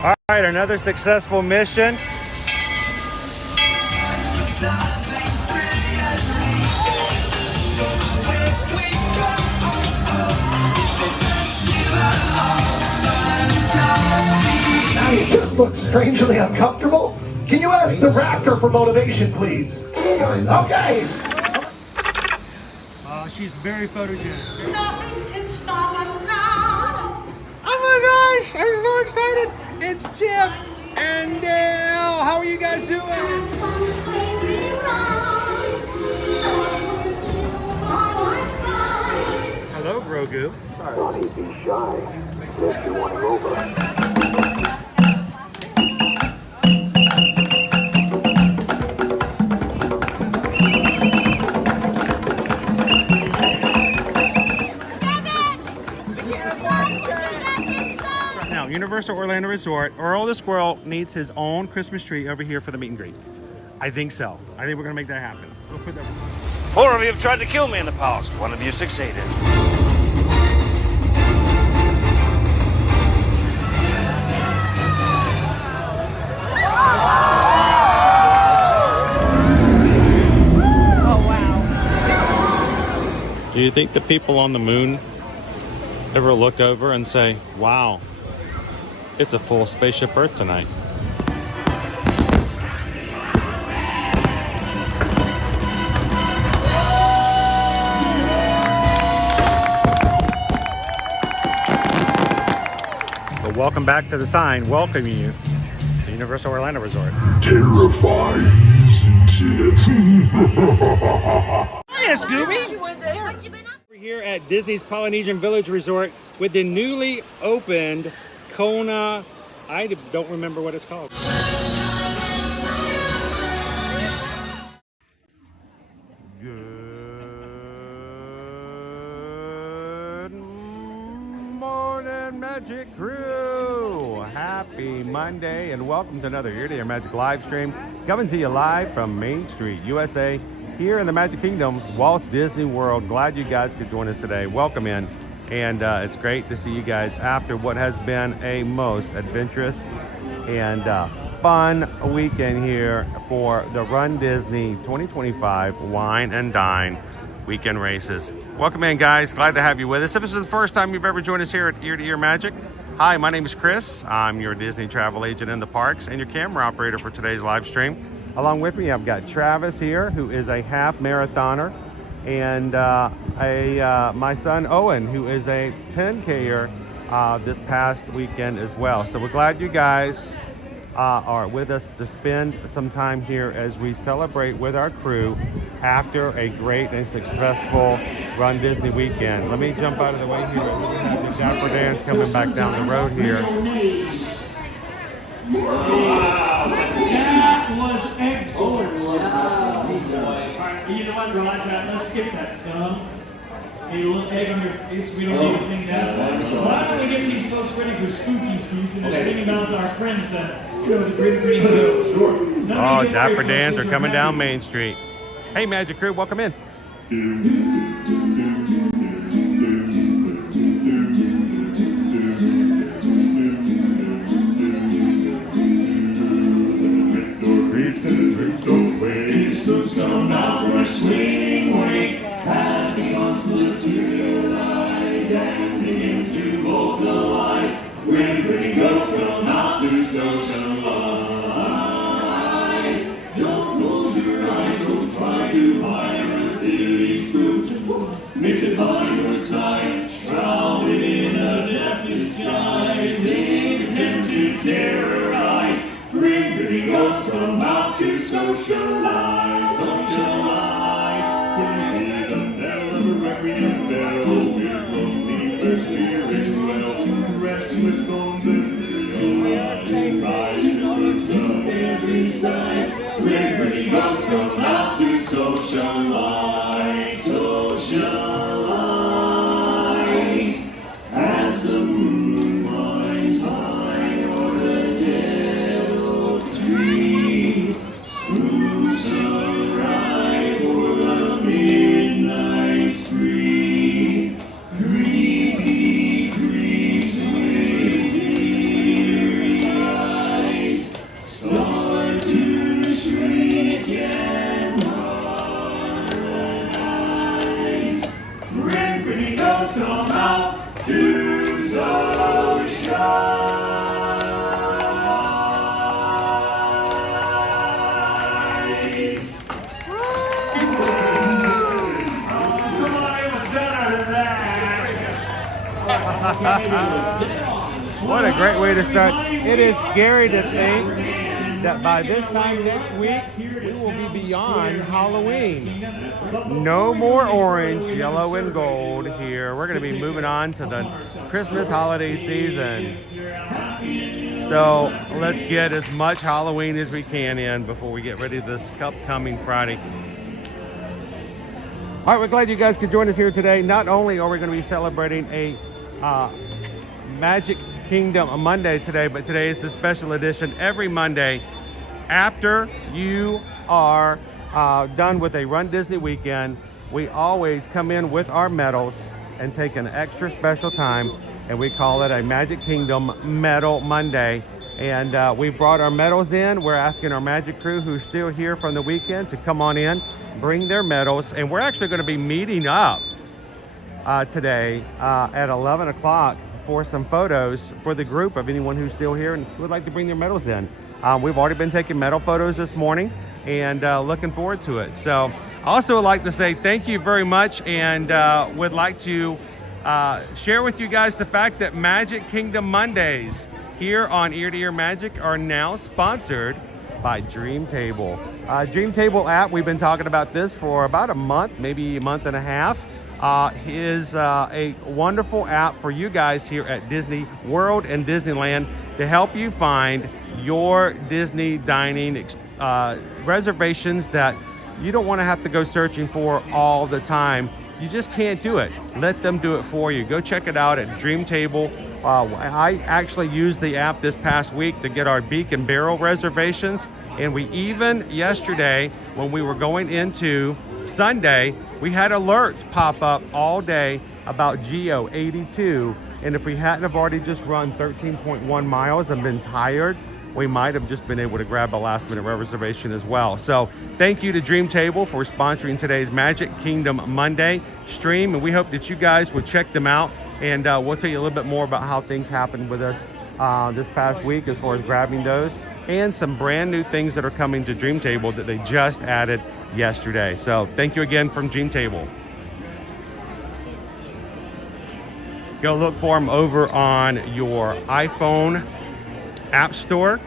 All right, another successful mission. You just look strangely uncomfortable. Can you ask the raptor for motivation, please? Okay. She's very photogenic. Nothing can stop us now. Oh my gosh, I'm so excited. It's Chip and Dale. How are you guys doing? Crazy ride. By my side. Hello, Grogu. Don't be shy. Let you want over. Now, Universal Orlando Resort, Earl the Squirrel needs his own Christmas tree over here for the meet and greet. I think so. I think we're gonna make that happen. We'll put that. 4 of you have tried to kill me in the past. 1 of you succeeded. Do you think the people on the moon ever look over and say, wow, it's a full spaceship Earth tonight? But welcome back to the sign welcoming you to Universal Orlando Resort. Terrifying, isn't it? Hiya, Scooby! We're here at Disney's Polynesian Village Resort with the newly opened Kona. I don't remember what it's called. Good morning, Magic Crew! Happy Monday and welcome to another Ear to Ear Magic live stream coming to you live from Main Street, USA. Here in the Magic Kingdom, Walt Disney World. Glad you guys could join us today. Welcome in. And it's great to see you guys after what has been a most adventurous and fun weekend here for the Run Disney 2025 Wine and Dine weekend races. Welcome in, guys. Glad to have you with us. If this is the first time you've ever joined us here at Ear to Ear Magic, hi, my name is Chris. I'm your Disney travel agent in the parks and your camera operator for today's live stream. Along with me, I've got Travis here, who is a half marathoner, and my son Owen, who is a 10Ker this past weekend as well. So we're glad you guys are with us to spend some time here as we celebrate with our crew after a great and successful Run Disney weekend. Let me jump out of the way here. We have the Dapper Dans coming back down the road here. Wow, that was excellent. Alright, you know what, Roger? Let's skip that song. A little egg on your face, we don't need to sing that. Why don't we get these folks ready for spooky season and sing about our friends that, the pretty green fields. Oh, Dapper Dans are coming down Main Street. Hey, Magic Crew, welcome in. Spook's gone out for a swing wake. Happy haunts materialize and begin to vocalize. When pretty ghosts come out to socialize. Don't close your eyes, don't try to hide a silly spook. Makes it by your side, shrouded in a death disguise. They pretend to terrorize. When pretty ghosts come out to socialize, socialize. When you hear the bell of a requiem bell, we're lonely for spirits dwell. To rest with bones and realize, rises birds of every size. When pretty ghosts come out to socialize, socialize. As the moon winds high o'er the dead oak tree, spooks arrive for the midnight spree. Creepy creeps with eerie What a great way to start. It is scary to think that by this time next week, we will be beyond Halloween. No more orange, yellow, and gold here. We're going to be moving on to the Christmas holiday season. So let's get as much Halloween as we can in before we get ready this upcoming Friday. All right, we're glad you guys could join us here today. Not only are we going to be celebrating a Magic Kingdom Monday today, but today is the special edition. Every Monday after you are done with a Run Disney weekend, we always come in with our medals and take an extra special time, and we call it a Magic Kingdom Medal Monday. And we brought our medals in. We're asking our Magic crew who's still here from the weekend to come on in, bring their medals, and we're actually going to be meeting up today at 11 o'clock for some photos for the group of anyone who's still here and would like to bring their medals in. We've already been taking medal photos this morning and looking forward to it. So I also would like to say thank you very much, and would like to share with you guys the fact that Magic Kingdom Mondays here on Ear to Ear Magic are now sponsored by Dreamtable. Dreamtable app, we've been talking about this for about a month, maybe a month and a half. Is a wonderful app for you guys here at Disney World and Disneyland to help you find your Disney dining reservations that you don't want to have to go searching for all the time. You just can't do it. Let them do it for you. Go check it out at Dreamtable. I actually used the app this past week to get our Beak and Barrel reservations, and we even yesterday when we were going into Sunday, we had alerts pop up all day about Geo 82, and if we hadn't have already just run 13.1 miles and been tired, we might have just been able to grab a last minute reservation as well. So thank you to Dreamtable for sponsoring today's Magic Kingdom Monday stream, and we hope that you guys would check them out, and we'll tell you a little bit more about how things happened with us this past week as far as grabbing those, and some brand new things that are coming to Dreamtable that they just added yesterday. So thank you again from Dreamtable. Go look for them over on your iPhone App Store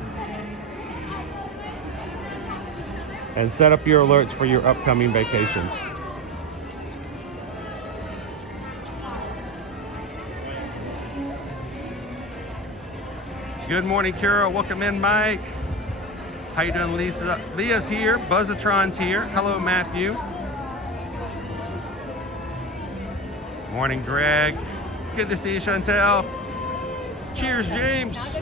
and set up your alerts for your upcoming vacations. Good morning, Kira. Welcome in, Mike. How you doing, Lisa? Leah's here. Buzzatron's here. Hello, Matthew. Morning, Greg. Good to see you, Chantel. Cheers, James.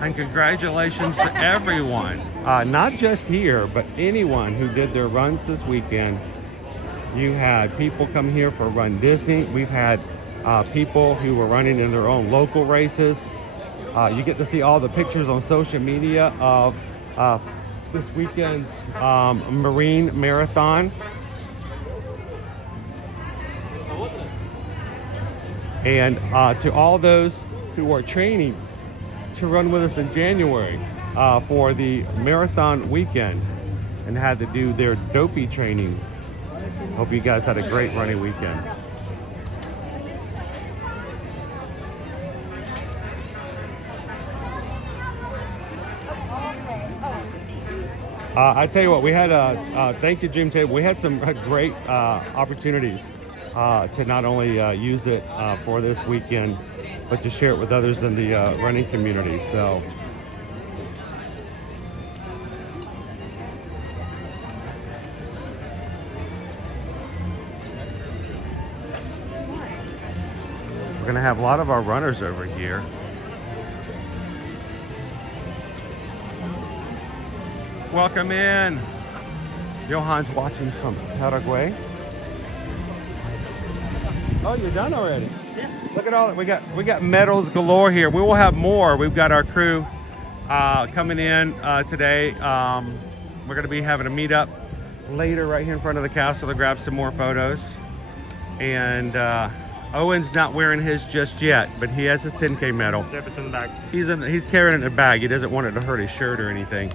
And congratulations to everyone, not just here, but anyone who did their runs this weekend. You had people come here for Run Disney. We've had people who were running in their own local races. You get to see all the pictures on social media of this weekend's Marine Marathon. And to all those who are training to run with us in January for the marathon weekend and had to do their dopey training. Hope you guys had a great running weekend. I tell you what, we had thank you, Dreamtable. We had some great opportunities to not only use it for this weekend, but to share it with others in the running community. So we're gonna have a lot of our runners over here. Welcome in. Johan's watching from Paraguay. Oh, you're done already? Yeah. Look at all that. We got medals galore here. We will have more. We've got our crew coming in today. We're going to be having a meetup later right here in front of the castle to grab some more photos. And Owen's not wearing his just yet, but he has his 10K medal. Yep, it's in the bag. He's carrying it in a bag. He doesn't want it to hurt his shirt or anything.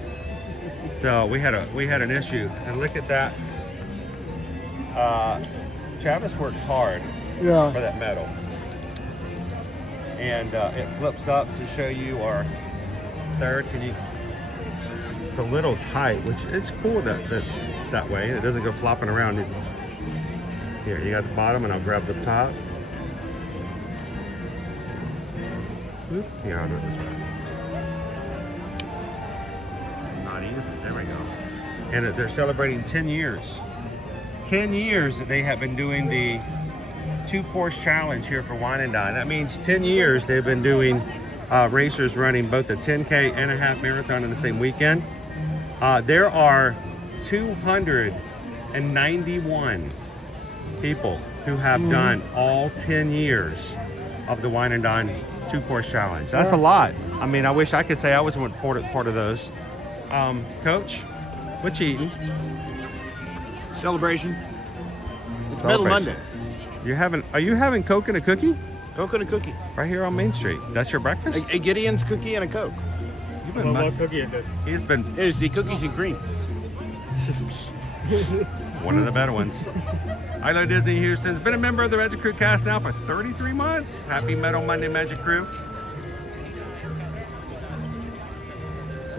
So we had an issue, and look at that Travis worked hard for Yeah. that medal. And it flips up to show you our third. It's a little tight, which it's cool that that's that way. It doesn't go flopping around. Here, you got the bottom, and I'll grab the top. Oop, here, I'll do it this way. Not easy. There we go. And they're celebrating 10 years. 10 years that they have been doing the 2-course challenge here for Wine and Dine. That means 10 years they've been doing racers running both a 10K and a half marathon in the same weekend. There are 291 people who have done all 10 years of the Wine and Dine 2-course challenge. That's a lot. I mean, I wish I could say I was part of those. Coach, what you eating? Celebration. It's Metal Monday. Are you having Coke and a cookie? Coke and a cookie. Right here on Main Street. That's your breakfast? A Gideon's cookie and a Coke. You've been What cookie is it? He's been It is the cookies and cream. one of the better ones. I Love Disney Houston's been a member of the Magic Crew cast now for 33 months. Happy Metal Monday, Magic Crew.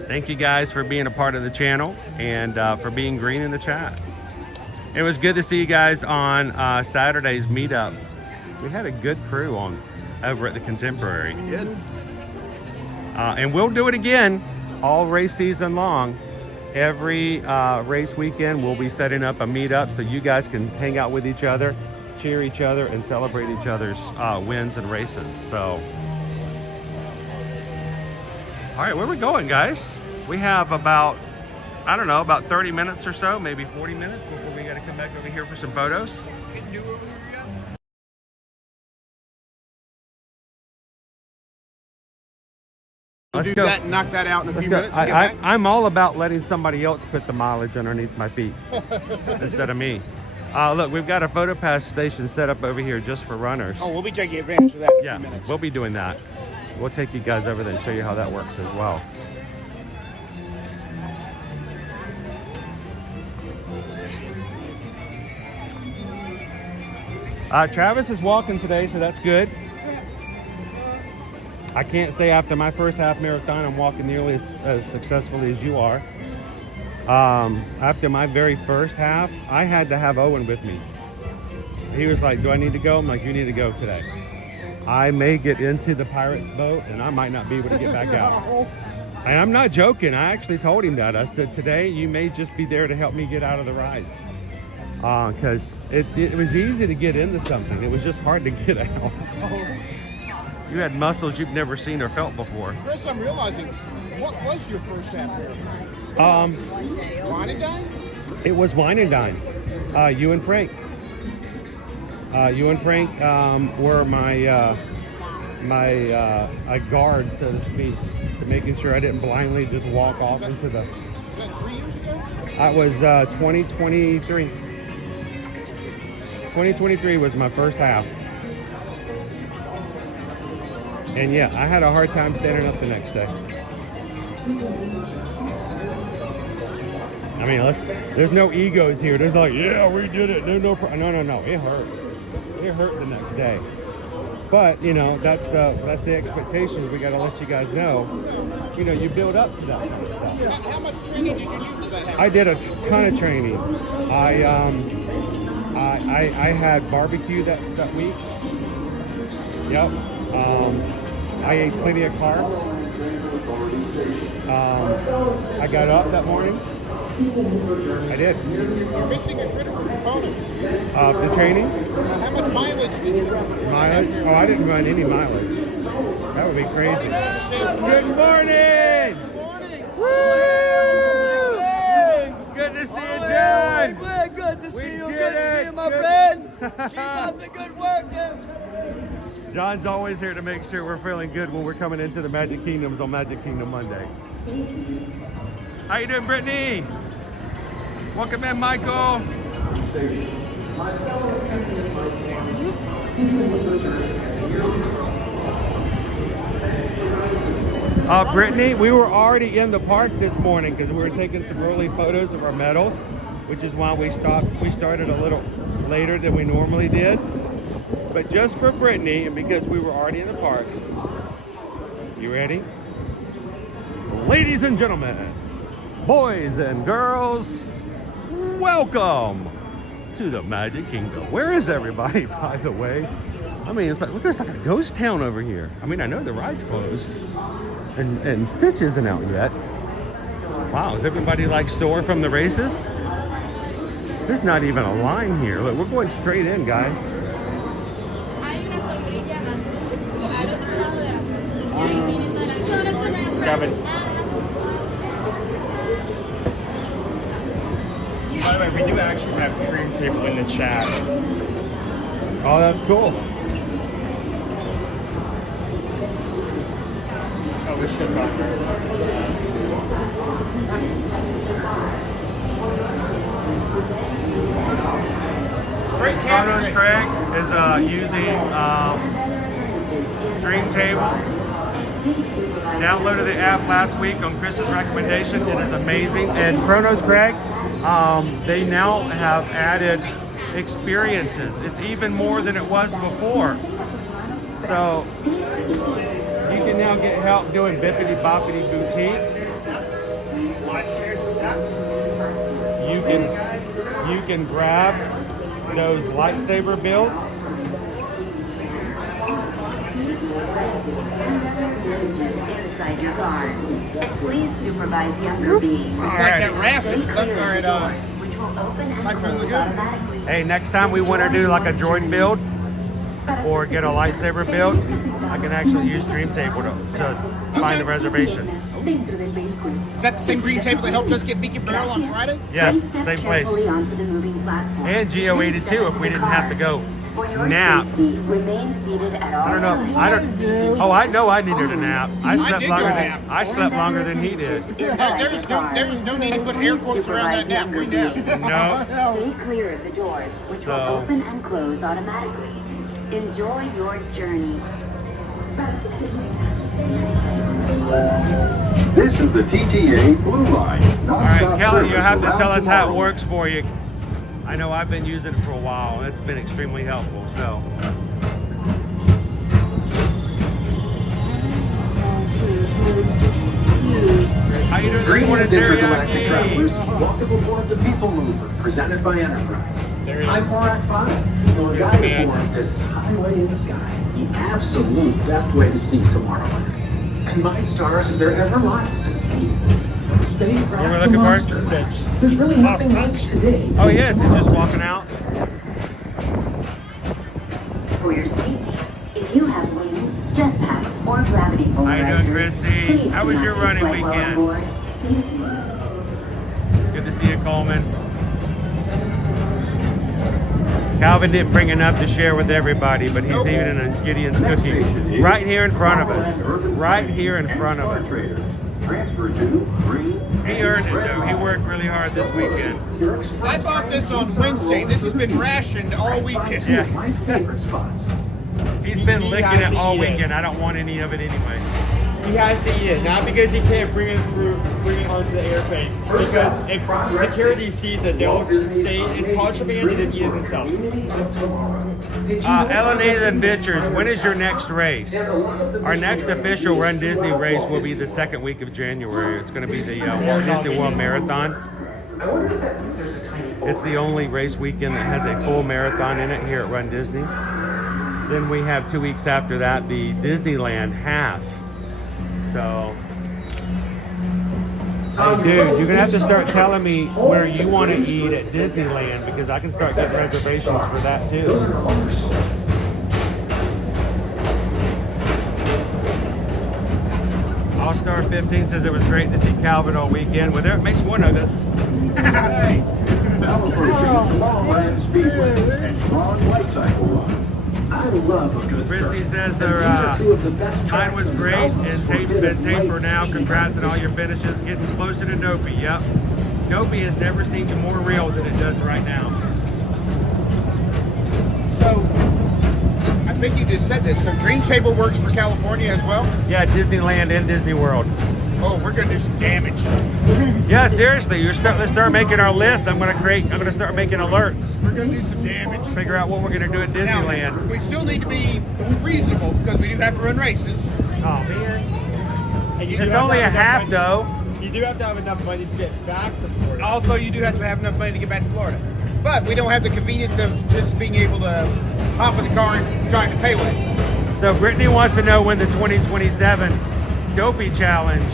Thank you guys for being a part of the channel and for being green in the chat. It was good to see you guys on Saturday's meetup. We had a good crew on over at the Contemporary. Good. And we'll do it again all race season long. Every race weekend, we'll be setting up a meetup so you guys can hang out with each other, cheer each other, and celebrate each other's wins and races. So, all right, where we going, guys? We have about, I don't know, about 30 minutes or so, maybe 40 minutes before we got to come back over here for some photos. We'll do that and knock that out in a few minutes. I'm all about letting somebody else put the mileage underneath my feet instead of me. Look, we've got a photo pass station set up over here just for runners. Oh, we'll be taking advantage of that in a Yeah, few minutes. we'll be doing that. We'll take you guys over there and show you how that works as well. Travis is walking today, so that's good. I can't say after my first half marathon I'm walking nearly as successfully as you are. After my very first half, I had to have Owen with me. He was like, do I need to go? I'm like, you need to go today. I may get into the Pirates boat and I might not be able to get back out. And I'm not joking. I actually told him that. I said, today you may just be there to help me get out of the rides. Because it was easy to get into something. It was just hard to get out. You had muscles you've never seen or felt before. Chris, I'm realizing, what was your first half marathon? Wine and Dine? It was Wine and Dine. You and Frank. You and Frank were my guard, so to speak, to making sure I didn't blindly just walk off into the. Was that 3 years ago? That was 2023. 2023 was my first half. And yeah, I had a hard time standing up the next day. I mean, there's no egos here. There's like, yeah, we did it. No. It hurt. It hurt the next day. But you know, that's the expectations. We got to let you guys know. You know, you build up to that kind of stuff. How much training did you do for that half? I did a ton of training. I had barbecue that week. Yep. I ate plenty of carbs. I got up that morning. I did. You're missing a critical component. The training. How much mileage did you run before Mileage? Oh, I didn't run any mileage. That would be crazy. Good morning! Woo! Good to see you, John! Good to see you. did Good to see it. you, my Good. friend. Keep up the good work. John's always here to make sure we're feeling good when we're coming into the Magic Kingdoms on Magic Kingdom Monday. How you doing, Brittany? Welcome in, Michael. Brittany, we were already in the park this morning because we were taking some early photos of our medals, which is why we stopped. We started a little later than we normally did. But just for Brittany, and because we were already in the parks. You ready? Ladies and gentlemen, boys and girls, welcome to the Magic Kingdom. Where is everybody, by the way? I mean, it's like, look, there's like a ghost town over here. I mean, I know the ride's closed and Stitch isn't out yet. Wow, is everybody like sore from the races? There's not even a line here. Look, we're going straight in, guys. Gavin. By the way, we do actually have Dream Table in the chat. Oh, that's cool. Oh, we should not. Great Carlos Craig is using Dream Table. Downloaded the app last week on Chris's recommendation. It is amazing. And Chronos Craig, they now have added experiences. It's even more than it was before. So you can now get help doing Bippity Boppity Boutique. You can grab those lightsaber builds. Inside your car, and please supervise younger beings. It's like that raft Stay at clear of the doors, which will open and Typhoon close Lagoon. automatically. Hey, next time we want to do like a droid build or get a lightsaber build, I can actually use Dream Table to find the reservation. Is that the same Dream Table that helped us get Beacon Barrel on Friday? Yes, Step same place. carefully onto the moving platform. And GO82 if we didn't have to go For your nap. safety, remain seated at all I don't know. times. I know I needed a nap. I slept did longer go than nap. I slept longer than he did. There was no need to put air quotes around that nap. We napped. No. Stay clear of the doors, which will So- open and close automatically. Enjoy your journey. This is the TTA Blue Line. All right, Kelly, you have to tell us how it works for you. I know I've been using it for a while, and it's been extremely helpful. So. How you doing this morning, Greetings, intergalactic Teriyaki? travelers. Welcome aboard the People Mover, presented by Enterprise. I'm Borak 5, your guide aboard this highway in the sky. The absolute best way to see Tomorrowland. And my stars, is there ever lots to see? From spacecraft to monster maps. There's really nothing like today. Oh yes, he's just walking out. For your safety, if you have wings, jetpacks, or gravity How you polarizers, doing, Christy? please How do was not your take running flight while weekend? aboard. Thank you. Good to see you, Coleman. Calvin didn't bring enough to share with everybody, but he's eating a Gideon's cookie right here in front of us. Right here in front of us. Transfer to green. He earned it, though. He worked really hard this weekend. I bought this on Wednesday. This has been rationed all weekend. Yeah. My favorite spots. He's been He licking has it to all eat it. weekend. I don't want any of it anyway. He has to eat it, not because he can't bring it onto the airplane. Because if security sees it, they'll just say it's contraband and then eat it themselves. Ellen Adventures, when is your next race? Our next official Run Disney race will be the second week of January. It's going to be the Walt Disney World Marathon. It's the only race weekend that has a full marathon in it here at Run Disney. Then we have 2 weeks after that the Disneyland half. So, hey dude, you're gonna have to start telling me where you want to eat at Disneyland because I can start getting reservations for that too. All Star 15 says it was great to see Calvin all weekend. Well, there it makes one of us. Now approaching Tomorrowland Speedway and Tron Light Cycle Run. I love a good Christy circuit. says And their these are two of the best mine tracks was in the great cosmos and for a tape bit of and taper light now. speedy Congrats on all your competition. finishes. Getting closer to Dopey. Yep. Dopey has never seemed more real than it does right now. So, I think you just said this. So Dream Table works for California as well? Yeah, Disneyland and Disney World. Oh, we're gonna do some damage. Yeah, seriously, let's start making our list. I'm gonna start making alerts. We're gonna do some damage. Figure out what we're gonna do at Disneyland. Now, we still need to be reasonable because we do have to run races. Oh man. And you do It's have to only a have enough half money- though. You do have to have enough money to get back to Florida. Also, you do have to have enough money to get back to Florida. But we don't have the convenience of just being able to hop in the car and drive to Payway. So Brittany wants to know when the 2027 Dopey Challenge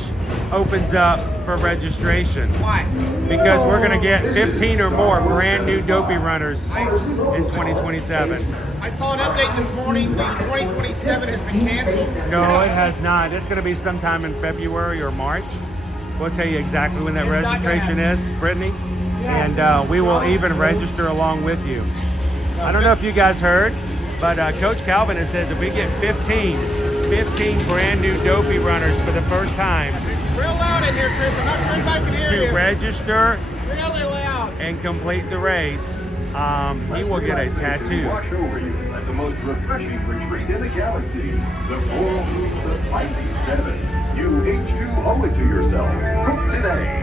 opens up for registration. Why? Because we're going to get 15 or more brand new Dopey runners in 2027. I saw an update this morning. The 2027 has been canceled. No, it has not. It's going to be sometime in February or March. We'll tell you exactly when that It's not gonna registration is, Brittany. And we will even register along with you. I don't know if you guys heard, but Coach Calvin has said if we get 15 brand new Dopey runners for the first time Real loud in here, Chris. I'm not sure anybody can hear to you. register Really loud. and complete the race, he will get a tattoo. Wash over you at the most refreshing retreat in the galaxy. The Coral Rooms of Pisces 7. You H2 owe it to yourself. Book today.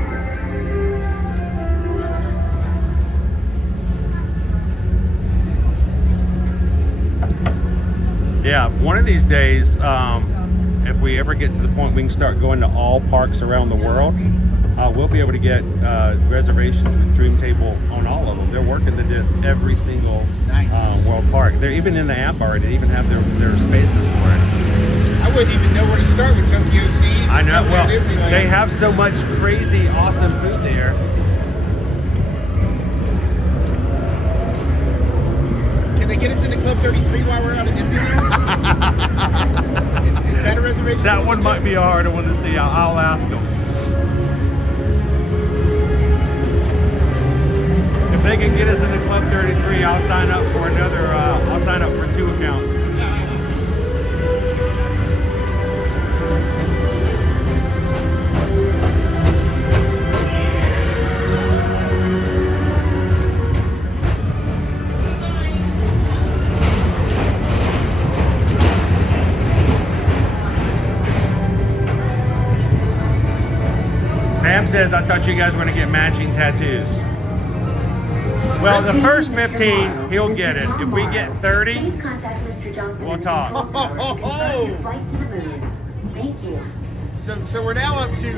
Yeah, one of these days, if we ever get to the point we can start going to all parks around the world, we'll be able to get reservations with Dream Table on all of them. They're working to do every single world park. They're even in the app already. They even have their spaces for it. I wouldn't even know where to start with Tokyo Seas. I know. Tokyo Well, Disneyland. they have so much crazy, awesome food there. Can they get us into Club 33 while we're out at Disneyland? is that a reservation? That one might be a harder one to see. I'll ask them. If they can get us into Club 33, I'll sign up for another. I'll sign up for 2 accounts. Pam says, I thought you guys were going to get matching tattoos. Well, the first 15, he'll get it. If we get 30, Please contact Mr. Johnson. we'll talk. Confirm your flight to the moon. Thank you. So we're now up to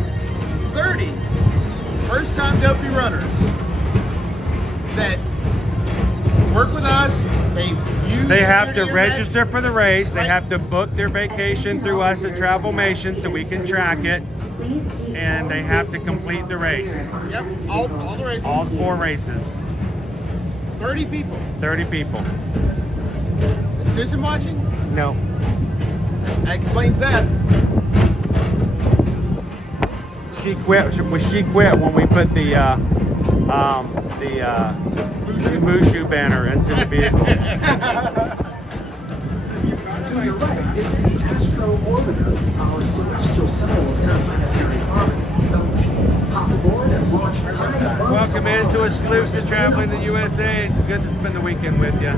30 first-time Dopey runners that work with us. They have to register for the race. They have to book their vacation through us at Travelmation so we can track it. And they have to complete the race. Yep, all the races. All 4 races. 30 people. 30 people. Is Susan watching? No. That explains that. She quit. She quit when we put the Mushu banner into the vehicle. To your right is the Astro Orbiter, our celestial symbol of interplanetary harmony and fellowship. Hop aboard and launch high above. Welcome into a salute to Traveling the USA. It's good to spend the weekend with you.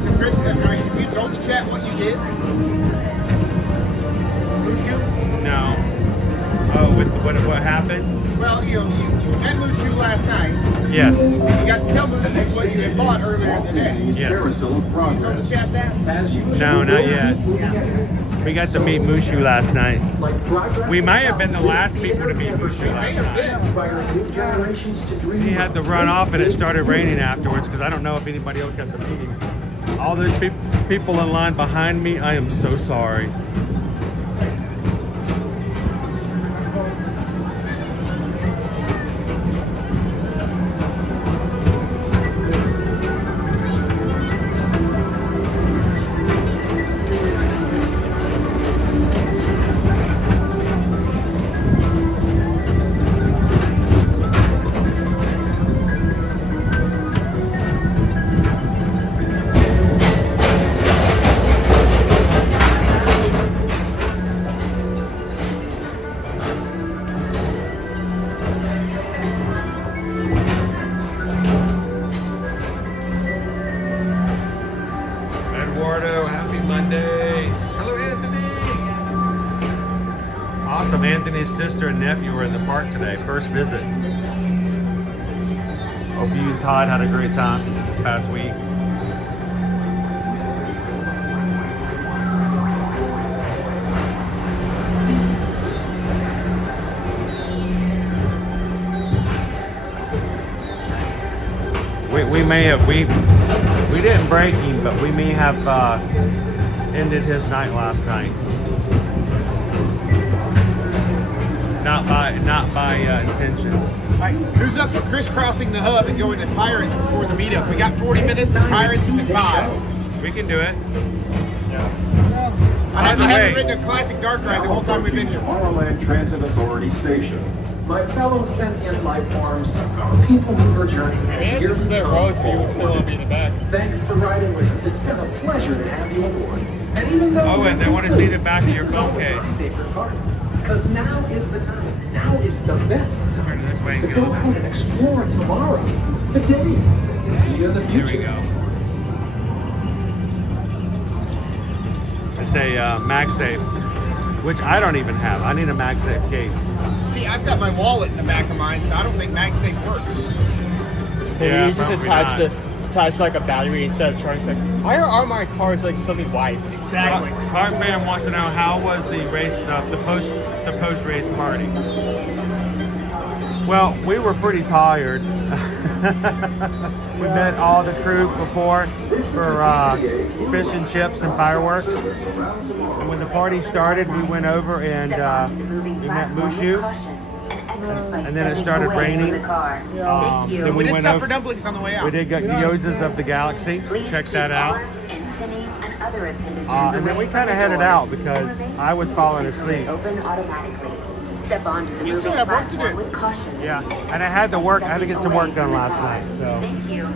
So Chris, have you told the chat what you did? Mushu? No. Oh, with what happened? Well, you met Mushu last night. Yes. You got to tell Mushu what you had bought earlier in the day. Yes. Carousel of You told progress. the chat that? As usual, No, not yet. We got to meet Mushu last night. like progress We might and have been the sound, last this people to meet theater Mushu last night. inspiring new generations to dream. He had to run off and it started raining afterwards because I don't know if anybody else got to meet him. All those people in line behind me, I am so sorry. awesome. Anthony's sister and nephew were in the park today. First visit. Hope you and Todd had a great time this past week. We may have, we didn't break him, but we may have ended his night last night. Not by intentions. All right, who's up for crisscrossing the hub and going to Pirates before the meetup? We got 40 minutes, and Pirates is at 5. We can do it. I haven't ridden a classic dark ride the whole time we've been here. Tomorrowland Transit Authority Station. My fellow sentient life forms, our people mover journey has here become still be in the back. Thanks for riding with us. It's been a pleasure to have you aboard. And even though Oh, and they want to see the back of your phone case. Because now is the time. Now is the best time Turn this way and to go go that out and explore tomorrow. Today. See you in the Here future. we go. It's a MagSafe, which I don't even have. I need a MagSafe case. See, I've got my wallet in the back of mine, so I don't think MagSafe works. Yeah, you just probably attach like a battery instead of charging. Like, why are my cars like suddenly white? Exactly. Card fan wants to know how was the race, the post race party. Well, we were pretty tired. We met all the crew before for fish and chips and fireworks. And when the party started, we went over and we met Mushu. And then it started raining. Then We did went stuff over- for dumplings on the way out. We did Gyozas of the Galaxy. Check that out. And then we kind of headed out because I was falling asleep. Open automatically. Step onto the You moving still have work to platform do. with caution. Yeah, and I had to work. I had to get some work done last night. So Thank you.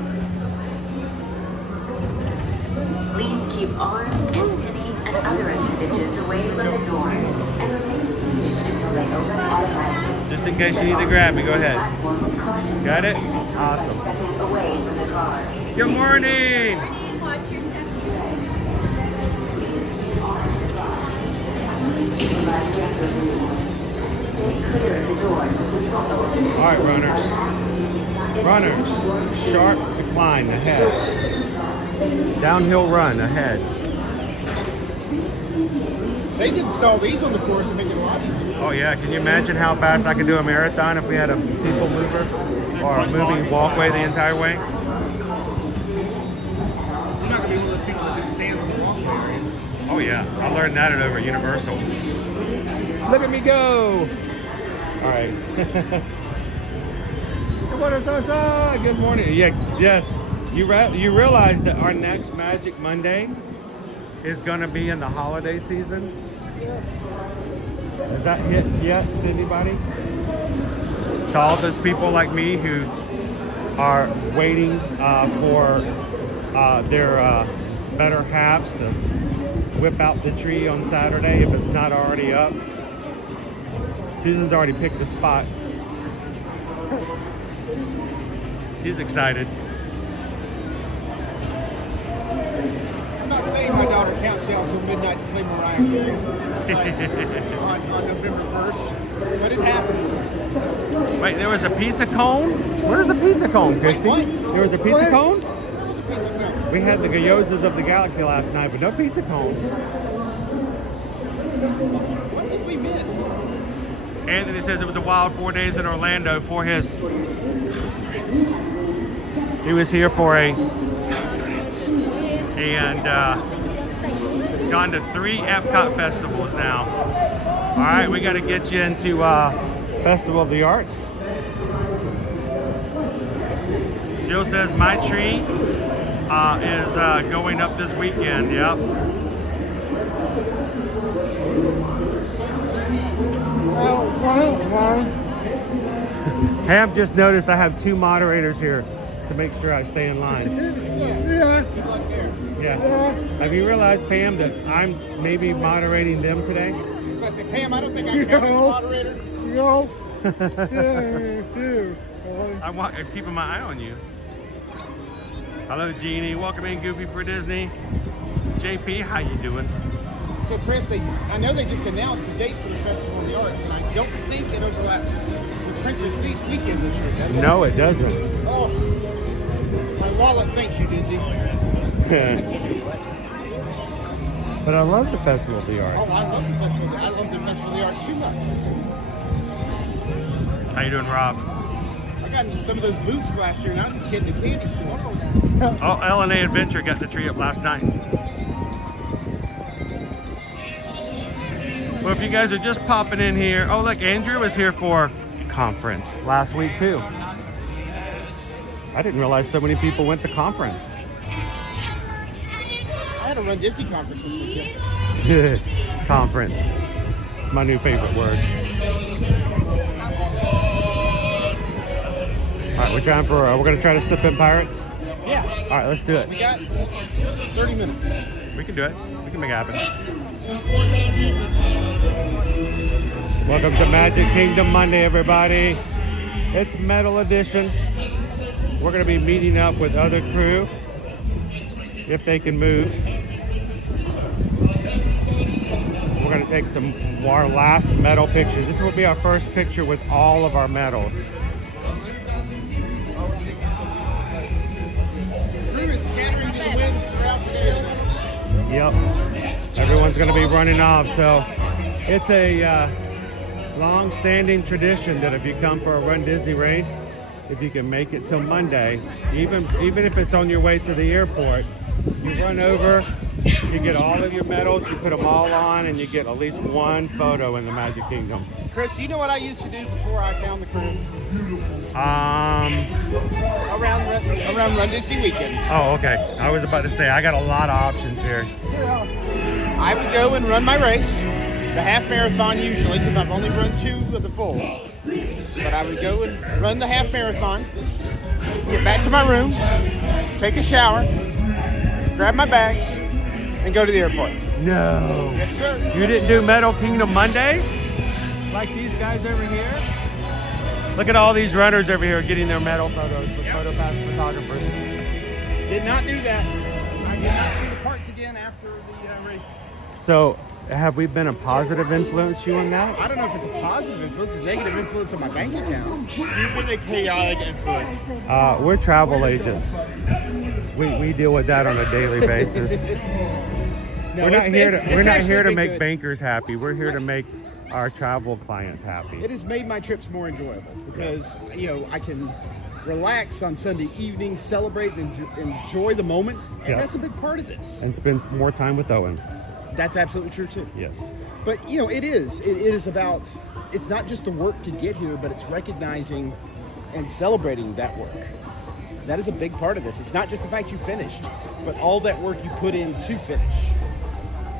Please keep arms, antennae, and other appendages away from the doors and remain seated until they open automatically. just in case you need to grab me, go ahead. Platform with caution. Got it? And exit by Awesome. stepping away from the car. Good morning. Stay clear of the doors, which will open. All right, runners. Sharp decline ahead. Downhill run ahead. They could install these on the course and make it a lot easier. Oh yeah, can you imagine how fast I could do a marathon if we had a people mover or a moving walkway the entire way? You're not going to be one of those people that just stands on the walkway, are you? Oh yeah, I learned that over at Universal. Look at me go! All right. Good morning. Yeah, yes. You realize that our next Magic Monday is going to be in the holiday season? Has that hit yet, anybody? To all those people like me who are waiting for their better halves to whip out the tree on Saturday if it's not already up. Susan's already picked a spot. She's excited. I'm not saying my daughter counts down until midnight to play Mariah Carey on November 1st, but it happens. Wait, there was a pizza cone? Where's the pizza cone, Christy? what? There was a pizza cone? There's a pizza cone. We had the Gyozas of the Galaxy last night, but no pizza cone. What did we miss? Anthony says it was a wild 4 days in Orlando for his... He was here for a... And gone to 3 Epcot festivals now. All right, we got to get you into Festival of the Arts. Jill says my tree is going up this weekend. Yep. Hey, I've just noticed I have 2 moderators here to make sure I stay in line. Yeah. Have you realized, Pam, that I'm maybe moderating them today? I said, Pam, I don't think I count as a moderator. No. I'm keeping my eye on you. Hello, Jeannie. Welcome in, Goofy for Disney. JP, how you doing? So, Chris, I know they just announced the date for the Festival of the Arts, and I don't think it overlaps with Princess Weekend this year, does it? No, it doesn't. Oh, my wallet thanks you, Dizzy. But I love the Festival of the Arts. Oh, I love the Festival. I love the Festival of the Arts too much. How you doing, Rob? I got into some of those booths last year, and I was a kid in the candy store. Oh, L&A Adventure got the tree up last night. Well, if you guys are just popping in here, oh look, Andrew was here for conference last week too. I didn't realize so many people went to conference. I had a Run Disney conference this weekend. Conference. It's my new favorite word. All right, we're trying for, we're going to try to slip in Pirates? Yeah. All right, let's do it. We got 30 minutes. We can do it. We can make it happen. Welcome to Magic Kingdom Monday, everybody. It's Metal Edition. We're going to be meeting up with other crew if they can move. We're going to take some of our last medal pictures. This will be our first picture with all of our medals. Crew is scattering to the winds throughout the day. Yep. Everyone's going to be running off. So it's a long-standing tradition that if you come for a Run Disney race, if you can make it till Monday, even if it's on your way to the airport, you run over, you get all of your medals, you put them all on, and you get at least one photo in the Magic Kingdom. Chris, do you know what I used to do before I found the crew? Around Run Disney weekends. Oh, okay. I was about to say, I got a lot of options here. I would go and run my race, the half marathon usually, because I've only run 2 of the fulls. But I would go and run the half marathon, get back to my room, take a shower, grab my bags, and go to the airport. No. Yes, sir. You didn't do Metal Kingdom Mondays? Like these guys over here? Look at all these runners over here getting their medal photos with PhotoPass photographers. Did not do that. I did not see the parks again after the races. So, have we been a positive influence you on that? I don't know if it's a positive influence, a negative influence on my bank account. You've been a chaotic influence. We're travel agents. We deal with that on a daily basis. No, we're not here to make bankers happy. We're here to make our travel clients happy. It has made my trips more enjoyable because, I can relax on Sunday evening, celebrate and enjoy the moment. And Yep. that's a big part of this. And spend more time with Owen. That's absolutely true too. Yes. But, it is about, it's not just the work to get here, but it's recognizing and celebrating that work. That is a big part of this. It's not just the fact you finished, but all that work you put in to finish.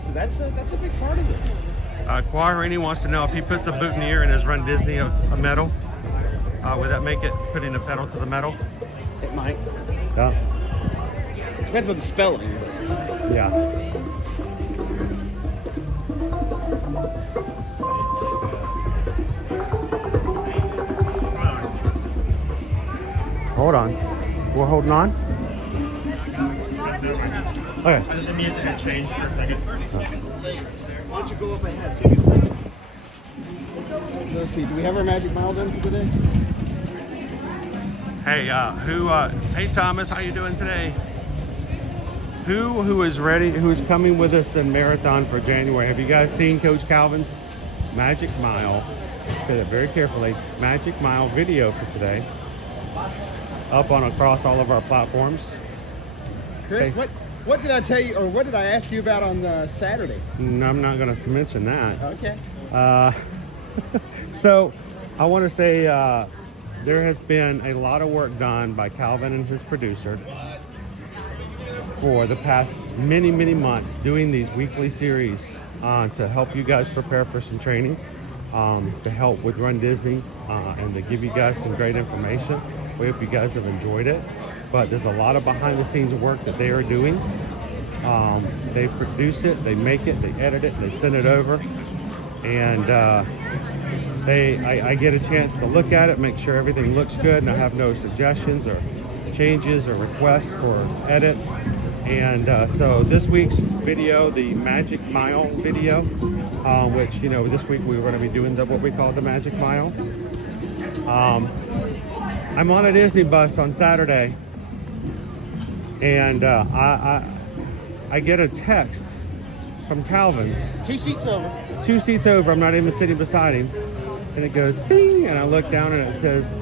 So that's a big part of this. Quarerini wants to know if he puts a boutonniere in his Run Disney a medal, would that make it putting a pedal to the metal? It might. Yeah. Depends on the spelling. Yeah. Hold on. We're holding on? Okay. The music had changed for a second. 30 seconds late. Why don't you go up ahead so you can fix it? So let's see, do we have our magic mile done for today? Hey, hey Thomas, how you doing today? Who is ready, who's coming with us in Marathon for January? Have you guys seen Coach Calvin's Magic Mile? Say that very carefully. Magic Mile video for today. Up on across all of our platforms. Chris, Hey. what did I tell you, or what did I ask you about on Saturday? No, I'm not going to mention that. Okay. So I want to say there has been a lot of work done by Calvin and his producer for the past many months doing these weekly series to help you guys prepare for some training, to help with Run Disney, and to give you guys some great information. We hope you guys have enjoyed it, but there's a lot of behind the scenes work that they are doing. They produce it, they make it, they edit it, they send it over, and I get a chance to look at it, make sure everything looks good, and I have no suggestions or changes or requests for edits. And so this week's video, the Magic Mile video, which, you know, this week we were going to be doing what we call the Magic Mile. I'm on a Disney bus on Saturday, and I get a text from Calvin. 2 seats over. 2 seats over. I'm not even sitting beside him. And it goes bing, and I look down and it says,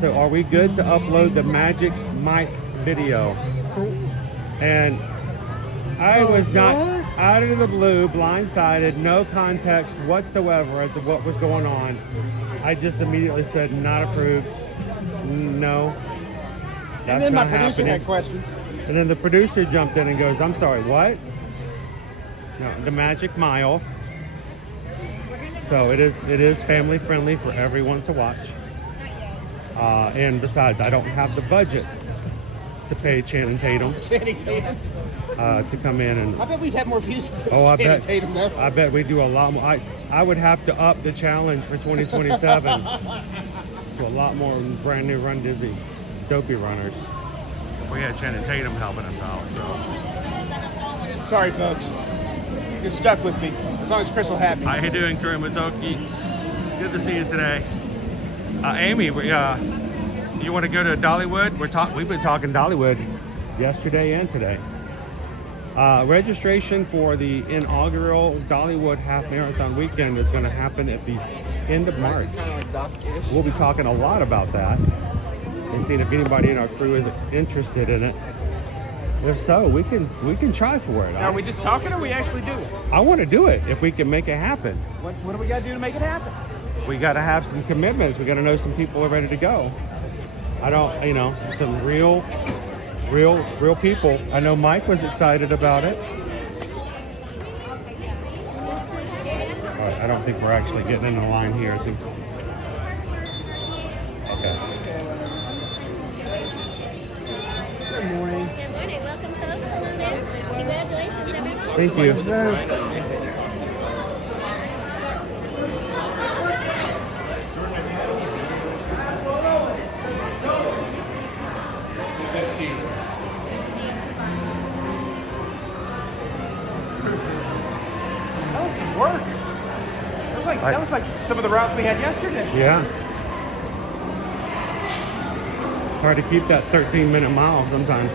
so are we good to upload the Magic Mike video? And I was not, out of the blue, blindsided, no context whatsoever as to what was going on. I just immediately said, not approved. No. That's And then my not producer happening. had questions. And then the producer jumped in and goes, I'm sorry, what? No, the Magic Mile. So it is family friendly for everyone to watch. And besides, I don't have the budget to pay Channing Tatum to come in and. I bet we'd have more views if Oh, I Channing bet. Tatum though. I bet we do a lot more. I would have to up the challenge for 2027 to a lot more brand new Run Dizzy Dopey runners. We had Channing Tatum helping us out, so. Sorry, folks. You're stuck with me. As long as Chris will have me. How you doing, Crew Matoki? Good to see you today. Amy, you want to go to Dollywood? We've been talking Dollywood yesterday and today. Registration for the inaugural Dollywood Half Marathon weekend is going to happen at the end of March. We'll be talking a lot about that and seeing if anybody in our crew is interested in it. If so, we can try for it. Are we just talking or we actually do it? I want to do it if we can make it happen. What do we got to do to make it happen? We got to have some commitments. We got to know some people are ready to go. I don't, you know, some real people. I know Mike was excited about it. But I don't think we're actually getting in the line here. I think. Okay. Good morning. Good morning. Welcome, folks. Hello there. Congratulations, number 2. Thank you. That was some work. That was like some of the routes we had yesterday. Yeah. It's hard to keep that 13-minute mile sometimes.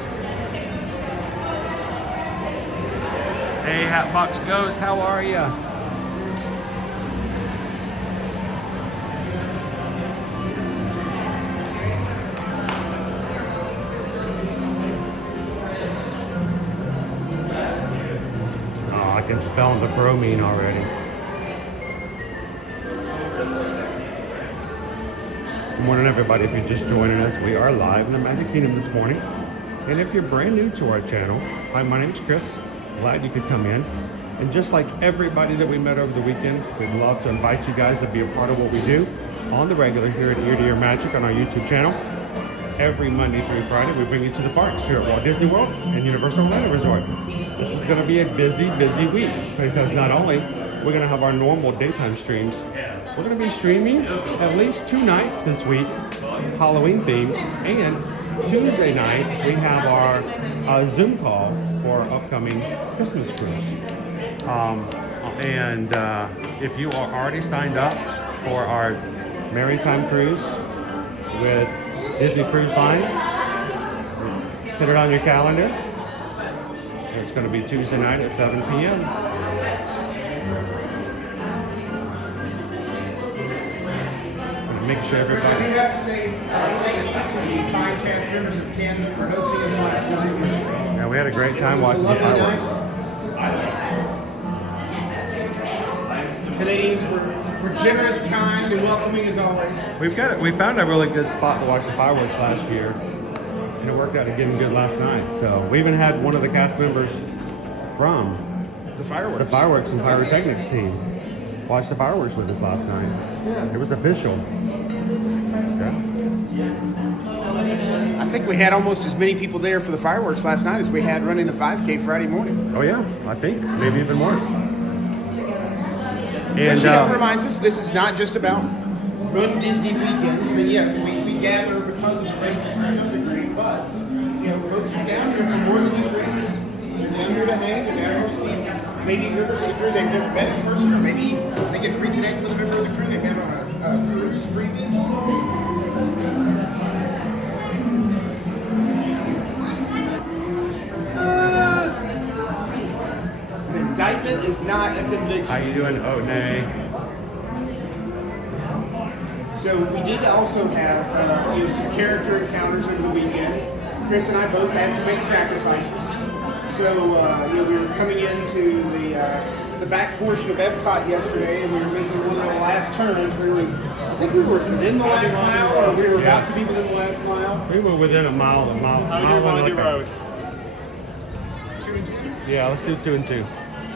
Hey, Hatbox Ghost, how are you? Oh, I can spell the bromine already. Good morning, everybody. If you're just joining us, we are live in the Magic Kingdom this morning. And if you're brand new to our channel, hi, my name is Chris. Glad you could come in. And just like everybody that we met over the weekend, we'd love to invite you guys to be a part of what we do on the regular here at Ear to Ear Magic on our YouTube channel. Every Monday through Friday, we bring you to the parks here at Walt Disney World and Universal Orlando Resort. This is going to be a busy week because not only we're going to have our normal daytime streams, we're going to be streaming at least 2 nights this week, Halloween themed, and Tuesday night we have our Zoom call for our upcoming Christmas cruise. If you are already signed up for our Maritime cruise with Disney Cruise Line, put it on your calendar. It's going to be Tuesday night at 7 p.m. Make sure everybody. I do have to say thank you to the 5 cast members of Canada for hosting us last night. Yeah, we had a great time watching the fireworks. Canadians were generous, kind, and welcoming as always. We found a really good spot to watch the fireworks last year, and it worked out again good last night. So we even had one of the cast members from the fireworks and pyrotechnics team watch the fireworks with us last night. Yeah. It was official. I think we had almost as many people there for the fireworks last night as we had running the 5K Friday morning. Oh yeah, I think maybe even more. And that reminds us, this is not just about Run Disney weekends. I mean, yes, we gather because of the races to some degree, but you know, folks are down here for more than just races. a hang and now you see maybe members of the crew they've never met in person, or maybe they get to reconnect with a member of the crew they've met on a cruise previously. An indictment is not a conviction. How you doing, Otnay? So we did also have some character encounters over the weekend. Chris and I both had to make sacrifices. So we were coming into the back portion of Epcot yesterday, and we were making one of the last turns. I think we were within the last mile, or we were about to be within the last mile. We were within a mile. How do you want to do rows? 2 and 2. Yeah, let's do 2 and 2.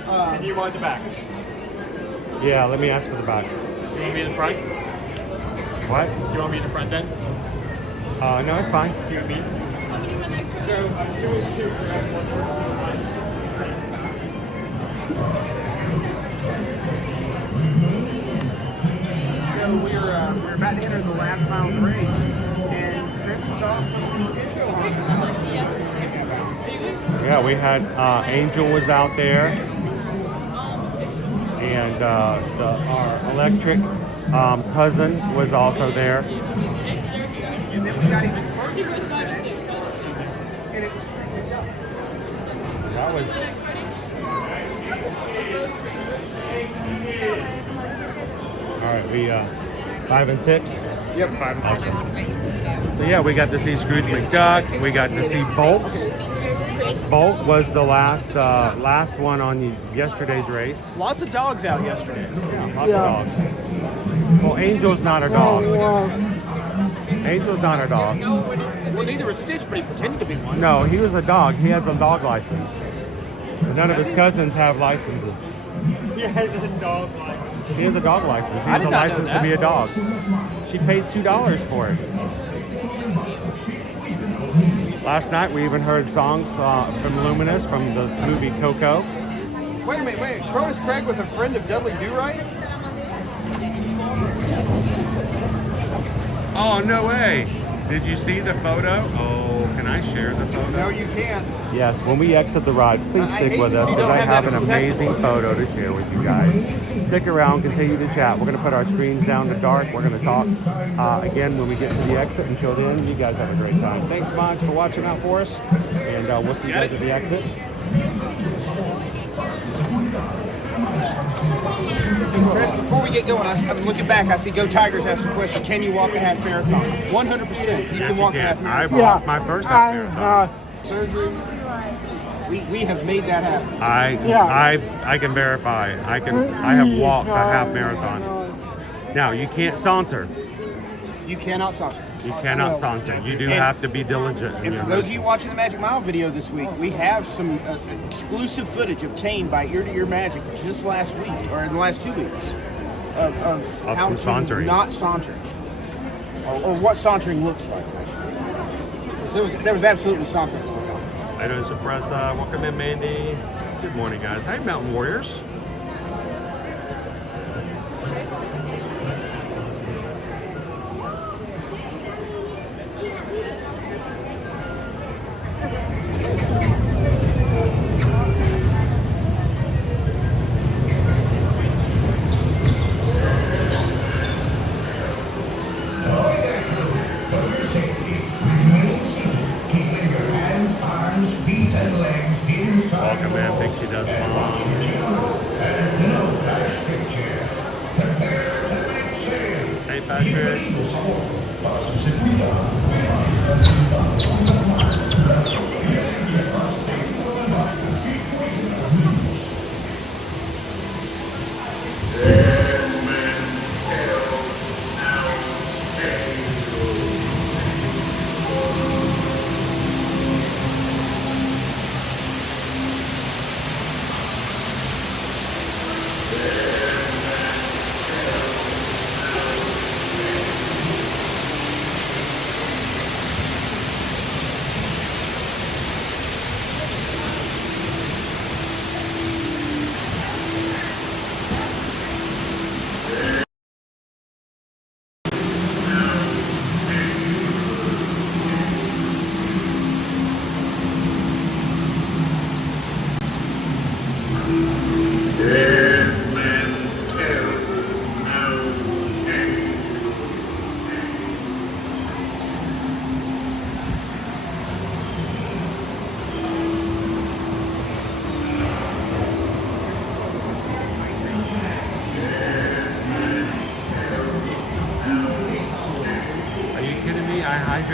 And you want the back? Yeah, let me ask for the back. You want me in the front? What? You want me in the front then? No, it's fine. You and me? So I'm 2 and 2. So we're about to enter the last mile of the race, and Chris saw some schedule on. Yeah, we had Angel was out there, and our electric cousin was also there. And then we got even closer. And it was That was. All right, we 5 and 6. Yep, 5 and 6. So yeah, we got to see Scrooge McDuck. We got to see Bolt. Bolt was the last one on yesterday's race. Lots of dogs out yesterday. Yeah, lots of dogs. Well, Angel's not a dog. Angel's not a dog. Well, neither was Stitch, but he pretended to be one. No, he was a dog. He has a dog license. But none of his cousins have licenses. He has a dog license. He has a dog license. He I has did a not know license to that. be a dog. She paid $2 for it. Last night we even heard songs from Luminous from the movie Coco. Wait a minute. Cronus Craig was a friend of Dudley Do-Right? Oh, no way. Did you see the photo? Oh, can I share the photo? No, you can't. Yes, when we exit the ride, please stick with us because I have an amazing photo to share with you guys. Stick around, continue to chat. We're going to put our screens down to dark. We're going to talk again when we get to the exit. Until then, you guys have a great time. Thanks, Mons, for watching out for us. And we'll see you guys at the exit. So, Chris, before we get going, I'm looking back. I see Go Tigers asked a question. Can you walk a half marathon? 100%. You can walk a half marathon. I walked my first half marathon. Surgery. We have made that happen. I can verify. I have walked a half marathon. Now, you can't saunter. You cannot saunter. You cannot saunter. You do have to be diligent. And for those of you watching the Magic Mile video this week, we have some exclusive footage obtained by Ear to Ear Magic just last week, or in the last 2 weeks, of how to sauntering. not saunter, or what sauntering looks like, I should say. There was absolutely sauntering going on. I know, Suppressa. Welcome in, Mandy. Good morning, guys. Hi, Mountain Warriors. Welcome in, Pixie Dust Mom. Hey, Patrick.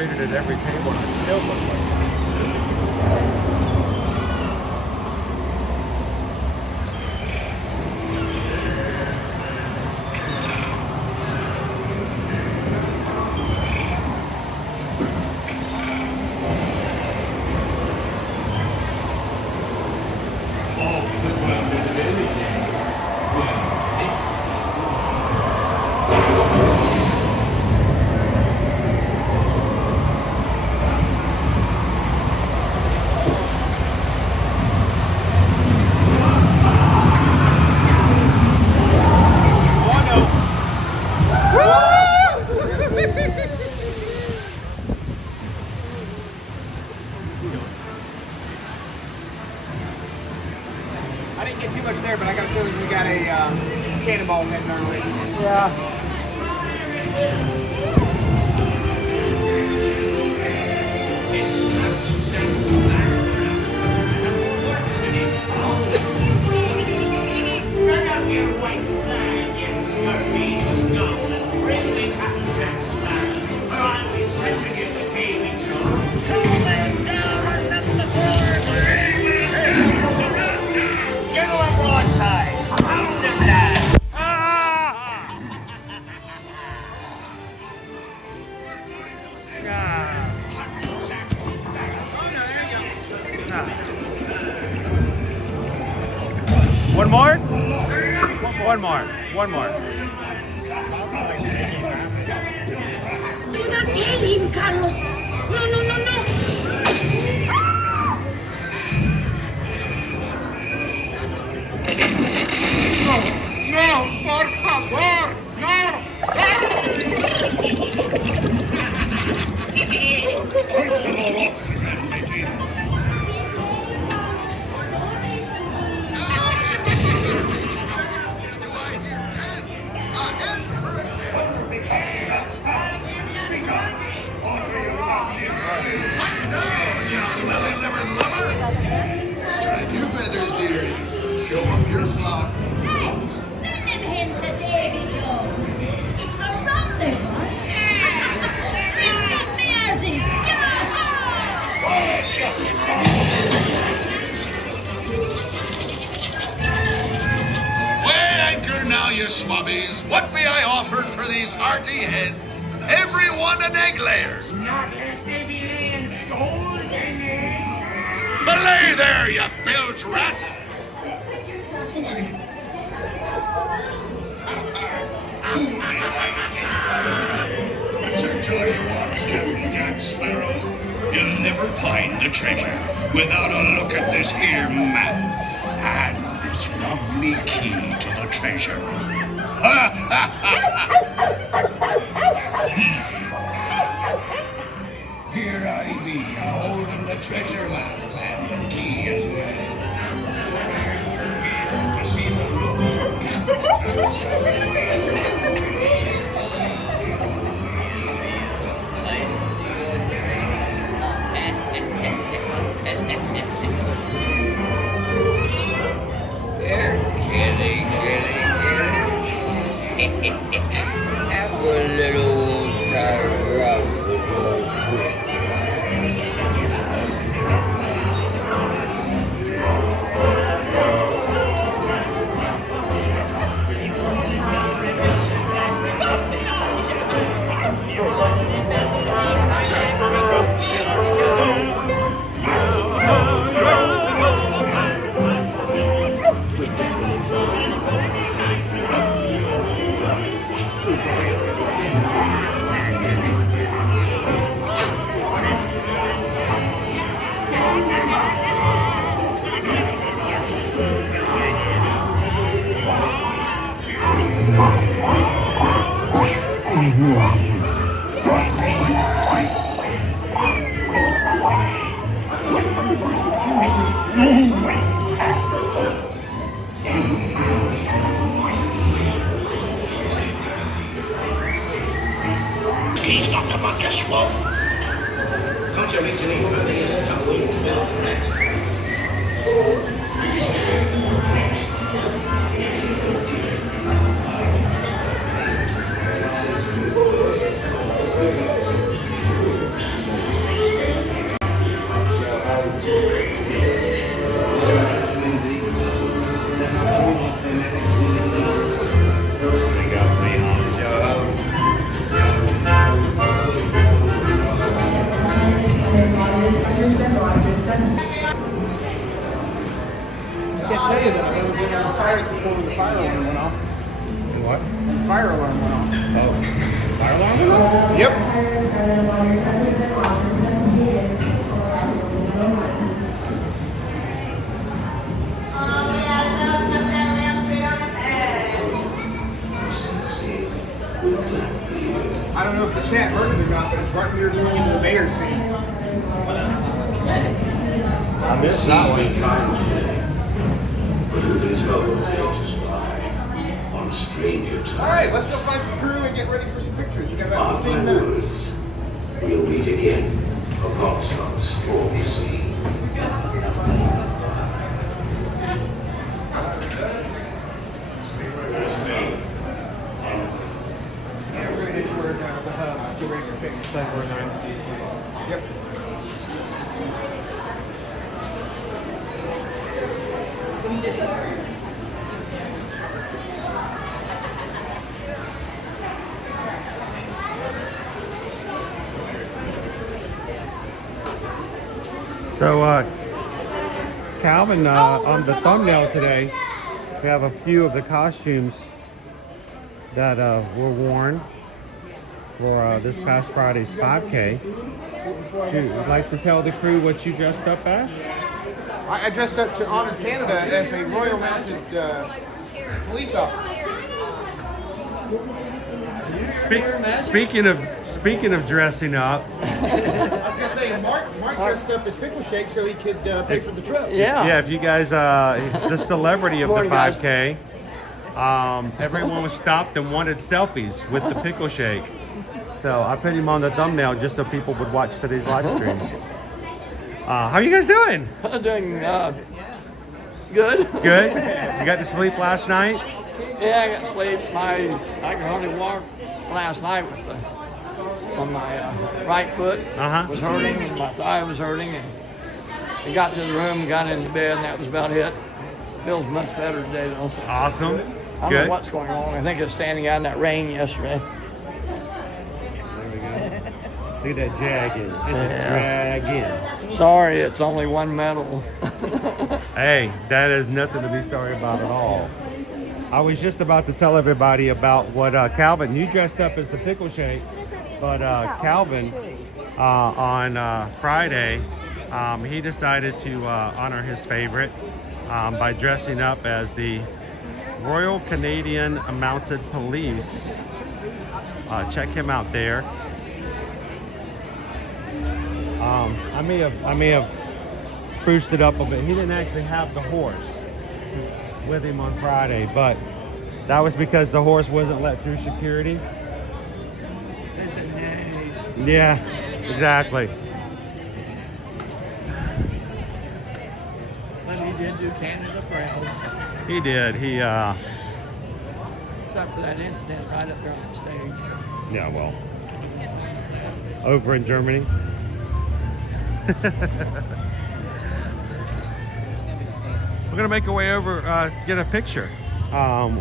demonstrated at every table, and it still looked like that. I didn't get too much there, but I got a feeling we got a cannonball heading our way. Yeah. One more? One more. One more. Do not tell him, Carlos. No, no, no, no. No, por favor, no! Take them all off you then, Mickey. Strike your feathers, dearie. Show up your flock. Hey, send them him, Sir Davy Jones. It's the rum they want. Drink up me hearties. Oh, just Weigh anchor now, you swabbies. What may I offer for these hearty heads? Every one an egg layer. not lest they be laying golden eggs. Belay there, you bilge rat. So tell you what, Captain Jack Sparrow, you'll never find the treasure without a look at this here map and this lovely key to the treasure. Easy, boy. Here I be, holding the treasure map and the key as well. To see the Have a little time around with your quick. He's not about to swallow. Concerning further stumbling Beltran. can't tell you that. I've never been on the fires before when the fire alarm went off. What? When the fire alarm went off. Oh. Fire alarm went off? Yep. I don't know if the chat heard it or not, but it's right when you're going into the mayor's scene. I missed that one. But who can tell what they just lie on stranger time? Alright, let's go find some crew and get ready for some pictures. We got about Mark 15 my minutes. words. We'll meet again upon some stormy sea. Yeah, we're going to hit toward the hub. Get ready for pictures. 749. Yep. So, Calvin, on the thumbnail today, we have a few of the costumes that were worn for this past Friday's 5K. Would you like to tell the crew what you dressed up as? I dressed up to honor Canada as a Royal Mounted police officer. Speaking of dressing up, I was gonna say Mark dressed up as Pickle Shake so he could pay for the trip. yeah. If you guys, the celebrity of the 5K, everyone was stopped and wanted selfies with the Pickle Shake. So I put him on the thumbnail just so people would watch today's live stream. How are you guys doing? I'm doing good. Good. You got to sleep last night? Yeah, I got sleep. I could hardly walk last night with on my right foot was hurting and my thigh was hurting. And I got to the room, got into bed, and that was about it. Feels much better today though. So Awesome. I don't know what's going on. I think it was standing out in that rain yesterday. Look at that dragon. It's a dragon. Sorry, it's only one medal. Hey, that is nothing to be sorry about at all. I was just about to tell everybody about what Calvin, you dressed up as the Pickle Shake, but Calvin on Friday, he decided to honor his favorite by dressing up as the Royal Canadian Mounted Police. Check him out there. I may have spruced it up a bit. He didn't actually have the horse with him on Friday, but that was because the horse wasn't let through security. Yeah, exactly. But he did do Canada Trails. He did. He Except for that incident right up there on the stage. yeah, well, over in Germany. We're gonna make our way over to get a picture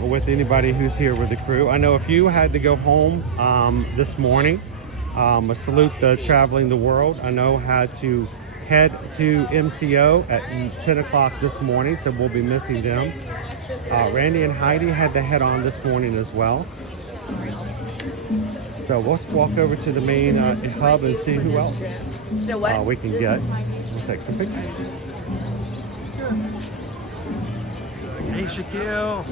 with anybody who's here with the crew. I know a few had to go home this morning. A salute to Traveling the World. I know had to head to MCO at 10 o'clock this morning, so we'll be missing them. Randy and Heidi had to head on this morning as well. So let's walk over to the main hub and see who else we can get. We'll take some pictures. Hey, Shaquille.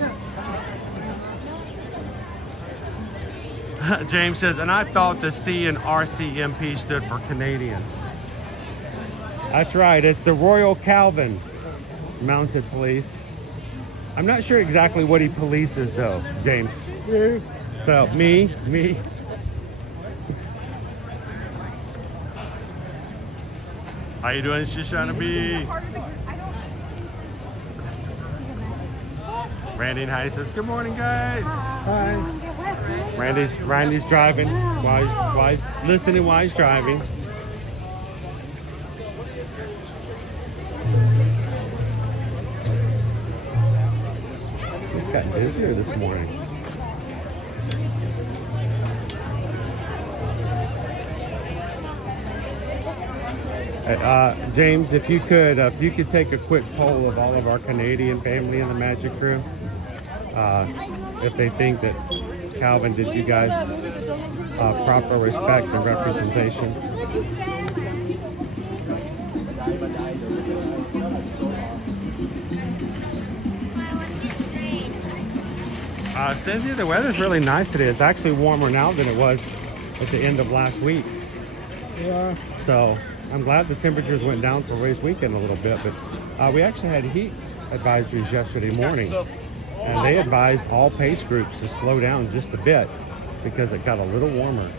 James says, and I thought the C in RCMP stood for Canadians. That's right. It's the Royal Calvin Mounted Police. I'm not sure exactly what he polices, though, James. So, me. How you doing, Shoshana B? Randy and Heidi says, good morning, guys. Hi. Randy's driving while he's listening while he's driving. It's got busier this morning. James, if you could take a quick poll of all of our Canadian family in the Magic Crew, if they think that Calvin did you guys proper respect and representation. Cynthia, the weather's really nice today. It's actually warmer now than it was at the end of last week. Yeah. So I'm glad the temperatures went down for race weekend a little bit, but we actually had heat advisories yesterday morning, and they advised all pace groups to slow down just a bit because it got a little warmer.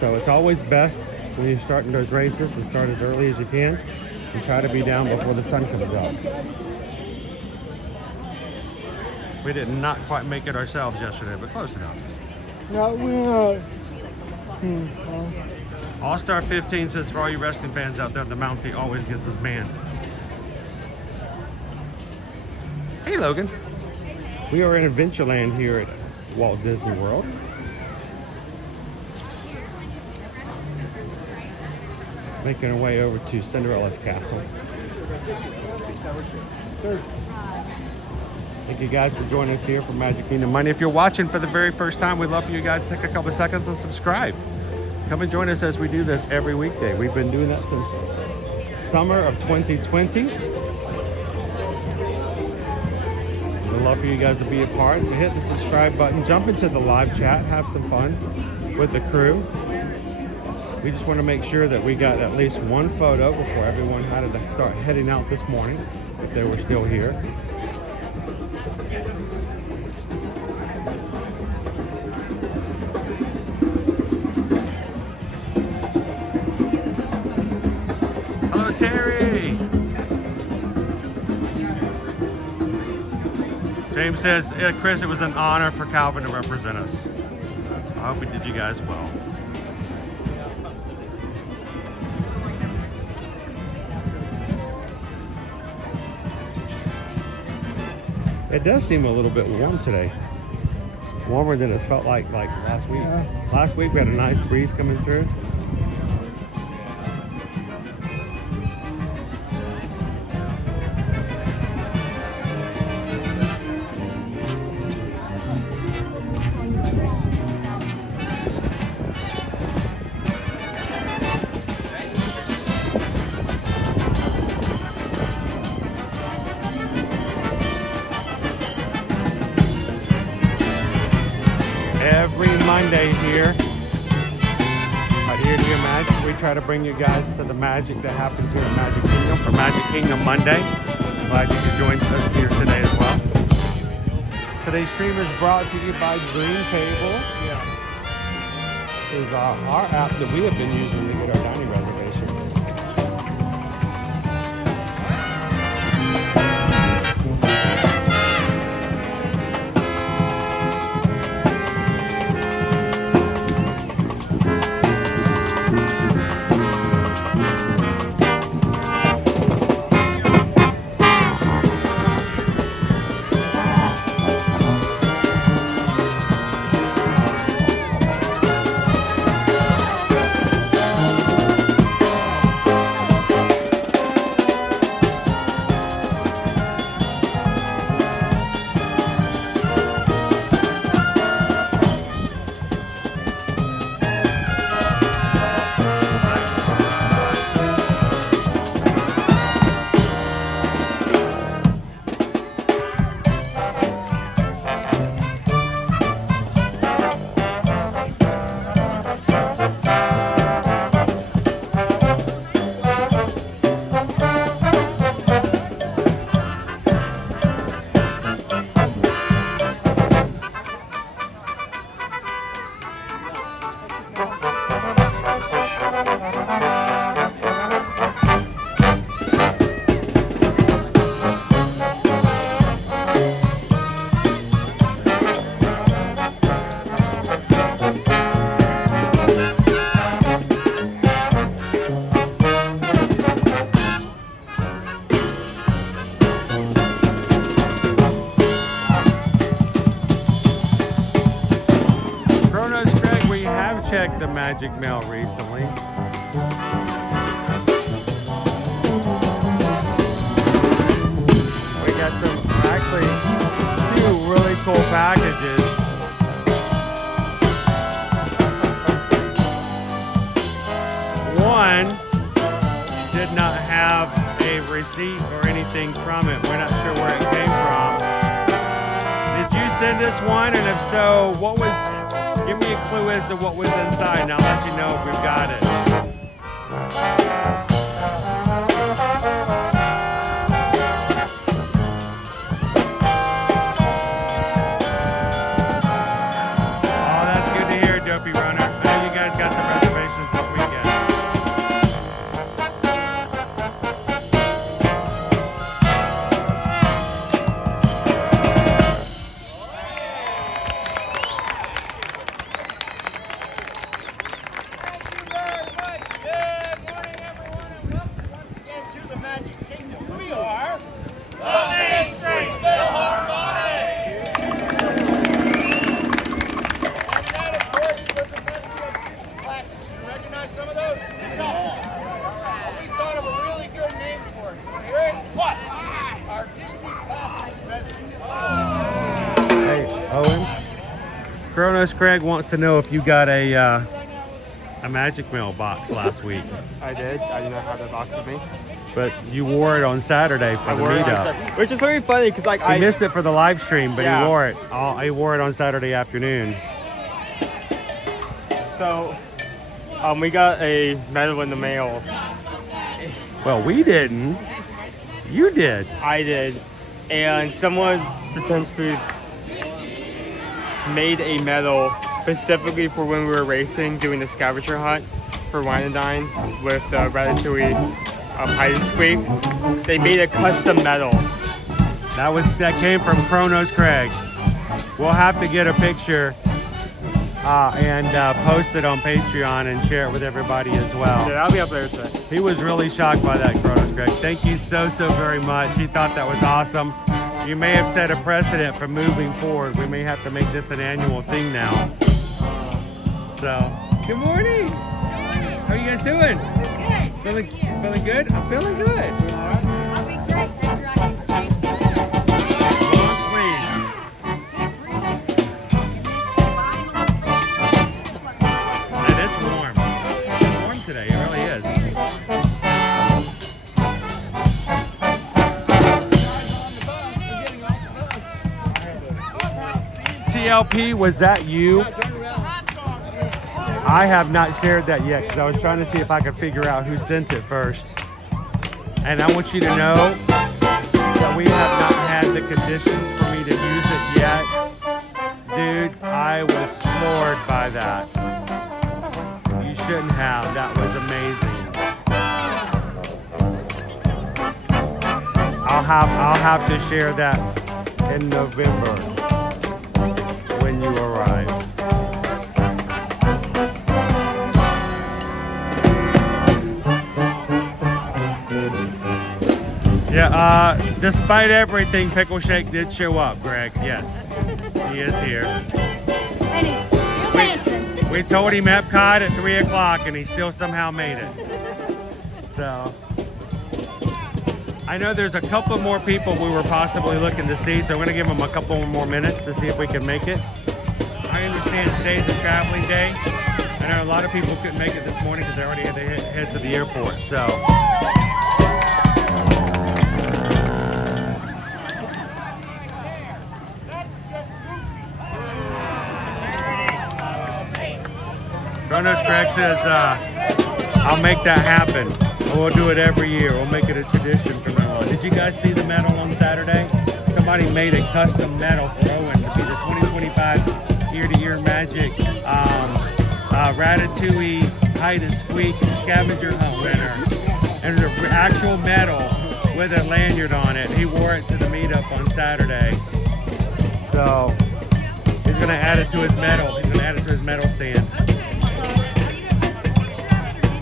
So it's always best when you're starting those races to start as early as you can and try to be down before the sun comes up. We did not quite make it ourselves yesterday, but close enough. No, we're All-Star 15 says for all you wrestling fans out there, the Mountie always gets his man. Hey, Logan. We are in Adventureland here at Walt Disney World. Making our way over to Cinderella's castle. Thank you guys for joining us here for Magic Kingdom Monday. If you're watching for the very first time, we'd love for you guys to take a couple of seconds and subscribe. Come and join us as we do this every weekday. We've been doing that since summer of 2020. We'd love for you guys to be a part. So hit the subscribe button, jump into the live chat, have some fun with the crew. We just want to make sure that we got at least one photo before everyone had to start heading out this morning, if they were still here. Hello, Terry. James says, Chris, it was an honor for Calvin to represent us. I hope we did you guys well. It does seem a little bit warm today. Warmer than it's felt like last week. Yeah. Last week we had a nice breeze coming through. Every Monday here at Ear to Your Magic, we try to bring you guys to the magic that happens here at Magic Kingdom for Magic Kingdom Monday. Glad you could join us here today as well. Today's stream is brought to you by Green Table. This is our app that we have been using to get our dining reservations. Checked the Magic Mail recently. receipt or anything from it. We're not sure where it came from. Did you send us one? And if so, what was, give me a clue as to what was inside and I'll let you know if we've got it. Oh, that's good to hear, Dopey Runner. I know you guys got some reservations this weekend. Kronos Craig wants to know if you got a Magic Mail box last week. I did. I did not have that box with me. But you wore it on Saturday for the meetup. Which is very funny because like I missed it for the live stream, but yeah. he wore it. He wore it on Saturday afternoon. So we got a medal in the mail. Well, we didn't. You did. I did. And someone potentially made a medal specifically for when we were racing, doing the scavenger hunt for Wine and Dine with the Ratatouille hide and squeak. They made a custom medal. That came from Kronos Craig. We'll have to get a picture and post it on Patreon and share it with everybody as well. Yeah, I'll be up there today. He was really shocked by that, Kronos Craig. Thank you so very much. He thought that was awesome. You may have set a precedent for moving forward. We may have to make this an annual thing now. So, good morning. How are you guys doing? Good. Feeling good? I'm feeling good. Long sleeve. And it's warm. It's warm today. It really is. TLP, was that you? I have not shared that yet because I was trying to see if I could figure out who sent it first. And I want you to know that we have not had the conditions for me to use it yet. Dude, I was floored by that. You shouldn't have. That was amazing. I'll have to share that in November when you arrive. Yeah, despite everything, Pickle Shake did show up, Greg. Yes, he is here. And he's still dancing. We told him Epcot at 3 o'clock and he still somehow made it. So, I know there's a couple more people we were possibly looking to see, so I'm going to give them a couple more minutes to see if we can make it. I understand today's a traveling day. I know a lot of people couldn't make it this morning because they already had to head to the airport, so. Kronos Craig says, I'll make that happen. We'll do it every year. We'll make it a tradition from now on. Did you guys see the medal on Saturday? Somebody made a custom medal for Owen to be the 2025 Year-to-Year Magic Ratatouille Hide and Squeak Scavenger Hunt winner. And there's an actual medal with a lanyard on it. He wore it to the meetup on Saturday. So he's going to add it to his medal. He's going to add it to his medal stand.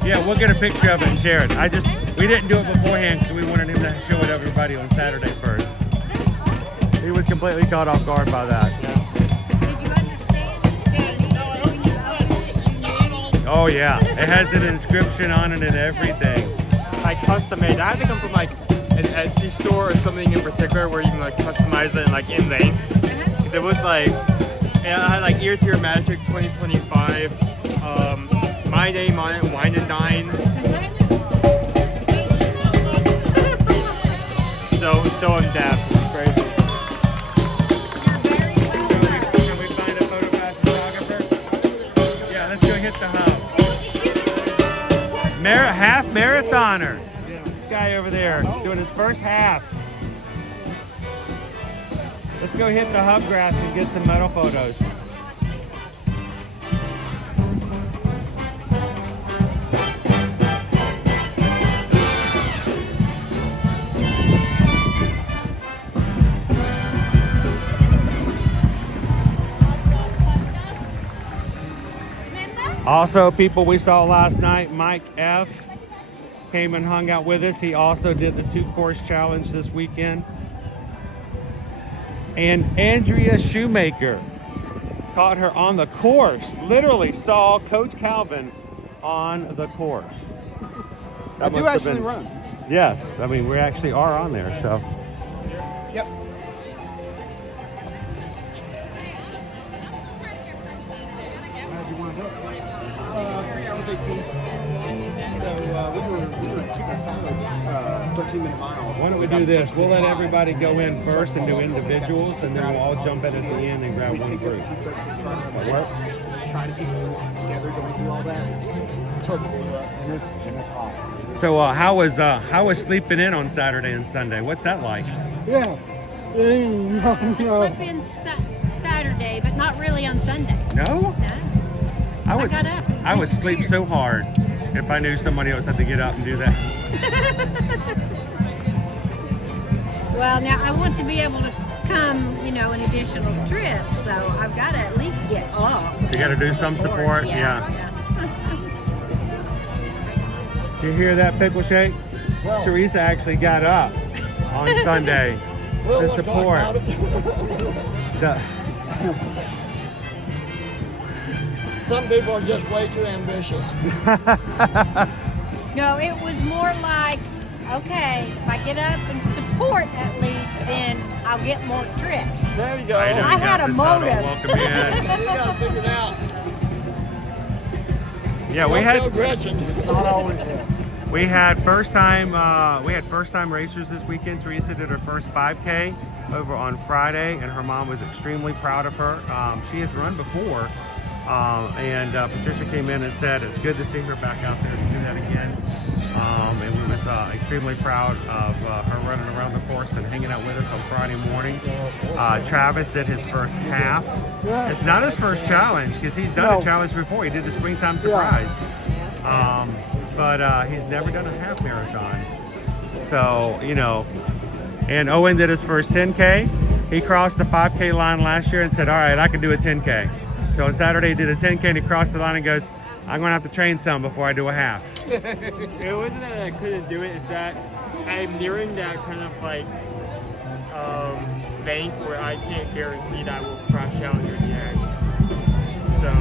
Yeah, we'll get a picture of it and share it. We didn't do it beforehand because we wanted him to show it to everybody on Saturday first. He was completely caught off guard by that. Oh yeah, it has an inscription on it and everything. Like custom made. I had to come from like an Etsy store or something in particular where you can like customize it like in length. Because it was like, it had like Ear to Ear Magic 2025. My name on it, Wine and Dine. so in depth. It's crazy. Can we find a photographer? Yeah, let's go hit the hub. Half marathoner. This guy over there doing his first half. Let's go hit the hub grass and get some medal photos. Also, people we saw last night, Mike F. came and hung out with us. He also did the 2-course challenge this weekend. And Andrea Shoemaker caught her on the course. Literally saw Coach Calvin on the course. I do actually run. Yes, I mean we actually are on there. So. Yep. How'd you wind up? 3 hours 18. So we were keeping a solid 13-minute mile. Why don't we do this? We'll let everybody go in first and do individuals, and then we'll all jump in at the end and grab one group. Just trying to keep it together, going through all that. And it's hot. So how was sleeping in on Saturday and Sunday? What's that like? Yeah. I slept in Saturday, but not really on Sunday. No? No. I got up. I would sleep so hard if I knew somebody else had to get up and do that. Well, now I want to be able to come, an additional trip, so I've got to at least get up. You got to do some support, yeah. Did you hear that, Pickle Shake? Well, Teresa actually got up on Sunday to support. Some people are just way too ambitious. No, it was more like, okay, if I get up and support at least, then I'll get more trips. There you go. I had a motive. Welcome in. You got to figure it out. Yeah, we had. It's not always there. We had first time racers this weekend. Teresa did her first 5K over on Friday, and her mom was extremely proud of her. She has run before, and Patricia came in and said it's good to see her back out there to do that again. And we was extremely proud of her running around the course and hanging out with us on Friday morning. Travis did his first half. It's not his first challenge because he's done a challenge before. He did the springtime surprise. But he's never done a half marathon. So, and Owen did his first 10K. He crossed the 5K line last year and said, all right, I can do a 10K. So on Saturday he did a 10K and he crossed the line and goes, I'm going to have to train some before I do a half. It wasn't that I couldn't do it, it's that I'm nearing that kind of like bank where I can't guarantee that I will cross challenge at the end. So.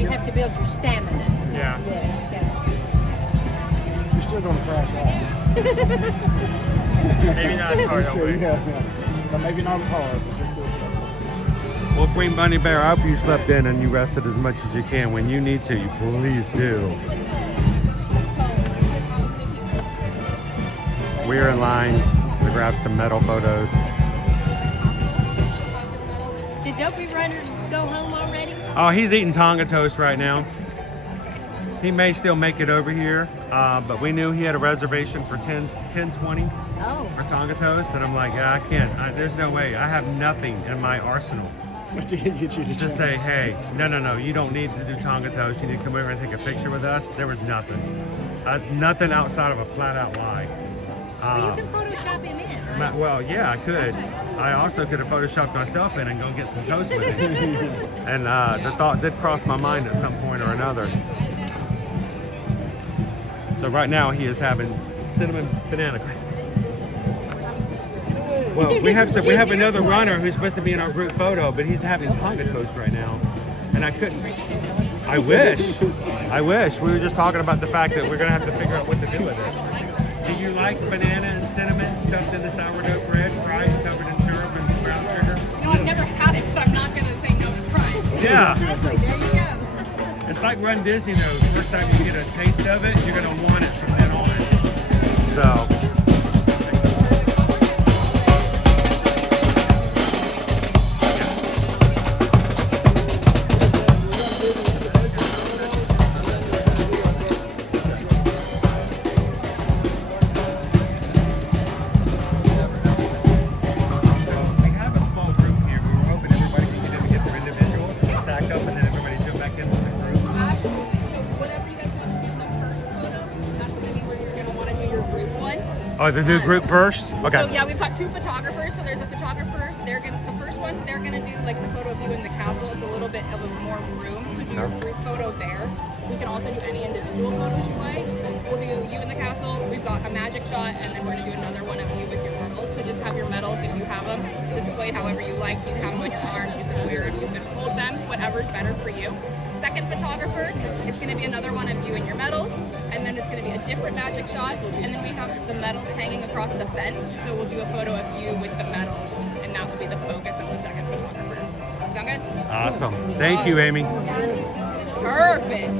You have to build your stamina. Yeah. You're still going to crash out. Maybe not as hard. Yeah. Maybe not as hard, but you're still crashing. Well, Queen Bunny Bear, I hope you slept in and you rested as much as you can. When you need to, you please do. We're in line to grab some medal photos. Did Dopey Runner go home already? Oh, he's eating Tonga toast right now. He may still make it over here, but we knew he had a reservation for 10:20 for Tonga toast, and I'm like, yeah, I can't. There's no way. I have nothing in my arsenal to get you to just say, hey, no, you don't need to do Tonga toast. You need to come over and take a picture with us. There was nothing. Nothing outside of a flat-out lie. Well, you can Photoshop him in, right? Well, yeah, I could. I also could have Photoshopped myself in and go get some toast with it. And the thought did cross my mind at some point or another. So right now he is having cinnamon banana cream. Well, we have another runner who's supposed to be in our group photo, but he's having Tonga toast right now, and I couldn't. I wish. We were just talking about the fact that we're gonna have to figure out what to do with it. Do you like banana and cinnamon stuffed in the sourdough bread, fried, covered in syrup and brown sugar? I've never had it, so I'm not gonna say no to fries. Yeah. Exactly. There you go. It's like Run Disney though. The first time you get a taste of it, you're gonna want it from then on. So. Oh, the new group first? Okay. So yeah, we've got 2 photographers. So there's a photographer. The first one, they're gonna do like the photo of you in the castle. It's a little bit of a more room, so do a group photo there. We can also do any individual photos you like. We'll do you in the castle. We've got a magic shot, and then we're gonna do another one of you with your medals. So just have your medals if you have them displayed however you like. You can have them on your arm. You can wear them. You can hold them. Whatever's better for you. Second photographer, it's going to be another one of you and your medals, and then it's going to be a different magic shot, and then we have the medals hanging across the fence, so we'll do a photo of you with the medals, and that will be the focus of the second photographer. Sound good? Awesome. Thank you, Amy. Perfect.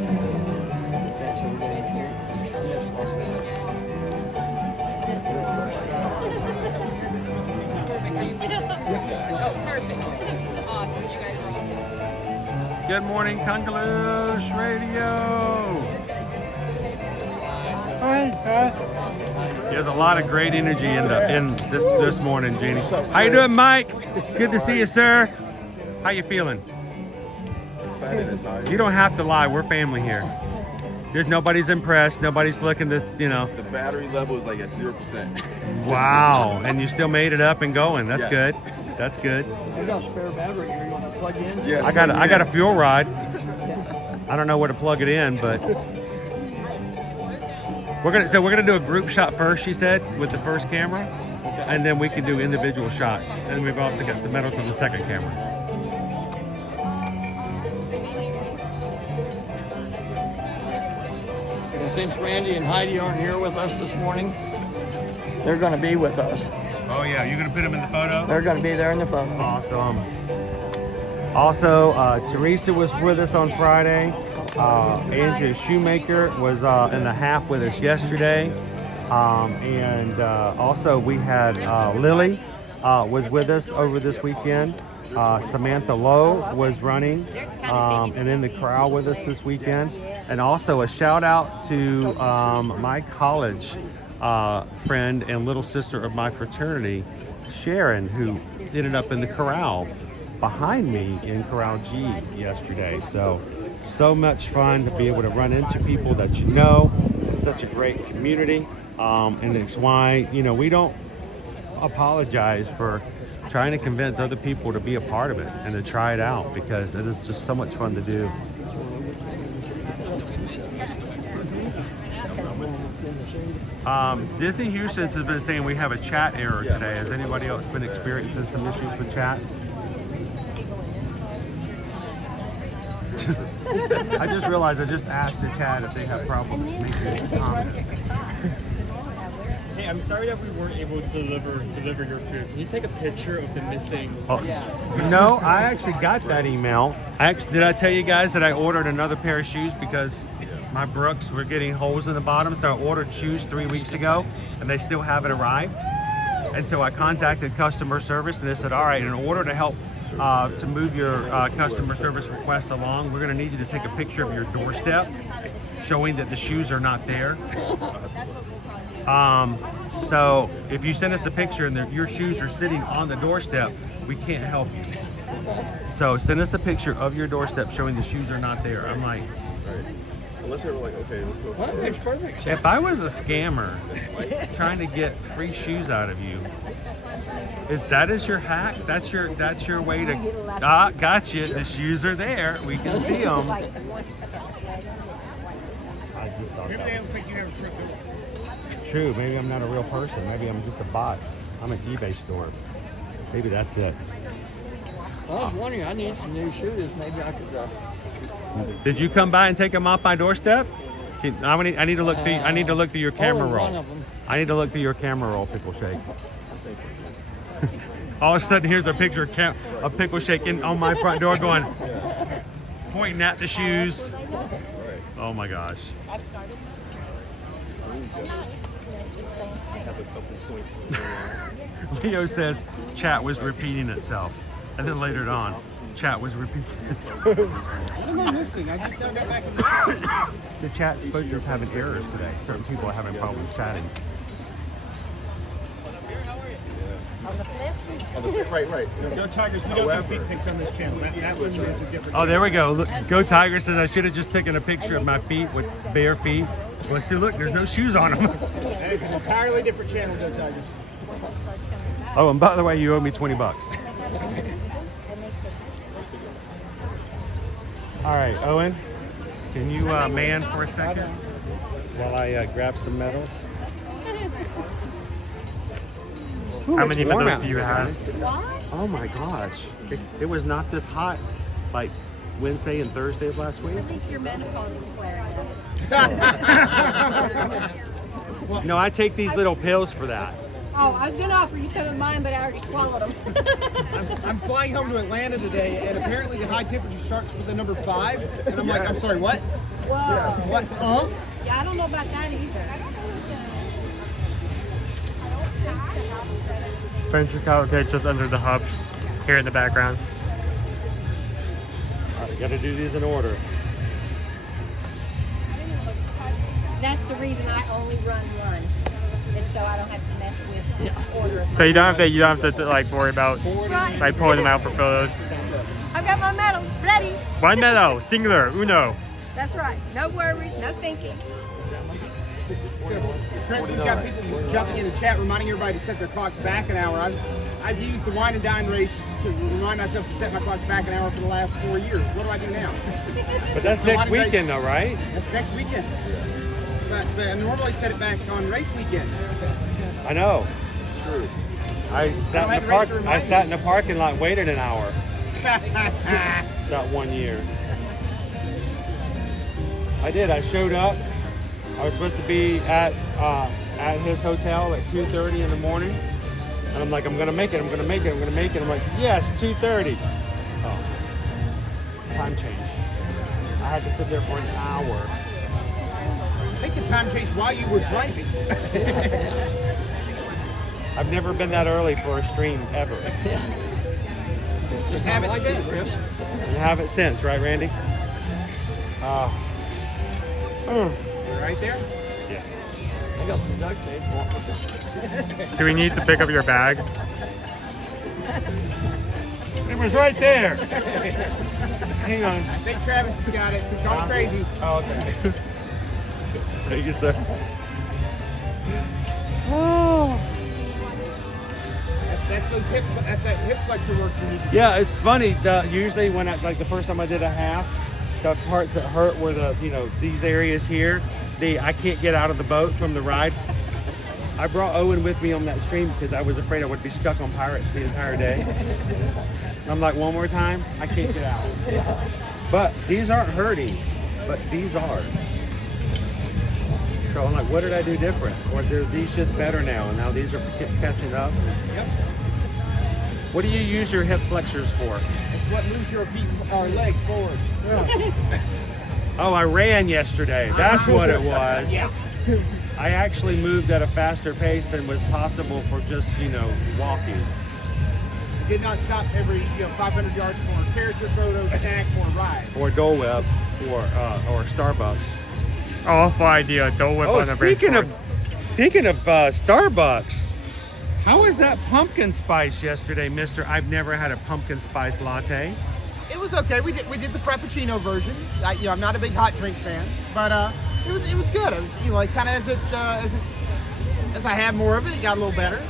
Oh, perfect. Awesome. You guys are awesome. Good morning, Kungaloosh Radio. There's a lot of great energy in this morning, Jeannie. How you doing, Mike? Good to see you, sir. How you feeling? Excited and tired. You don't have to lie. We're family here. There's nobody's impressed. Nobody's looking to, you know. The battery level is like at 0%. Wow. And you still made it up and going. That's Yes. good. That's good. I got a spare battery here. You want to plug in? Yes, I got a fuel rod. I don't know where to plug it in, but we're gonna do a group shot first, she said, with the first camera, and then we can do individual shots. And we've also got some medals from the second camera. And since Randy and Heidi aren't here with us this morning, they're going to be with us. Oh yeah, you're gonna put them in the photo? They're going to be there in the photo. Awesome. Also, Teresa was with us on Friday. Andrea Shoemaker was in the half with us yesterday. And also we had Lily was with us over this weekend. Samantha Lowe was running and in the crowd with us this weekend. And also a shout out to my college friend and little sister of my fraternity, Sharon, who ended up in the corral behind me in Corral G yesterday. So much fun to be able to run into people that you know. It's such a great community, and it's why, you know, we don't apologize for trying to convince other people to be a part of it and to try it out, because it is just so much fun to do. Disney Houston has been saying we have a chat error today. Has anybody else been experiencing some issues with chat? I just realized I just asked the chat if they have problems making comments. Hey, I'm sorry that we weren't able to deliver your food. Can you take a picture of the missing? Oh, no, I actually got that email. Did I tell you guys that I ordered another pair of shoes because my Brooks were getting holes in the bottom? So I ordered shoes 3 weeks ago and they still haven't arrived. And so I contacted customer service and they said, all right, in order to help to move your customer service request along, we're going to need you to take a picture of your doorstep showing that the shoes are not there. So if you send us a picture and your shoes are sitting on the doorstep, we can't help you. So send us a picture of your doorstep showing the shoes are not there. I'm like, Unless they were like, okay, let's go. That makes perfect sense. if I was a scammer trying to get free shoes out of you, if that is your hack, that's your way to, gotcha, the shoes are there, we can see them. True, maybe I'm not a real person, maybe I'm just a bot. I'm an eBay store. Maybe that's it. Well, I was wondering, I need some new shoes. Maybe I could. Did you come by and take them off my doorstep? I need to look through. I need to look through your camera one roll. of them. I need to look through your camera roll, Pickle Shake. All of a sudden, here's a picture of Pickle Shake on my front door, going, pointing at the shoes. Oh my gosh. have a couple points to go on. Leo says chat was repeating itself. And then later on, chat was repeating itself. What am I missing? I just got back in the The chat's supposed to be having errors today. Certain people are having problems chatting. Right. Go Tigers, we don't do feet pics on this channel. That one is a different Oh, there we go. Look, Go Tiger says I should have just taken a picture of my feet with bare feet. Well, see, look, there's no shoes on them. That is an entirely different channel, Go Tigers. Oh, and by the way, you owe me $20. All right, Owen, can you man for a second while I grab some medals? How many medals do you have? Oh my gosh. It was not this hot like Wednesday and Thursday of last week. At least your menopause is flaring up. No, I take these little pills for that. Oh, I was going to offer you some of mine, but I already swallowed them. I'm flying home to Atlanta today, and apparently the high temperature starts with the number 5. And I'm like, I'm sorry, what? Whoa. What? Huh? Yeah, I don't know about that either. Furniture cavalcade just under the hub, here in the background. All right, got to do these in order. That's the reason I only run one, just so I don't have to mess with order. So you don't have to like worry about like pulling them out for photos. I've got my medal ready. One medal, singular, uno. That's right. No worries, no thinking. Chris, we've got people jumping in the chat reminding everybody to set their clocks back an hour. I've used the wine and dine race to remind myself to set my clocks back an hour for the last 4 years. What do I do now? But that's next weekend though, right? That's next weekend. But I normally set it back on race weekend. I know. True. I sat in the parking lot, waited an hour. That 1 year. I did. I showed up. I was supposed to be at his hotel at 2:30 in the morning, and I'm like, I'm gonna make it. I'm like, yes, 2:30. Oh, time change. I had to sit there for an hour. I think the time changed while you were driving. I've never been that early for a stream ever. Just have it since. You have it since, right, Randy? Right there? Yeah. I got some duct tape. Do we need to pick up your bag? It was right there. Hang on. I think Travis has got it. Call it crazy. Oh, okay. Thank you, sir. That's that hip flexor work you need to do. Yeah, it's funny. Usually when the first time I did a half, the parts that hurt were these areas here. I can't get out of the boat from the ride. I brought Owen with me on that stream because I was afraid I would be stuck on Pirates the entire day. I'm like, one more time, I can't get out. But these aren't hurting, but these are. So I'm like, what did I do different? Or are these just better now? And now these are catching up? Yep. What do you use your hip flexors for? It's what moves your feet or legs forward. Yeah. Oh, I ran yesterday. That's what it was. Yeah. I actually moved at a faster pace than was possible for just, walking. Did not stop every 500 yards for a character photo, snack, or ride. Or Dole Whip, or Starbucks. Awful idea, Dole Whip on the race course. Speaking of Starbucks, how was that pumpkin spice yesterday, mister? I've never had a pumpkin spice latte. It was okay. We did the Frappuccino version. I'm not a big hot drink fan, but it was good. It was kind of as I had more of it, it got a little better.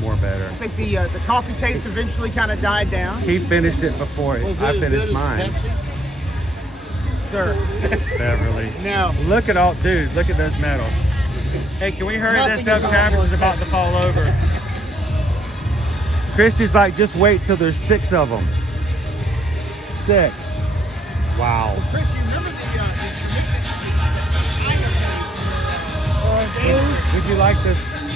More better. I think the coffee taste eventually kind of died down. He finished it before I finished mine. Sir. Beverly. No. Look at those medals. Hey, can we hurry this up? Travis is about to fall over. Christy's like, just wait till there's 6 of them. 6. Wow. Well, Chris, you remember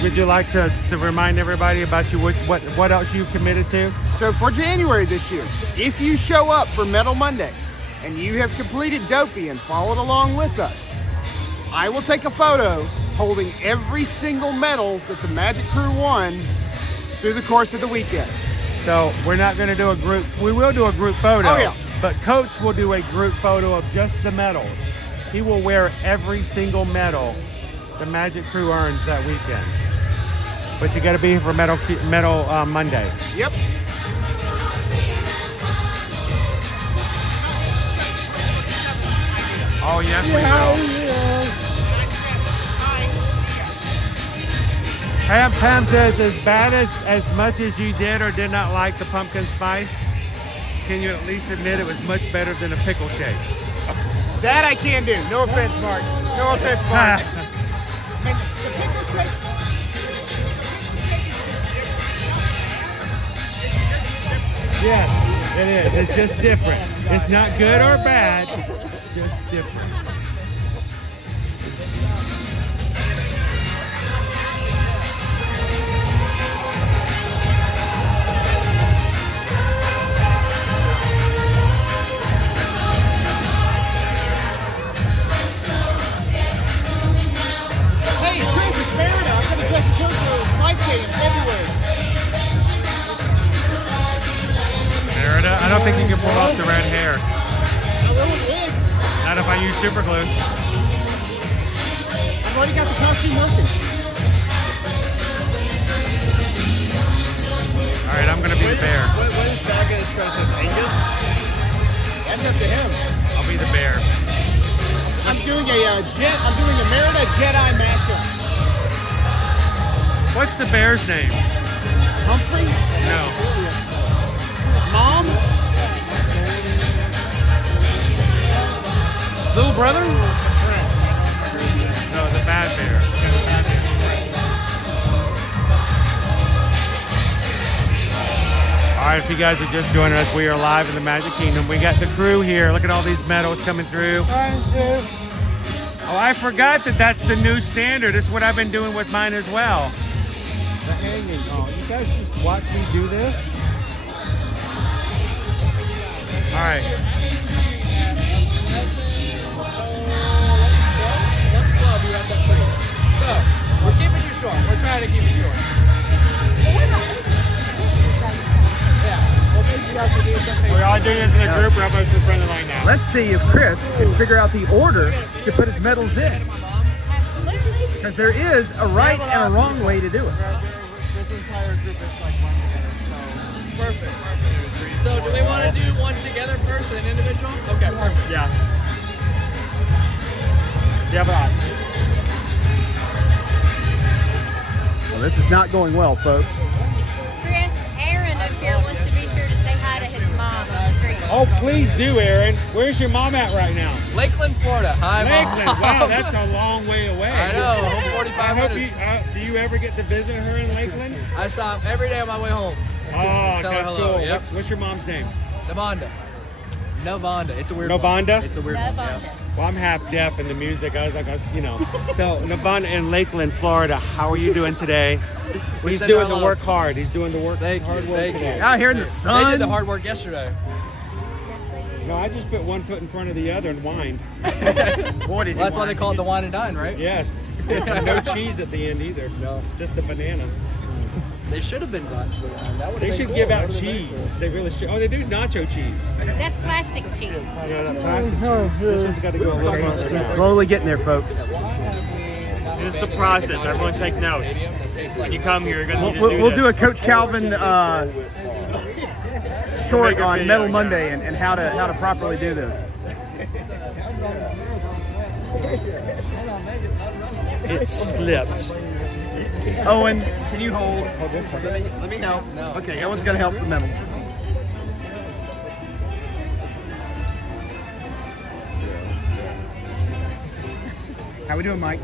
Would you like to remind everybody about what else you've committed to? So for January this year, if you show up for Metal Monday and you have completed Dopey and followed along with us, I will take a photo holding every single medal that the Magic Crew won through the course of the weekend. So we're not going to do a group. We will do a group photo. Oh, yeah. But Coach will do a group photo of just the medals. He will wear every single medal the Magic Crew earns that weekend. But you got to be here for medal Monday. Yep. Oh yes, we will. Pam says, as bad as much as you did or did not like the pumpkin spice, can you at least admit it was much better than a pickle shake? That I can do. No offense, Mark. No offense, Mark. The pickle shake. Yes, it is. It's just different. It's not good or bad, just different. Hey, Chris, it's Merida. I'm going to dress a show for 5K in February. Merida, I don't think you can pull off the red hair. A little wig. Not if I use super glue. I've already got the costume working. All right, I'm gonna be the bear. What is that going to dress as, Angus? That's up to him. I'll be the bear. I'm doing a Merida Jedi matchup. What's the bear's name? Humphrey? No. Mom? Little brother? No, the bad bear. All right, if you guys are just joining us, we are live in the Magic Kingdom. We got the crew here. Look at all these medals coming through. Oh, I forgot that that's the new standard. It's what I've been doing with mine as well. The hanging. Oh, you guys just watch me do this? All right. So, we're keeping you short. We're trying to keep you short. We're all doing this in a group. We're almost in front of the line now. Let's see if Chris can figure out the order to put his medals in. Because there is a right and a wrong way to do it. This entire group is like one together, so Perfect. So, do we want to do one together first and individual? Okay, perfect. yeah. Yeah, but Well, this is not going well, folks. Chris, Aaron up here wants to be sure to say hi to his mom on the street. Oh, please do, Aaron. Where's your mom at right now? Lakeland, Florida. Hi, Lakeland. Mom. Wow, that's a long way away. I know, 45 I hope minutes. do you ever get to visit her in Lakeland? I stop every day on my way home. Oh, Tell her that's hello. cool. Yep. What's your mom's name? Novanda. Novanda. It's a weird Novanda? one. It's a weird one. Yeah. Well, I'm half deaf in the music. I was like, you know. So, Novanda in Lakeland, Florida. How are you doing today? He's send doing our the love. work hard. He's doing the work hard work Thank today. you. Out here in the They sun. did the hard work yesterday. No, I just put one foot in front of the other and whined. Well, that's why they call it the wine and dine, right? Yes. No cheese at the end either. No. Just the banana. They should have been glasses of wine. That would They have should been give cool. out That would've been cheese. They really should. Oh, they do nacho cheese. That's plastic cheese. Yeah, that plastic cheese. This one's got to go a little further down. Slowly getting there, folks. this is the process. Everyone takes notes. When you come here, you're going to need to We'll do do a this. Coach Calvin short Make a on video, Metal yeah. Monday and how to properly do this. It slipped. Owen, can you hold? Hold this one. Let me help. No. Okay, Owen's gonna help the medals. How we doing, Mike?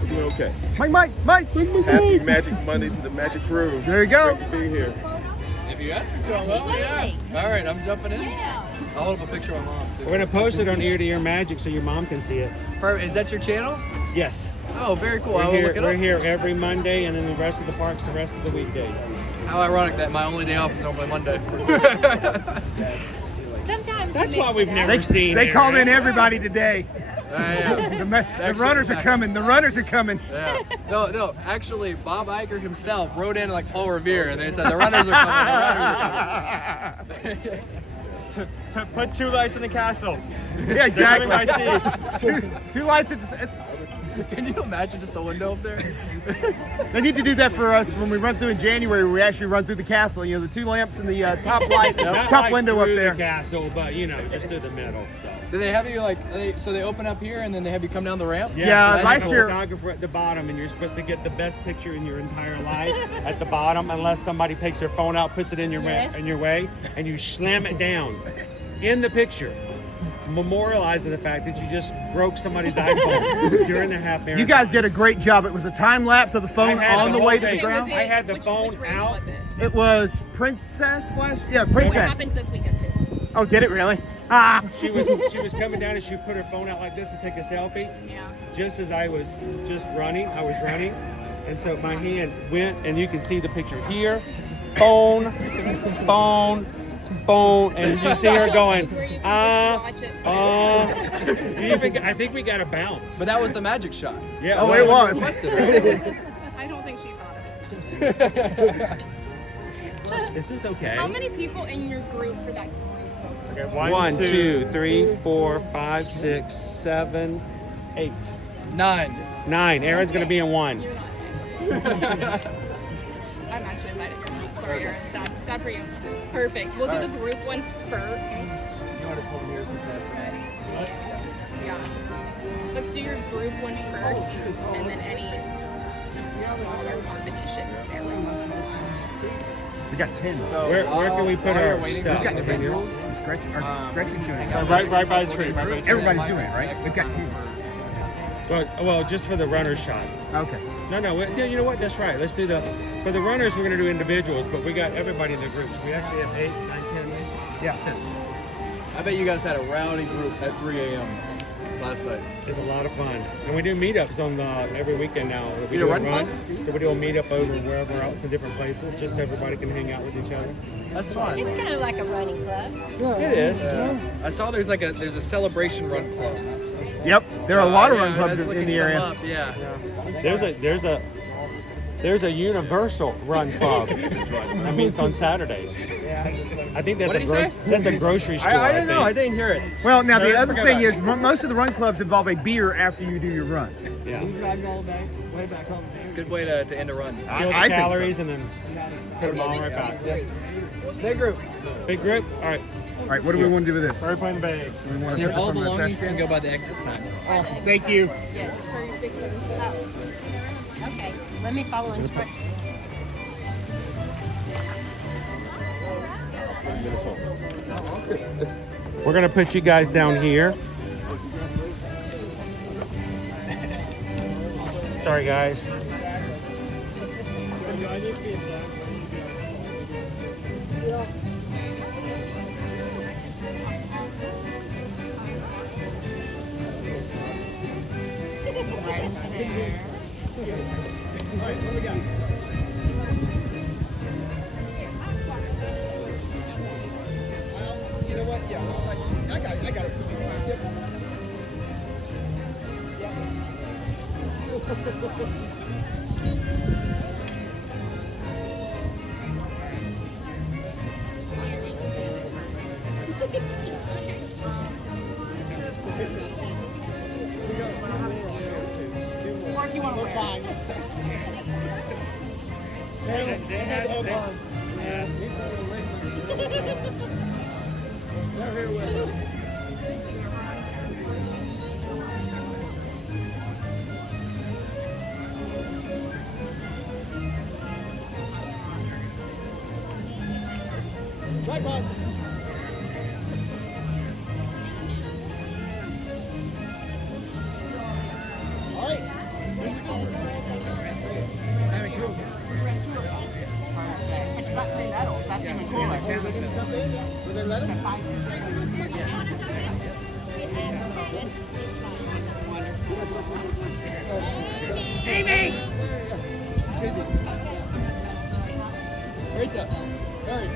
We're doing okay. Mike. Happy Magic Monday to the Magic Crew. There you go. Great to be here. If you ask me to, I will. Yeah. All right, I'm jumping in. I'll hold up a picture of my mom, too. We're going to post it on Ear to Ear Magic so your mom can see it. Is that your channel? Yes. Oh, very cool. I We're will here, look it we're up. here every Monday and then the rest of the parks the rest of the weekdays. How ironic that my only day off is normally Monday. Sometimes That's we why mix we've it never up. seen They it. called in everybody today. The Actually, runners are coming. The runners are coming. Yeah. No. Actually, Bob Iger himself wrote in like Paul Revere, and they said the runners are coming. The runners are coming. Put 2 lights in the castle. Yeah, exactly. They're coming by sea. Two lights at the. Can you imagine just the window up there? They need to do that for us when we run through in January. We actually run through the castle. You know, the 2 lamps and the top light, Not top like window up through there. the castle, but you know, just through the middle. So. Do they have you like? So they open up here, and then they have you come down the ramp? Yeah, so last year. Photographer at the bottom, and you're supposed to get the best picture in your entire life at the bottom, unless somebody takes their phone out, puts it in your way, and you slam it down in the picture, memorializing the fact that you just broke somebody's iPhone during the half marathon. You guys did a great job. It was a time lapse of the phone on the way to the ground. I had the phone out. It was Princess last. Yeah, It Princess. happened this weekend too. Oh, did it really? Ah. She was coming down and she put her phone out like this to take a selfie. Yeah. Just as I was running, and so my hand went, and you can see the picture here. Phone, and you see her going, I think we got a bounce. But that was the magic shot. Yeah. That it was. requested, right? I don't think she thought it was magic. Is this okay? How many people in your group for that group? Okay, 1, 2, 3, 4, 5, 6, 7, 8. 9. Aaron's gonna be in 1. I'm actually invited. Sorry, Aaron. Sad for you. Perfect. We'll do the group one first. Yeah. Let's do your group one first, and then any smaller combinations there. We got 10. So Where can we put our We've stuff? got 10. Gretchen's doing it. Right by the tree. Everybody's doing it, right? We've got 10. Well, just for the runner shot. Okay. No, you know what? That's right. Let's do for the runners, we're going to do individuals, but we got everybody in the groups. We actually have 8, 9, 10. Yeah, 10. I bet you guys had a rowdy group at 3 a.m. last night. It's a lot of fun. And we do meetups on every weekend now. We You do do a run run. club? So we do a meetup over wherever else in different places, just so everybody can hang out with each other. That's fun. It's kind of like a running club. It is. I saw there's a celebration run club. Yep, there are a lot of run Yeah, I clubs was in looking the some area. up, yeah. There's a universal run club that meets on Saturdays. I think that's What did he say? that's a grocery store. I don't know. I didn't hear it. Well, now the let's other forget thing about is most of the run clubs involve a beer after you do your run. Yeah. It's a good way to end a run. Kill the I think calories so. and then put them all right back. Big group. Big group. All right. All right, what do we want to do with this? We're playing the bag. We want And to then put all this on the belongings trash can can? go by the exit sign. Awesome, thank you. Yes, perfect. Okay, let me follow instructions. We're gonna put you guys down here. Sorry, guys. You know what? Yeah, let's try. I got it. Yep. Or if you want to wear it. Tripod. All right. But you got 3 medals. That's even cooler. Amy! Great job. All right.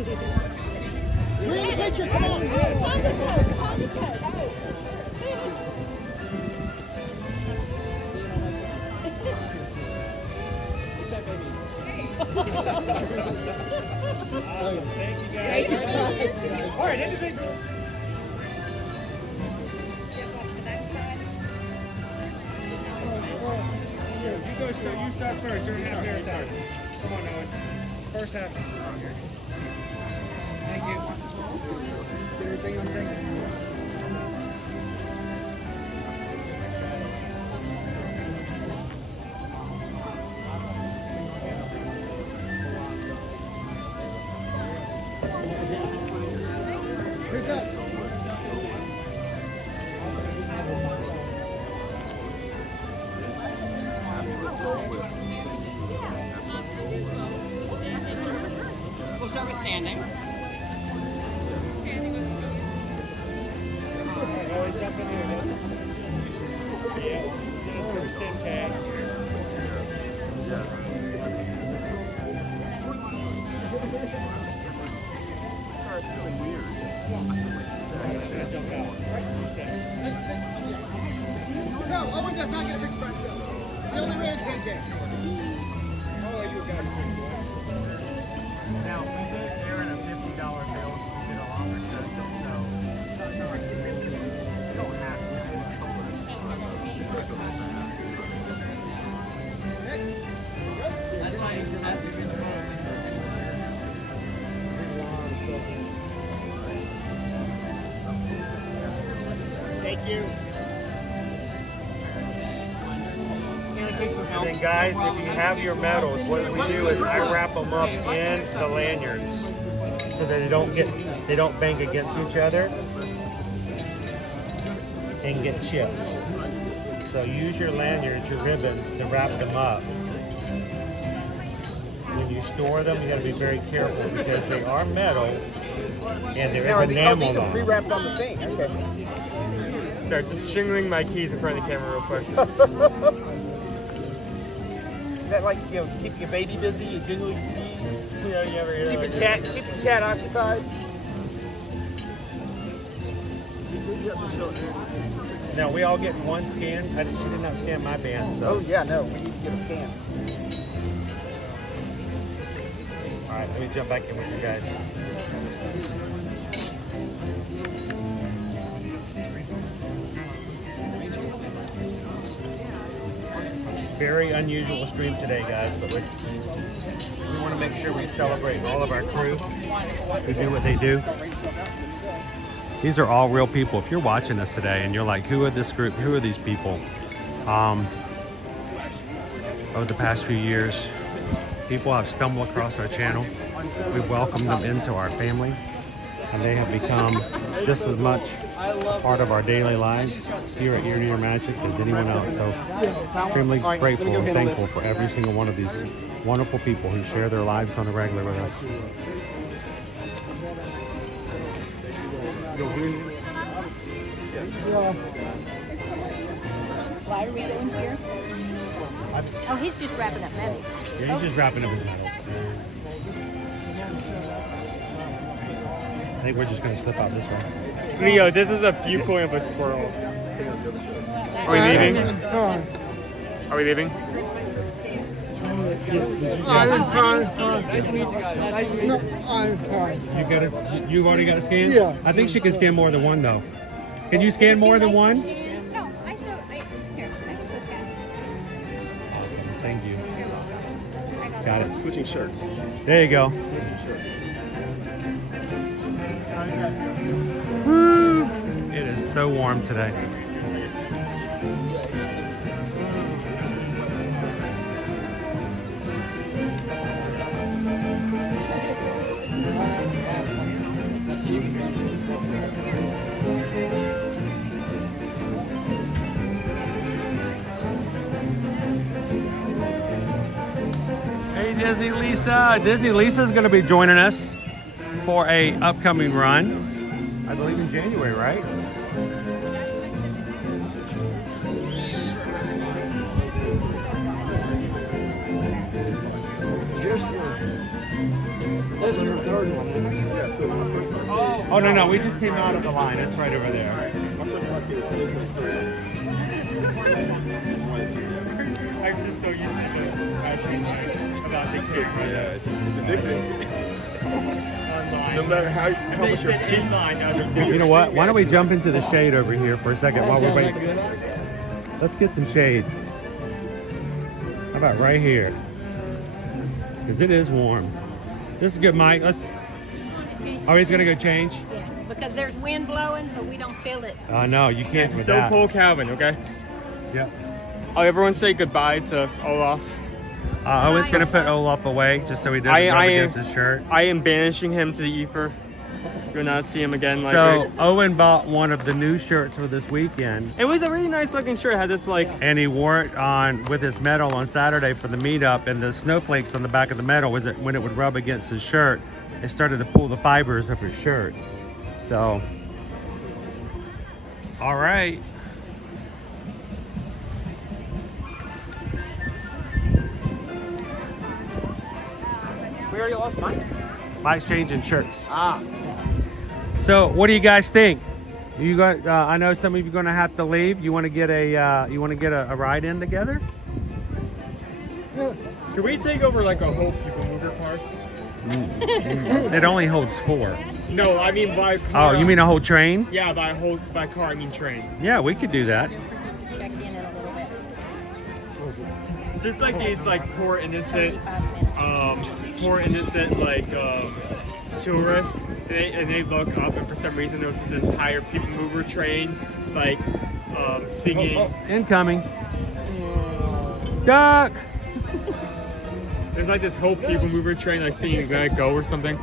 Green picture, come on. Thank you guys. All right, individuals. You start first. You're half marathon. Come on, Owen. First half. Thank you. Get everything on thing. Who's up? We'll start with standing. No, Owen does not get a picture by himself. He only ran 10K. Oh, you got it. Now, we did Aaron a $50 bill to get a longer system, so you don't have to. That's why you're asking to get the photos. There's a lot of stuff in it. Thank you. And then guys, if you have your medals, what we do is I wrap them up in the lanyards so that they don't bang against each other and get chipped. So use your lanyards, your ribbons to wrap them up. When you store them, you got to be very careful because they are metal and there is enamel these on are them. pre-wrapped on the thing. Okay. Sorry, just shingling my keys in front of the camera real quick. Is that like, keep your baby busy, you jiggle your keys? Yeah, you ever hear Keep that? your chat occupied? Now we all get one scan. She did not scan my band, so. Oh yeah, no, we need to get a scan. All right, let me jump back in with you guys. Very unusual stream today, guys, but we want to make sure we celebrate all of our crew who do what they do. These are all real people. If you're watching us today and you're like, who are this group? Who are these people? Over the past few years, people have stumbled across our channel. We've welcomed them into our family, and they have become just as much part of our daily lives here at Ear to Ear Magic as anyone else. So extremely grateful and thankful for every single one of these wonderful people who share their lives on a regular with us. Why are we going here? Oh, he's just wrapping up medals. Yeah, he's just wrapping up his medal. I think we're just going to slip out this way. Leo, this is a viewpoint of a squirrel. Are we leaving? Are we leaving? Nice to meet you guys. Nice to meet you. You got it. You've already got a scan? Yeah. I think she can scan more than one, though. Can you scan more than one? No, I can still scan. Thank you. Got it. Switching shirts. There you go. Woo! It is so warm today. Hey Disney Lisa. Disney Lisa is going to be joining us for a upcoming run. I believe in January, right? This is your third one. Oh, no, we just came out of the line. It's right over there. My first 5K was 2023. I'm just so used to the about dictating. Yeah, it's addicting. Online. No matter how much your feet. You know what? Why don't we jump into the shade over here for a second while we're waiting? Let's get some shade. How about right here? Because it is warm. This is good, Mike. Are we gonna go change? Yeah, because there's wind blowing, but we don't feel it. No, you can't with Still that. pull Calvin, okay? Yeah. Oh, everyone say goodbye to Olaf. Owen's gonna put Olaf away just so he doesn't rub against his shirt. I am banishing him to the ether. You'll not see him again. Like So Owen bought one of the new shirts for this weekend. it was a really nice looking shirt. It had this like, And he wore it on with his medal on Saturday for the meetup, and the snowflakes on the back of the medal was that when it would rub against his shirt, it started to pull the fibers of his shirt. So, all right. We already lost Mike. Mike's changing shirts. Ah. So, what do you guys think? You got? I know some of you are going to have to leave. You want to get a ride in together? Can we take over like a whole people mover car? It only holds 4. No, I mean by car. Oh, you mean a whole train? Yeah, by car I mean train. Yeah, we could do that. Check in a little bit. Just like these like poor innocent like tourists, and they look up, and for some reason there's this entire people mover train like singing. Incoming. Duck. There's like this whole people mover train like singing "Let It Go" or something.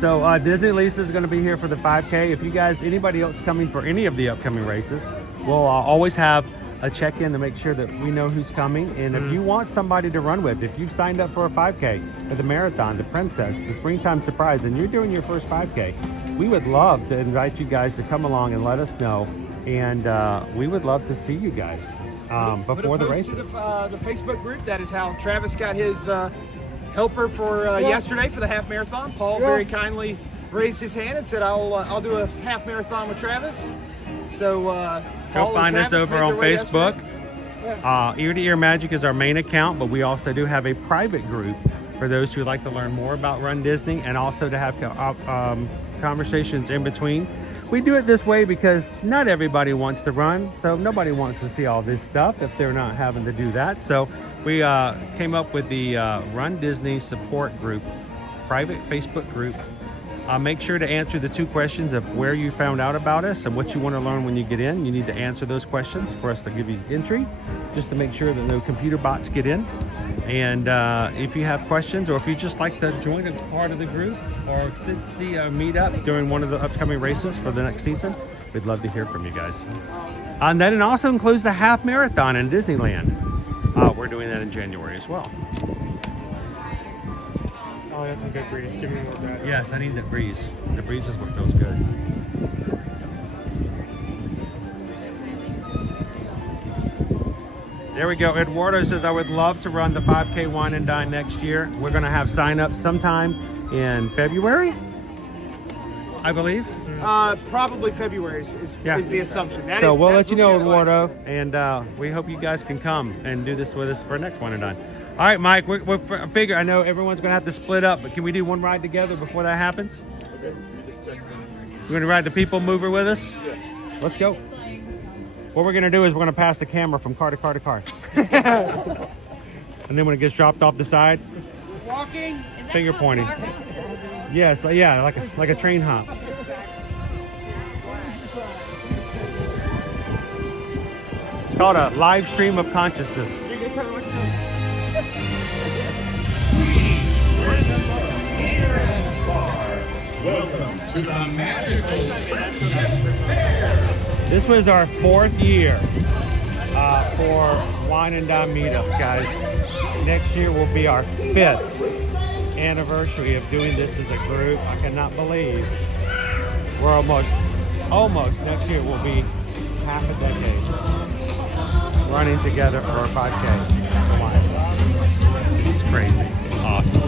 So Disney Lisa is going to be here for the 5K. If you guys, anybody else coming for any of the upcoming races, we'll always have a check-in to make sure that we know who's coming. And if you want somebody to run with, if you've signed up for a 5K, or the marathon, the Princess, the Springtime Surprise, and you're doing your first 5K, we would love to invite you guys to come along and let us know. And we would love to see you guys before the races. To the Facebook group. That is how Travis got his helper for yesterday for the half marathon. Paul very kindly raised his hand and said, "I'll do a half marathon with Travis." So go find us over on Facebook. Ear to Ear Magic is our main account, but we also do have a private group for those who like to learn more about Run Disney and also to have conversations in between. We do it this way because not everybody wants to run, so nobody wants to see all this stuff if they're not having to do that. So we came up with the Run Disney support group, private Facebook group. Make sure to answer the 2 questions of where you found out about us and what you want to learn when you get in. You need to answer those questions for us to give you entry, just to make sure that no computer bots get in. And if you have questions, or if you just like to join a part of the group or see a meetup during one of the upcoming races for the next season, we'd love to hear from you guys. And then it also includes the half marathon in Disneyland. We're doing that in January as well. Oh, that's some good breeze. Give me more of that. Yes, I need that breeze. The breeze is what feels good. There we go. Eduardo says, I would love to run the 5K Wine and Dine next year. We're going to have sign-ups sometime in February, I believe. Probably February is the assumption. So we'll let you know, Eduardo, and we hope you guys can come and do this with us for next Wine and Dine. All right, Mike, we're figure. I know everyone's going to have to split up, but can we do one ride together before that happens? Okay, you just text them. You want to ride the People Mover with us? Yeah. Let's go. What we're going to do is we're going to pass the camera from car to car to car. And then when it gets dropped off the side, Walking. finger pointing. Yes, yeah, like a train hop. It's called a live stream of consciousness. Welcome to the magical fair. This was our 4th year for Wine and Dine meetups, guys. Next year will be our 5th anniversary of doing this as a group. I cannot believe we're almost next year will be half a decade running together for a 5K. It's crazy. Awesome.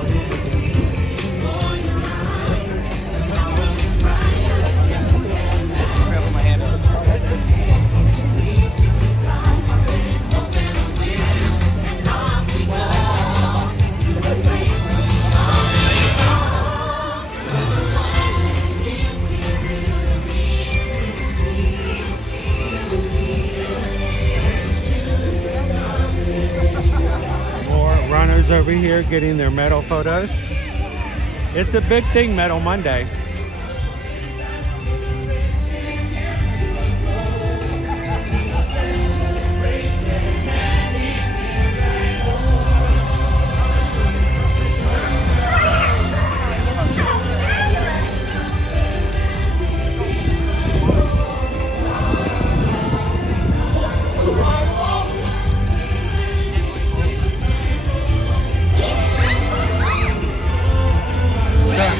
Girls over here getting their medal photos. It's a big thing, Medal Monday.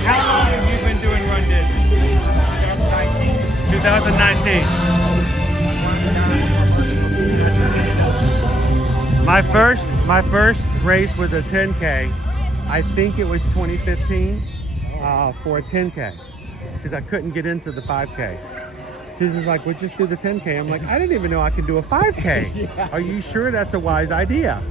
How long have you been doing Run Disney? 2019. My first race was a 10K. I think it was 2015 for a 10K because I couldn't get into the 5K. Susan's like, well, just do the 10K. I'm like, I didn't even know I could do a 5K. Yeah. Are you sure that's a wise idea?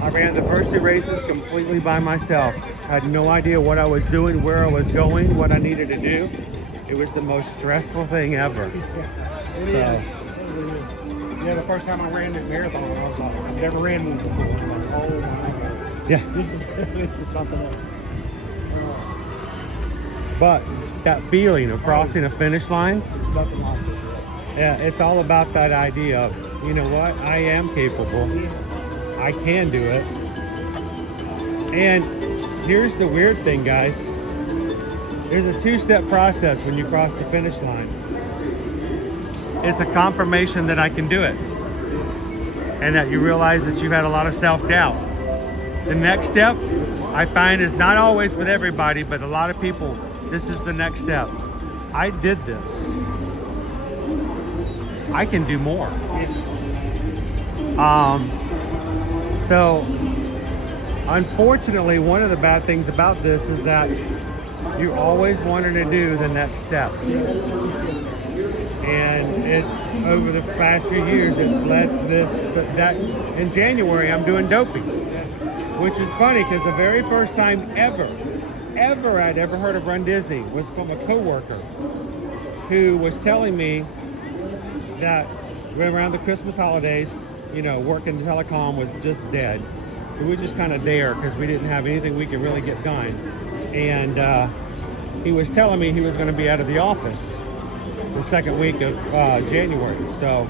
I ran the first 2 races completely by myself. I had no idea what I was doing, where I was going, what I needed to do. It was the most stressful thing ever. It is. Yeah, the first time I ran that marathon, I was like, I've never ran one before. I'm like, oh my God. Yeah. This is something else. But that feeling of crossing a finish line, Nothing like it. yeah, it's all about that idea of, you know what, I am capable. I can do it. And here's the weird thing, guys. There's a 2-step process when you cross the finish line. It's a confirmation that I can do it. And that you realize that you've had a lot of self-doubt. The next step, I find, is not always with everybody, but a lot of people, this is the next step. I did this. I can do more. So, unfortunately, one of the bad things about this is that you always wanted to do the next step. And it's, over the past few years, it's led to this, that in January, I'm doing Dopey. Which is funny, because the very first time ever I'd ever heard of Run Disney was from a coworker who was telling me that around the Christmas holidays, you know, working telecom was just dead. So we were just kind of there because we didn't have anything we could really get done. And he was telling me he was going to be out of the office the second week of January. So,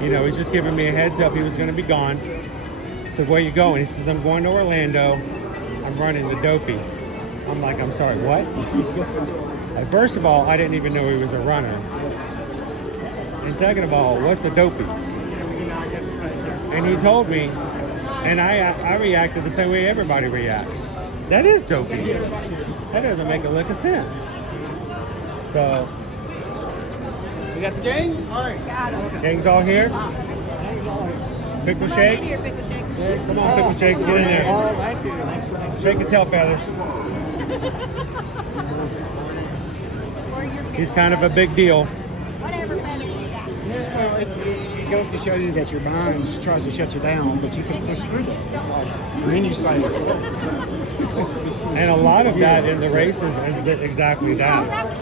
you know, he's just giving me a heads up he was going to be gone. I said, where are you going? He says, I'm going to Orlando. I'm running the Dopey. I'm like, I'm sorry, what? First of all, I didn't even know he was a runner. And second of all, what's a Dopey? And he told me, and I reacted the same way everybody reacts. That is Dopey. That doesn't make a lick of sense. So, We got the gang? All right. gang's all here? Pickle shakes? Come on, pickle shakes, get in there. Shake your tail feathers. He's kind of a big deal. Well, it goes to show you that your mind tries to shut you down, but you can push through that. It's like, and then you say, And a lot of that in the races is exactly that.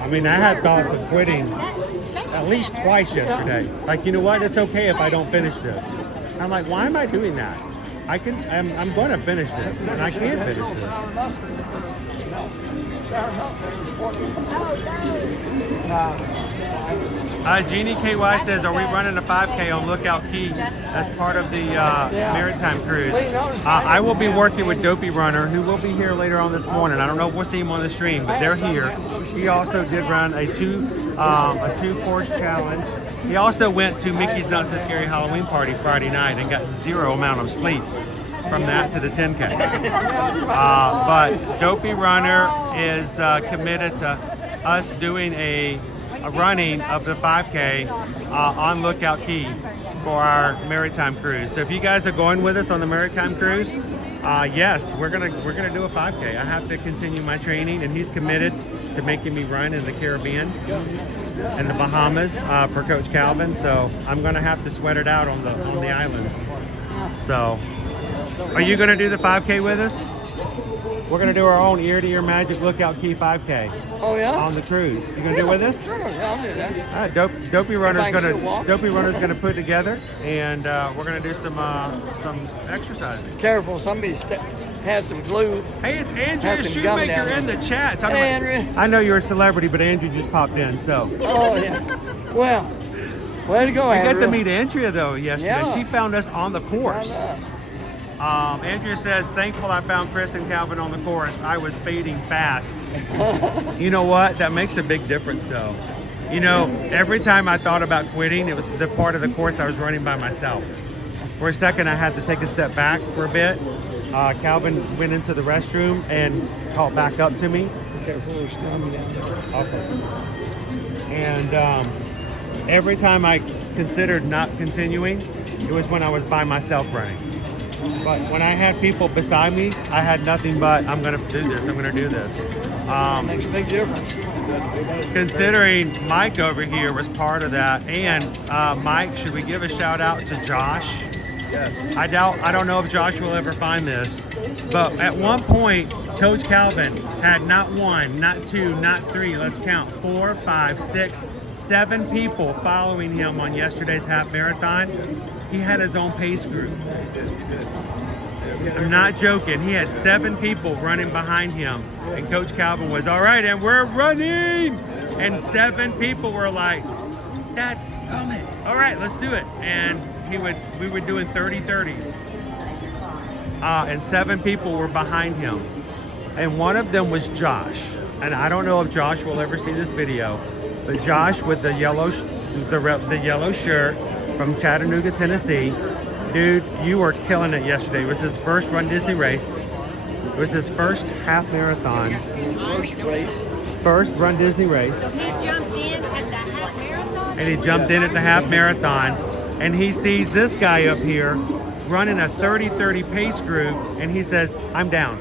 I mean, I had thoughts of quitting at least twice yesterday. Like, you know what? It's okay if I don't finish this. I'm like, why am I doing that? I'm going to finish this, and I can finish this. Jeannie KY says, are we running a 5K on Lookout Key as part of the Maritime Cruise? I will be working with Dopey Runner, who will be here later on this morning. I don't know if we'll see him on the stream, but they're here. He also did run a two-course challenge. He also went to Mickey's Not So Scary Halloween Party Friday night and got 0 amount of sleep from that to the 10K. But Dopey Runner is committed to us doing a running of the 5K on Lookout Key for our Maritime Cruise. So if you guys are going with us on the Maritime Cruise, yes, we're gonna do a 5K. I have to continue my training, and he's committed to making me run in the Caribbean and the Bahamas for Coach Calvin. So I'm gonna have to sweat it out on the islands. So, are you gonna do the 5K with us? we're going to do our own ear-to-ear magic lookout key 5K. Oh yeah? On the cruise. You going to do it with us? Sure, yeah, I'll do that. All right, Dopey Runner's If I can still walk. Dopey Runner's gonna put it together, and we're gonna do some exercising. Careful, somebody has some glue. Hey, it's Andrea Has some gum Shoemaker down in the there. chat. Hey, Andrea. I know you're a celebrity, but Andrea just popped in, so. Oh yeah. Well, way to go, We Andrea. got to meet Andrea though yesterday. Yeah. She found us on the course. Andrea says, thankful I found Chris and Calvin on the course. I was fading fast. You know what? That makes a big difference though. You know, every time I thought about quitting, it was the part of the course I was running by myself. For a second, I had to take a step back for a bit. Calvin went into the restroom and called back up to me. Careful, there's gum down there. Awesome. And every time I considered not continuing, it was when I was by myself running. But when I had people beside me, I had nothing but, I'm going to do this, I'm going to do this. Makes a big difference. Considering Mike over here was part of that, and Mike, should we give a shout out to Josh? Yes. I don't know if Josh will ever find this, but at one point, Coach Calvin had not one, not two, not three, let's count, 4, 5, 6, 7 people following him on yesterday's half marathon. He had his own pace group. I'm not joking. He had 7 people running behind him, and Coach Calvin was, all right, and we're running. And 7 people were like, Dad, come in. All right, let's do it. And we were doing 30-30s. And 7 people were behind him. And one of them was Josh. And I don't know if Josh will ever see this video, but Josh with the yellow shirt from Chattanooga, Tennessee. Dude, you were killing it yesterday. It was his first Run Disney race. It was his first half marathon. First Run Disney race. So he jumped in at the half marathon? And he jumped in at the half marathon. And he sees this guy up here running a 30-30 pace group. And he says, I'm down.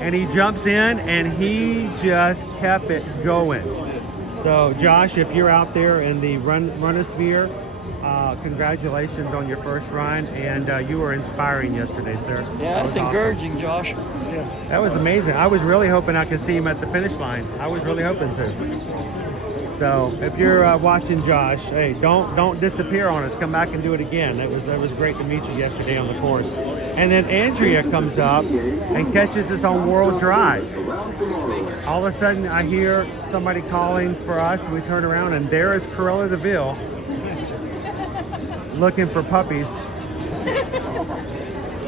And he jumps in and he just kept it going. So Josh, if you're out there in the runosphere, congratulations on your first run, and you were inspiring yesterday, sir. Yeah, that's encouraging, Josh. Yeah, that was amazing. I was really hoping I could see him at the finish line. I was really hoping to. So if you're watching Josh, hey, don't disappear on us. Come back and do it again. It was great to meet you yesterday on the course. And then Andrea comes up and catches us on World Drive. All of a sudden, I hear somebody calling for us. We turn around, and there is Cruella de Vil looking for puppies.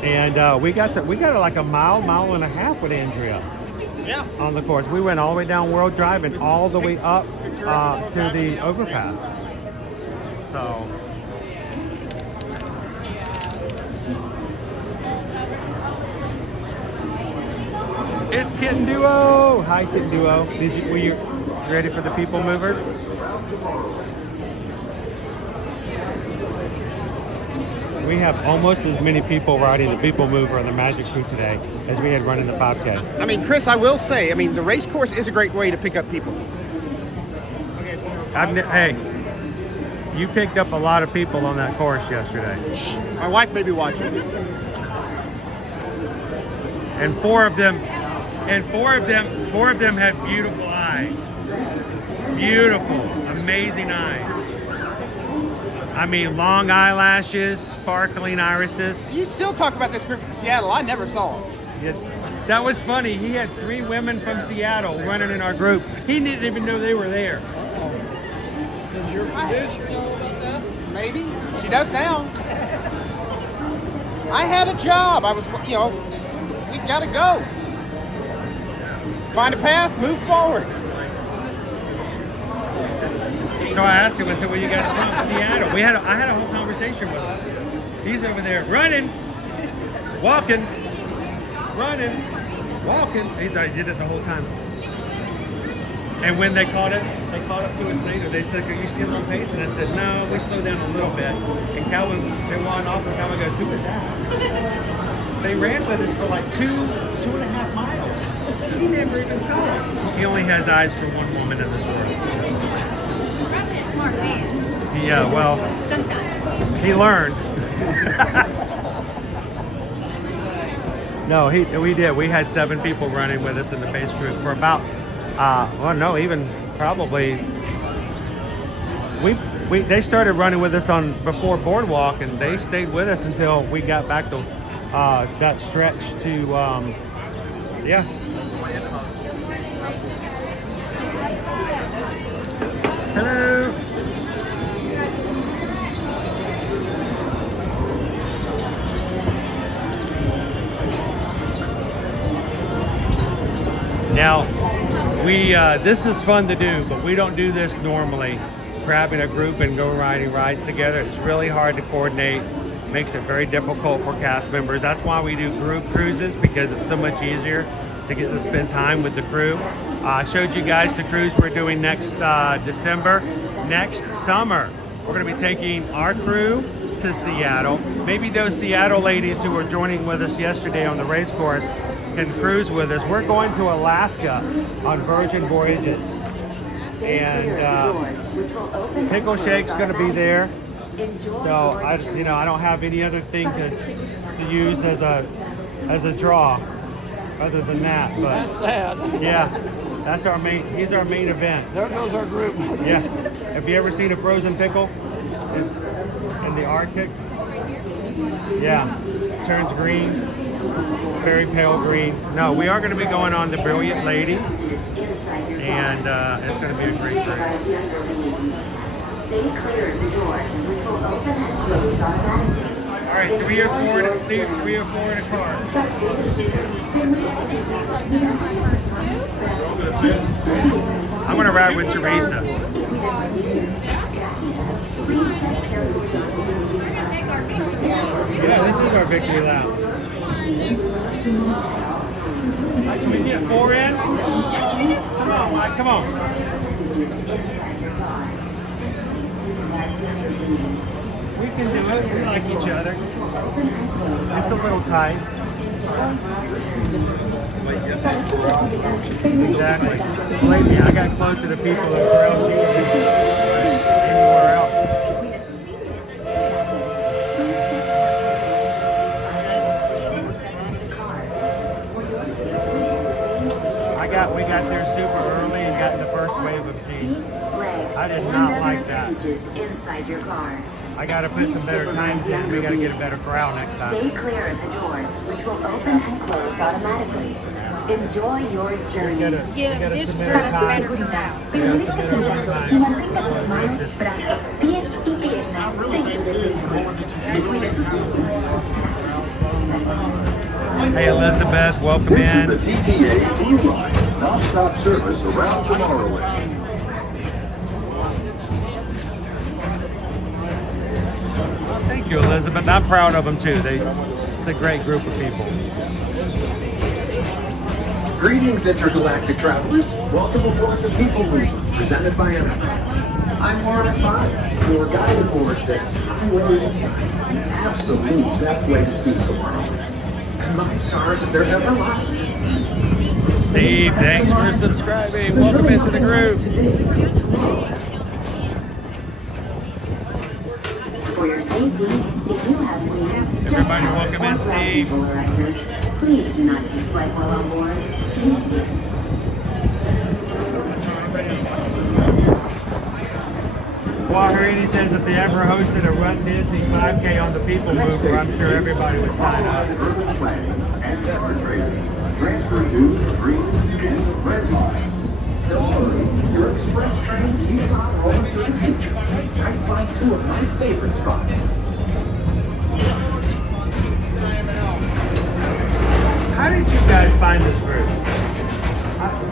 And we got like a mile and a half with Andrea. Yeah. On the course. We went all the way down World Drive and all the way up to the overpass. So. It's Kitten Duo. Hi, Kitten Duo. Were you ready for the people mover? We have almost as many people riding the people mover on the Magic Crew today as we had running the 5K. I mean, Chris, I will say, the race course is a great way to pick up people. Hey, you picked up a lot of people on that course yesterday. My wife may be watching. And four of them had beautiful eyes. Beautiful, amazing eyes. I mean, long eyelashes, sparkling irises. You still talk about this group from Seattle. I never saw them. Yeah, that was funny. He had 3 women from Seattle running in our group. He didn't even know they were there. Does your producer know about that? Maybe. She does now. I had a job. I was, we got to go. Find a path, move forward. So I asked him, I said, well, you guys from Seattle. I had a whole conversation with him. He's over there running, walking, running, walking. He did it the whole time. And when they caught up to us later, they said, are you still on pace? And I said, no, we slowed down a little bit. And Calvin, they wanted off, and Calvin goes, who was that? They ran with us for like 2.5 miles. He never even saw it. He only has eyes for one woman in this world. Probably a smart man. Yeah, well. Sometimes. He learned. No, we did. We had 7 people running with us in the base group for about, well, no, even probably. They started running with us on before Boardwalk, and they stayed with us until we got back to that stretch to, yeah. Hello. Now, this is fun to do, but we don't do this normally. Grabbing a group and go riding rides together. It's really hard to coordinate. Makes it very difficult for cast members. That's why we do group cruises, because it's so much easier to get to spend time with the crew. I showed you guys the cruise we're doing next December. Next summer, we're going to be taking our crew to Seattle. Maybe those Seattle ladies who were joining with us yesterday on the race course can cruise with us. We're going to Alaska on Virgin Voyages. And Pickle Shake's going to be there. So I don't have any other thing to use as a draw other than that. But that's sad. Yeah, that's our main. He's our main event. There goes our group. Yeah. Have you ever seen a frozen pickle in the Arctic? Yeah. Turns green. Very pale green. No, we are going to be going on the Brilliant Lady, and it's going to be a great cruise. Stay clear of the doors, which will open and close automatically. All right, 3 or 4 in a car. I'm going to ride with Teresa. Yeah, this is our victory lap. Can we get 4 in? Come on, Mike, come on. We can do it. We like each other. It's a little tight. Exactly. Believe me, I got close to the people in the trail anywhere else. We got there super early and got in the first wave of tea. I did not like that. I got to put some better times in. We got to get a better crowd next time. Stay clear of the doors, which will open and close automatically. Enjoy your journey. Give this group a better crowd. Y mantenga sus manos, brazos, pies y piernas dentro del vehículo. Hey Elizabeth, welcome This in. is the TTA Blue Line, non-stop service around Tomorrowland. Thank you, Elizabeth. I'm proud of them too. It's a great group of people. Greetings, intergalactic travelers. Welcome aboard the People Mover, presented by Enterprise. I'm Warren 5, your guide aboard this highway in the sky, the absolute best way to see Tomorrowland. And my stars, is there ever lots to see? Steve, thanks for subscribing. Welcome into the group. For your safety, if you have wings, everybody welcome in, Steve. Polarizers, please do not take flight while on board. Thank you. Waharini says if they ever hosted a Run Disney 5K on the People Mover, I'm sure everybody would sign up. Urban planning and secretary. Transfer to green and red line. Don't worry, your express train keeps on rolling through the future, right by 2 of my favorite spots. How did you guys find this group?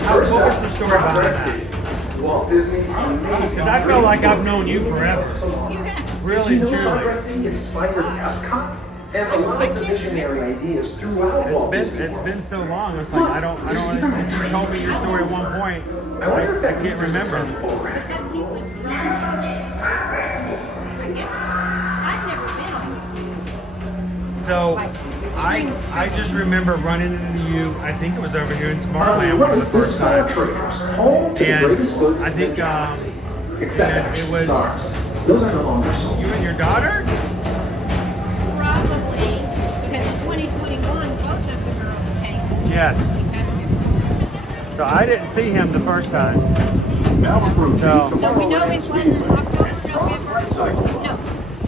What was the story behind that? Walt Disney's amazing. Because I feel like I've known you forever. Really, Did you know truly. Progressing inspired Epcot and a lot of the visionary ideas throughout Walt Disney It's been so long. It's like I don't. You told me your story at one point. I wonder if that can't remember. So I just remember running into you. I think it was over here in Tomorrowland for the first time. And I think Except it was stars. Those are no longer sold. you and your daughter. Probably, because in 2021, both of them are Yes. So I didn't see him the first time. Now approaching So So we know it wasn't October, cycle. No.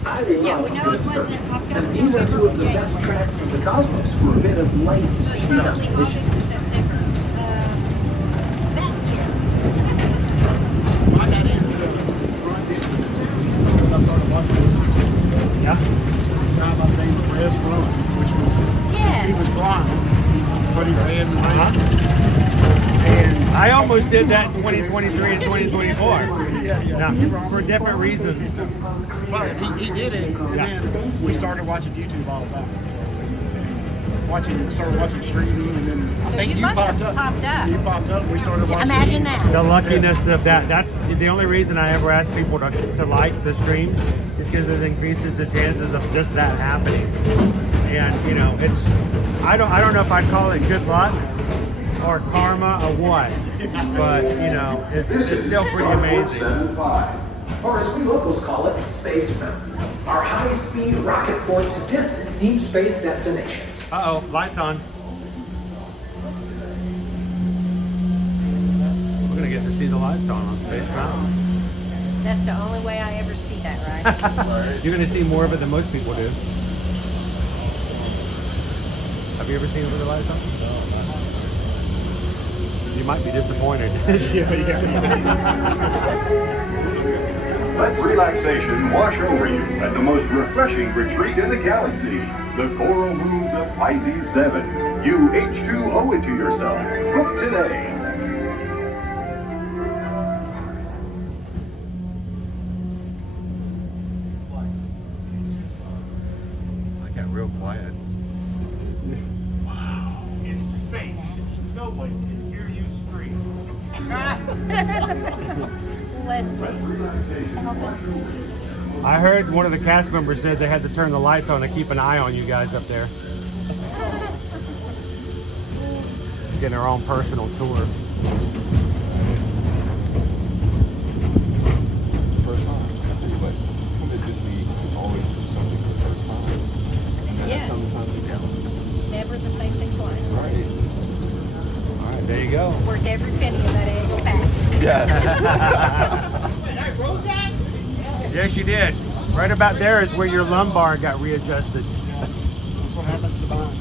I Yeah, we love know it good surf. wasn't October, And these are two of the best tracks in the cosmos for a bit of light speed Probably competition. August or September. That year. I got in, so I started watching this. Yeah. Guy by the name of Chris and Owen, which was, he was blind. He's putting her hand in the races. And I almost did that in 2023 and 2024. yeah. For different reasons. But he did it, and then we started watching YouTube all the time. So started watching streaming, and then I think you you must popped have up. popped up. You popped up. We started watching. Imagine that. The luckiness of that. That's the only reason I ever ask people to like the streams is because it increases the chances of just that happening. And you know, it's I don't know if I'd call it good luck or karma or what, but you know, it's still pretty amazing. 7.5, or as we locals call it, Space Mountain, our high-speed rocket point to distant deep space destinations. Uh-oh, lights on. We're gonna get to see the lights on Space Mountain. That's the only way I ever see that, right? You're gonna see more of it than most people do. Have you ever seen it with the lights on? You might be disappointed. Let relaxation wash over you at the most refreshing retreat in the galaxy, the Coral Rooms of Pisces 7. You H2O it to yourself. Book today. I got real quiet. Wow. In space, nobody can hear you scream. Let's see. I heard one of the cast members said they had to turn the lights on to keep an eye on you guys up there. Getting our own personal tour. First time. I tell you what, come to Disney, always do something for the first time. And then Yeah. sometimes you go. Never the same thing twice. Right. All right, there you go. Worth every penny of that annual pass. I wrote that? Yes, you did. Right about there is where your lumbar got readjusted. That's what happens to mine.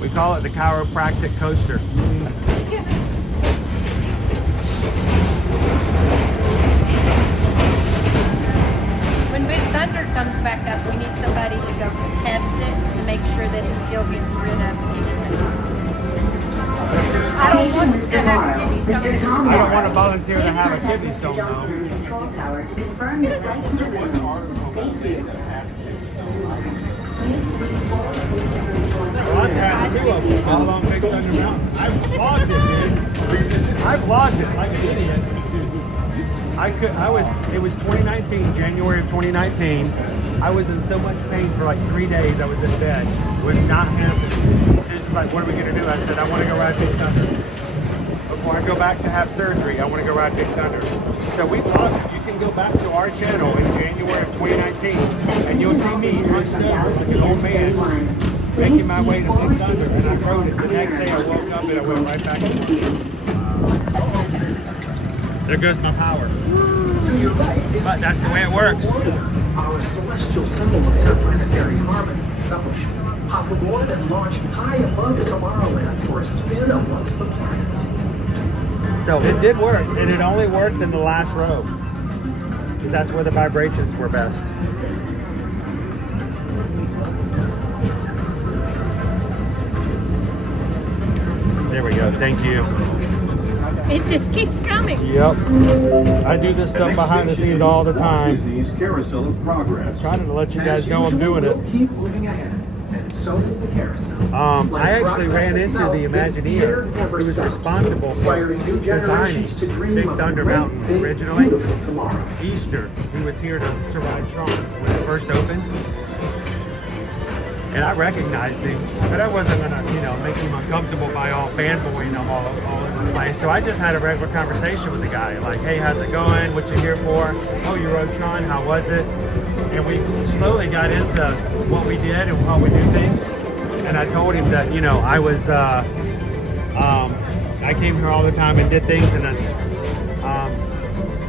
We call it the chiropractic coaster. When Big Thunder comes back up, we need somebody to go test it to make sure that it still gets rid of innocent. I don't want to have kidney stone. I don't want to volunteer to have a kidney stone though. Control tower to confirm your flight to the moon. Thank you. Well, I've had two of them all along Big Thunder Mountain. I vlogged it, dude. I vlogged it like an idiot. It was 2019, January of 2019. I was in so much pain for like 3 days. I was in bed. It was not happening. She was like, what are we going to do? I said, I want to go ride Big Thunder. Before I go back to have surgery, I want to go ride Big Thunder. So we vlogged it. You can go back to our channel in January of 2019 and you'll see me hunched over like an old man making my way to Big Thunder. And I rode it. The next day I woke up and I went right back in. There goes my power. But that's the way it works. Our celestial symbol of interplanetary harmony and fellowship. Hop aboard and launch high above Tomorrowland for a spin amongst the planets. So it did work, and it only worked in the last row. Because that's where the vibrations were best. There we go, thank you. It just keeps coming. Yep. I do this stuff behind the scenes all the time. Disney's Carousel of Progress. Trying to let you guys know I'm doing it. We'll keep moving ahead, and so does the carousel. I actually ran into the Imagineer who was responsible for designing Big Thunder Mountain originally. Easter, he was here to ride Tron when it first opened. And I recognized him, but I wasn't gonna, make him uncomfortable by all fanboying him all over the place. So I just had a regular conversation with the guy, like, hey, how's it going? What you here for? Oh, you rode Tron, how was it? And we slowly got into what we did and how we do things. And I told him that, I was, I came here all the time and did things, and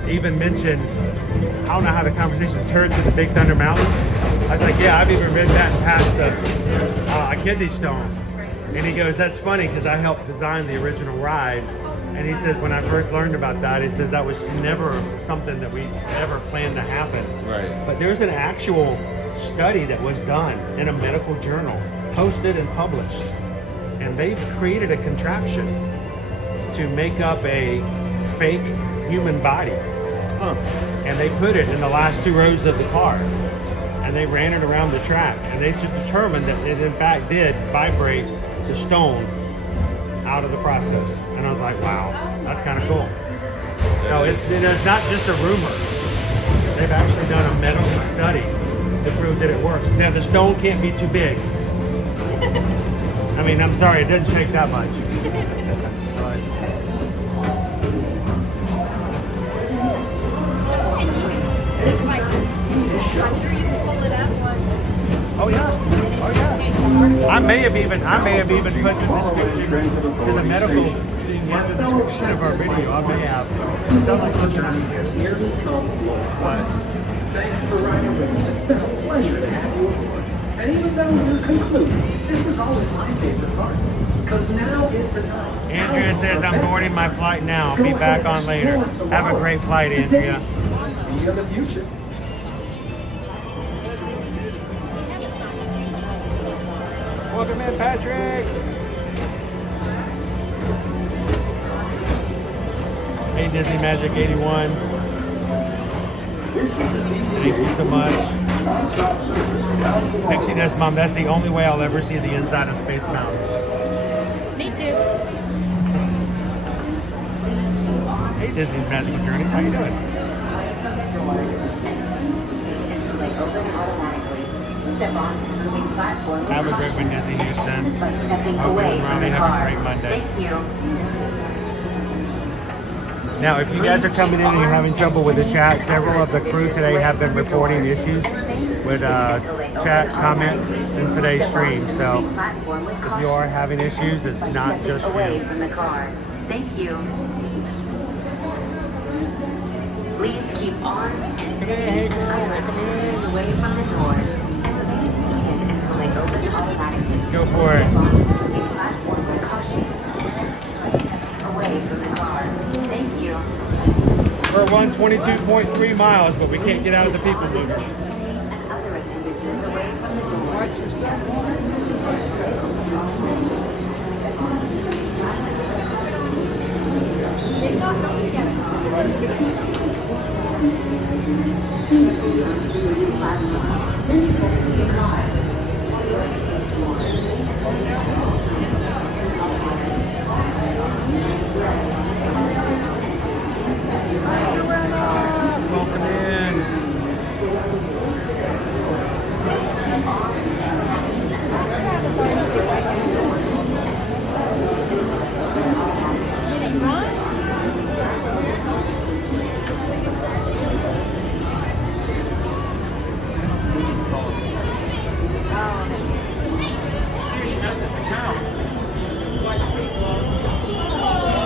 even mentioned, I don't know how the conversation turned to the Big Thunder Mountain. I was like, yeah, I've even ridden that and passed a kidney stone. And he goes, that's funny because I helped design the original ride. And he says, when I first learned about that, he says that was never something that we ever planned to happen. Right. But there's an actual study that was done in a medical journal, posted and published. And they've created a contraption to make up a fake human body. And they put it in the last 2 rows of the car. And they ran it around the track. And they determined that it in fact did vibrate the stone out of the process. And I was like, wow, that's kind of cool. No, it's not just a rumor. They've actually done a medical study to prove that it works. Now the stone can't be too big. I mean, I'm sorry, it doesn't shake that much. Oh yeah, oh yeah. I may have even put the description to the medical thing in the description of our video. I may have. The journey has nearly come full. Thanks for riding with us. It's been a pleasure to have you aboard. And even though you're concluding, this is always my favorite part. Because now is the time. Andrea says I'm boarding my flight now. I'll be back on later. Have a great flight, Andrea. See you in the future. Welcome in, Patrick. Hey, Disney Magic 81. Thank you so much. Pixie Nest Mom, that's the only way I'll ever see the inside of Space Mountain. Me too. Hey, Disney's Magical Journeys, how you doing? Step onto the moving platform. Have a great one, Disney Houston. By stepping Hope away you from the have car. a great Monday. Thank you. Now, if you guys are coming in and you're having trouble with the chat, several of the crew today have been reporting issues with chat comments in today's stream. So if you are having issues, it's not just away you. from the car. Thank you. Please keep arms and titties and other appendages away from the doors and remain seated until they open automatically. Go for it. Step onto the moving platform with caution and start stepping away from the car. Thank you. We're 122.3 miles, but we can't get out of the people mover. And other appendages away from the doors. Then step into your car. Welcome in.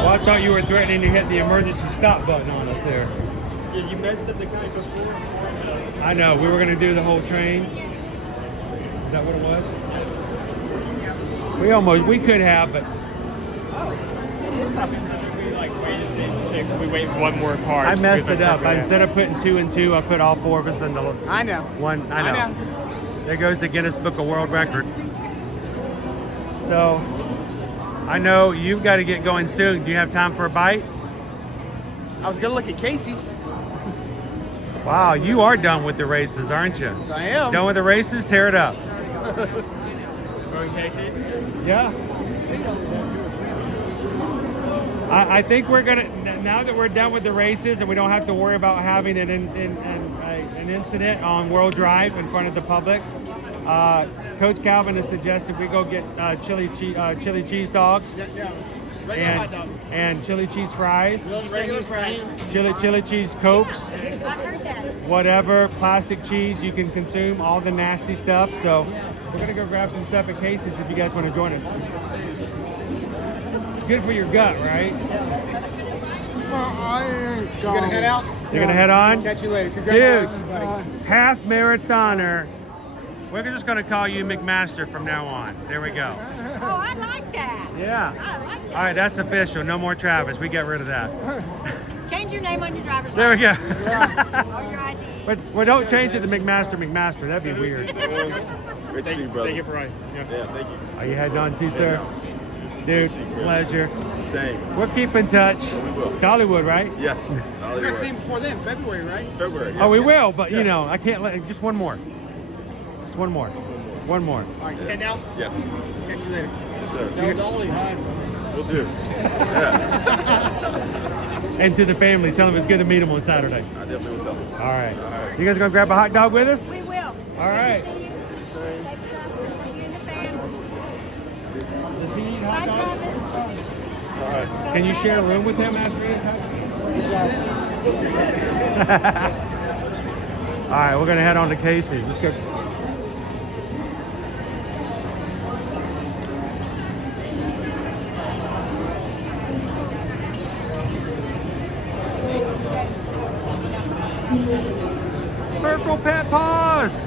Well, I thought you were threatening to hit the emergency stop button on us there. Yeah, you messed up the kite before. I know, we were going to do the whole train. Is that what it was? We could have, but We wait one more car. I messed it up. Instead of putting 2 and 2, I put all 4 of us in the I know. one. I know. There goes the Guinness Book of World Record. So, I know you've got to get going soon. Do you have time for a bite? I was gonna look at Casey's. Wow, you are done with the races, aren't you? Yes, I am. Done with the races? Tear it up. Going Casey's? Yeah. I think we're gonna, now that we're done with the races and we don't have to worry about having an incident on World Drive in front of the public, Coach Calvin has suggested we go get chili cheese dogs Regular hot dog. and chili cheese fries, Regular fries. chili cheese cokes, I heard that. whatever plastic cheese you can consume, all the nasty stuff. So we're gonna go grab some stuff in cases if you guys want to join us. It's good for your gut, right? You gonna head out? You're gonna head on? Catch you later. Dude, Congratulations, buddy. half marathoner. We're just gonna call you McMaster from now on. There we go. Oh, I like that. Yeah. I like that. All right, that's official. No more Travis. We get rid of that. Change your name on your driver's There we go. license. Or your ID. But don't change it to McMaster. That'd be weird. Great to see you, brother. Thank you for riding. Yeah, thank you. Are you heading on too, sir? Dude, pleasure. Same. We'll keep in touch. We will. Dollywood, right? Yes. We're gonna see him before then, February, right? February. Oh, we will, but you know, I can't let just one more. Just one more. One more. All right, head out. Yes. Catch you later. Yes, sir. Tell Dolly hi. We'll do. Yeah. And to the family, tell them it's good to meet them on Saturday. I definitely will tell them. All right. You guys gonna grab a hot dog with us? We will. All right. See you. You and the family. Does he eat hot Bye, dogs? Travis. All right. Can you share a room with him after he eats hot dogs? All right, we're gonna head on to Casey's. Let's go. Purple Pet Paws.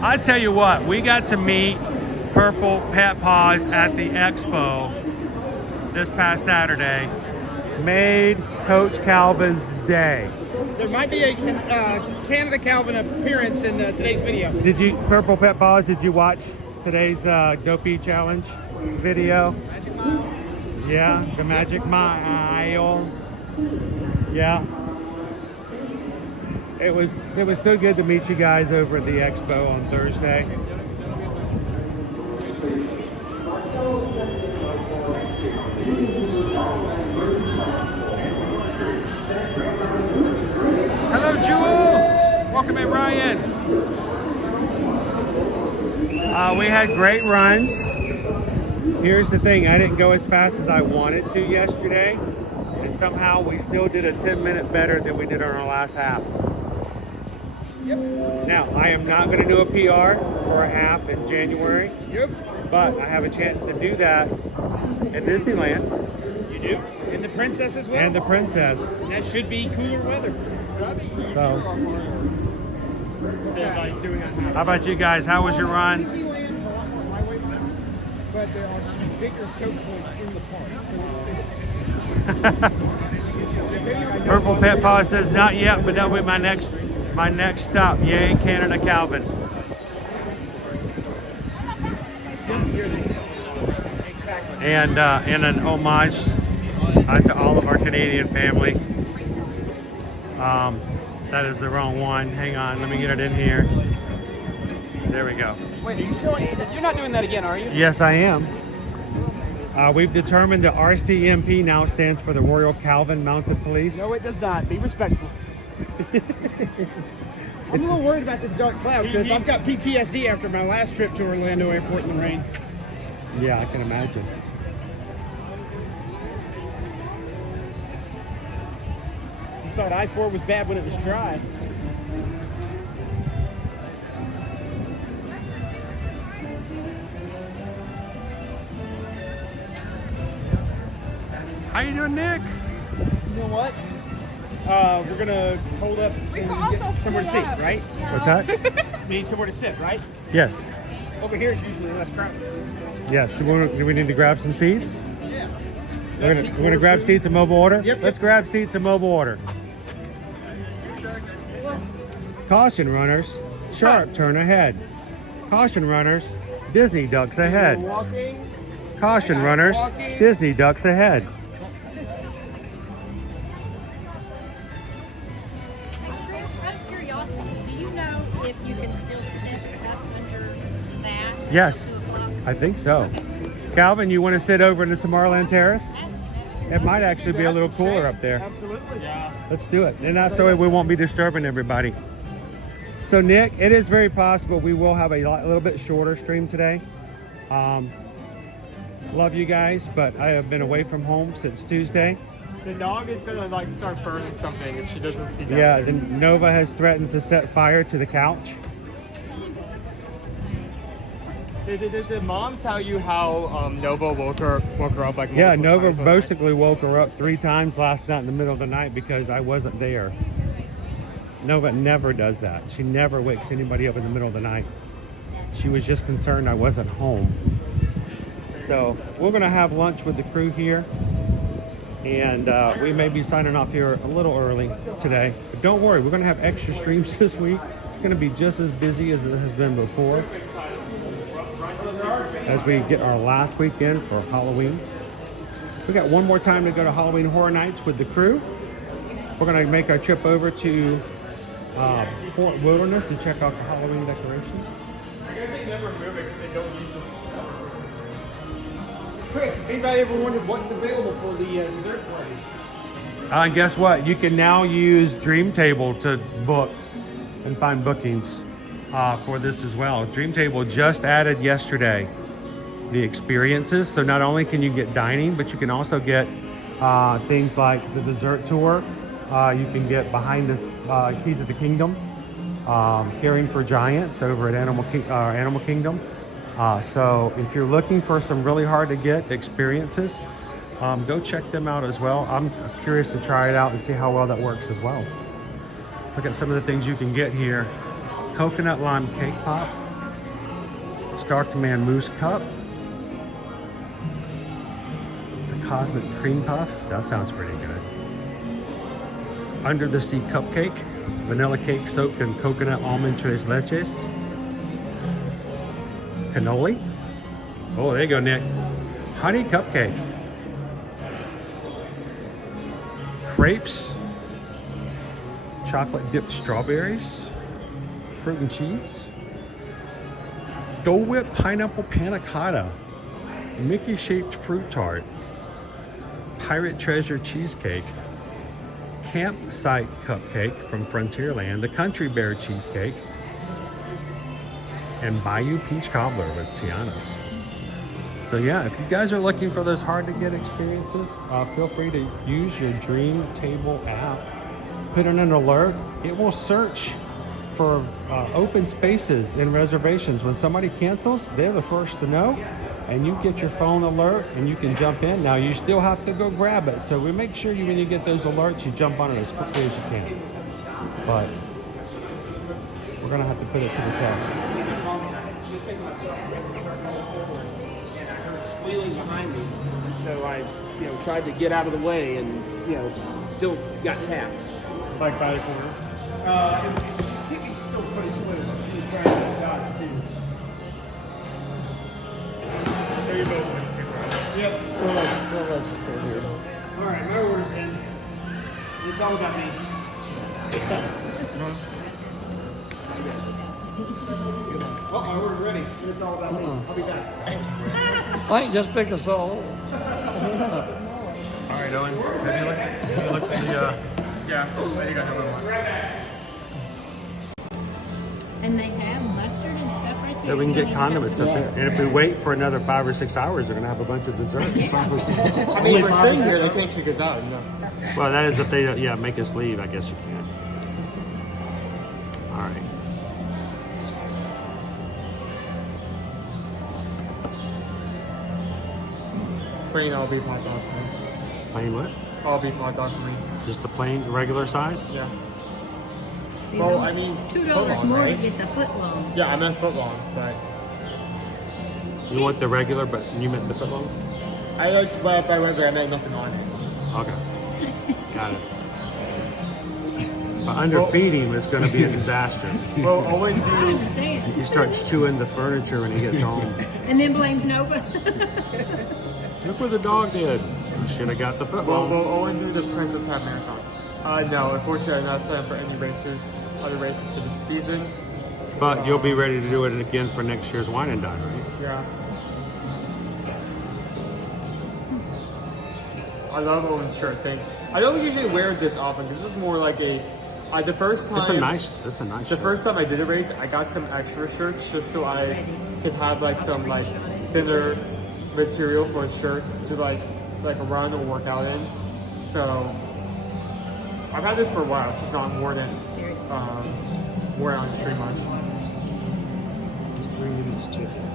I tell you what, we got to meet Purple Pet Paws at the expo this past Saturday. Made Coach Calvin's day. There might be a Canada Calvin appearance in today's video. Did you, Purple Pet Paws, did you watch today's Dopey Challenge video? Yeah, the Magic Mile. Yeah. It was so good to meet you guys over at the expo on Thursday. Hello, Jules. Welcome in, Ryan. We had great runs. Here's the thing, I didn't go as fast as I wanted to yesterday, and somehow we still did a 10-minute better than we did on our last half. Now, I am not going to do a PR for a half in January, but I have a chance to do that in Disneyland. You do? And the princess as well? And the princess. That should be cooler weather. So, how about you guys? How was your runs? But there are some bigger choke points in the park. Purple Pet Paw says not yet, but that'll be my next stop. Yay, Canada Calvin. And an homage to all of our Canadian family. That is the wrong one. Hang on, let me get it in here. There we go. Wait, are you showing? You're not doing that again, are you? Yes, I am. We've determined the RCMP now stands for the Royal Calvin Mounted Police. No, it does not. Be respectful. I'm a little worried about this dark cloud because I've got PTSD after my last trip to Orlando Airport in the rain. Yeah, I can imagine. You thought I-4 was bad when it was dry. How you doing, Nick? You know what? We're gonna hold up We and can also get somewhere to split sit, up. right? What's that? We need somewhere to sit, right? Yes. Over here is usually less crowded. Yes. Do we need to grab some seats? Yeah. We're gonna grab seats in mobile order? Yep. Let's grab seats in mobile order. Caution runners, sharp turn ahead. Caution runners, Disney ducks ahead. Walking. Caution runners, Disney ducks ahead. Chris, out of curiosity, do you know if you can still sit up under that? Yes, I think so. Calvin, you want to sit over in the Tomorrowland Terrace? It might actually be a little cooler up there. Absolutely. Yeah. Let's do it. And that's so we won't be disturbing everybody. So Nick, it is very possible we will have a little bit shorter stream today. Love you guys, but I have been away from home since Tuesday. The dog is gonna like start burning something if she doesn't see that. Yeah, then Nova has threatened to set fire to the couch. Did mom tell you how Nova woke her up like Yeah, multiple Nova times one basically woke her up 3 times last night in the middle of the night because I wasn't there. Nova never does that. She never wakes anybody up in the middle of the night. She was just concerned I wasn't home. So we're gonna have lunch with the crew here, and we may be signing off here a little early today. But don't worry, we're gonna have extra streams this week. It's gonna be just as busy as it has been before, as we get our last weekend for Halloween. We got one more time to go to Halloween Horror Nights with the crew. We're gonna make our trip over to Fort Wilderness to check out the Halloween decorations. I guess they never move it because they don't use this. Chris, if anybody ever wondered what's available for the dessert party. And guess what? You can now use Dreamtable to book and find bookings for this as well. Dreamtable just added yesterday the experiences. So not only can you get dining, but you can also get things like the dessert tour. You can get behind the Keys of the Kingdom, Caring for Giants over at Animal Kingdom. So if you're looking for some really hard to get experiences, go check them out as well. I'm curious to try it out and see how well that works as well. Look at some of the things you can get here. Coconut Lime Cake Pop, Star Command Mousse Cup, the Cosmic Cream Puff, that sounds pretty good. Under the Sea Cupcake, vanilla cake soaked in coconut almond tres leches. Cannoli. Oh, there you go, Nick. Honey cupcake. Crepes. Chocolate dipped strawberries. Fruit and cheese. Dole Whip pineapple panna cotta. Mickey shaped fruit tart. Pirate treasure cheesecake. Campsite cupcake from Frontierland. The Country Bear cheesecake. And Bayou Peach Cobbler with Tiana's. So yeah, if you guys are looking for those hard to get experiences, feel free to use your Dreamtable app. Put in an alert. It will search for open spaces and reservations. When somebody cancels, they're the first to know, and you get your phone alert and you can jump in. Now you still have to go grab it. So we make sure when you get those alerts, you jump on it as quickly as you can. But we're gonna have to put it to the test. Just taking my foot off the brake and start going forward, and I heard squealing behind me, and so I, tried to get out of the way, and still got tapped. Like by the corner. She's keeping still pretty swift, but she was trying to dodge too. There you go. Yep. Well, let's just sit here. All right, my order's in. It's all about me. Oh, my order's ready. It's all about me. I'll be back. I ain't just pick a soul. All right, Owen. Have you looked at the? Yeah, I think I know one. And they have mustard and stuff right there. Yeah, we can get condiments up there. And if we wait for another 5 or 6 hours, they're gonna have a bunch of desserts. I mean, if we're sitting here, they can't kick us out. Well, that is if they make us leave. I guess you can. All right. Plain all beef hot dog for me. Plain what? All beef hot dog for me. Just the plain regular size? Yeah. See, Well, I mean, $2 foot-long, more right? to get the foot long. Yeah, I meant foot long, but You want the regular, but you meant the foot long? I like by regular. I meant nothing on it. Okay. Got it. But underfeeding is going to be a disaster. Well, Owen, I understand. He starts chewing the furniture when he gets home. And then blames Nova. Look what the dog did. Should have got the foot Well, long. Owen do the Princess Half Marathon. No, unfortunately, I'm not signed for any races, other races for this season. But you'll be ready to do it again for next year's Wine and Dine, right? Yeah. I love Owen's shirt thing. I don't usually wear this often because this is more like a The first time. That's a nice. The shirt. first time I did a race, I got some extra shirts just so I could have like some like thinner material for a shirt to like run or work out in. So I've had this for a while, just not worn it on extreme much. Just 3 minutes chicken.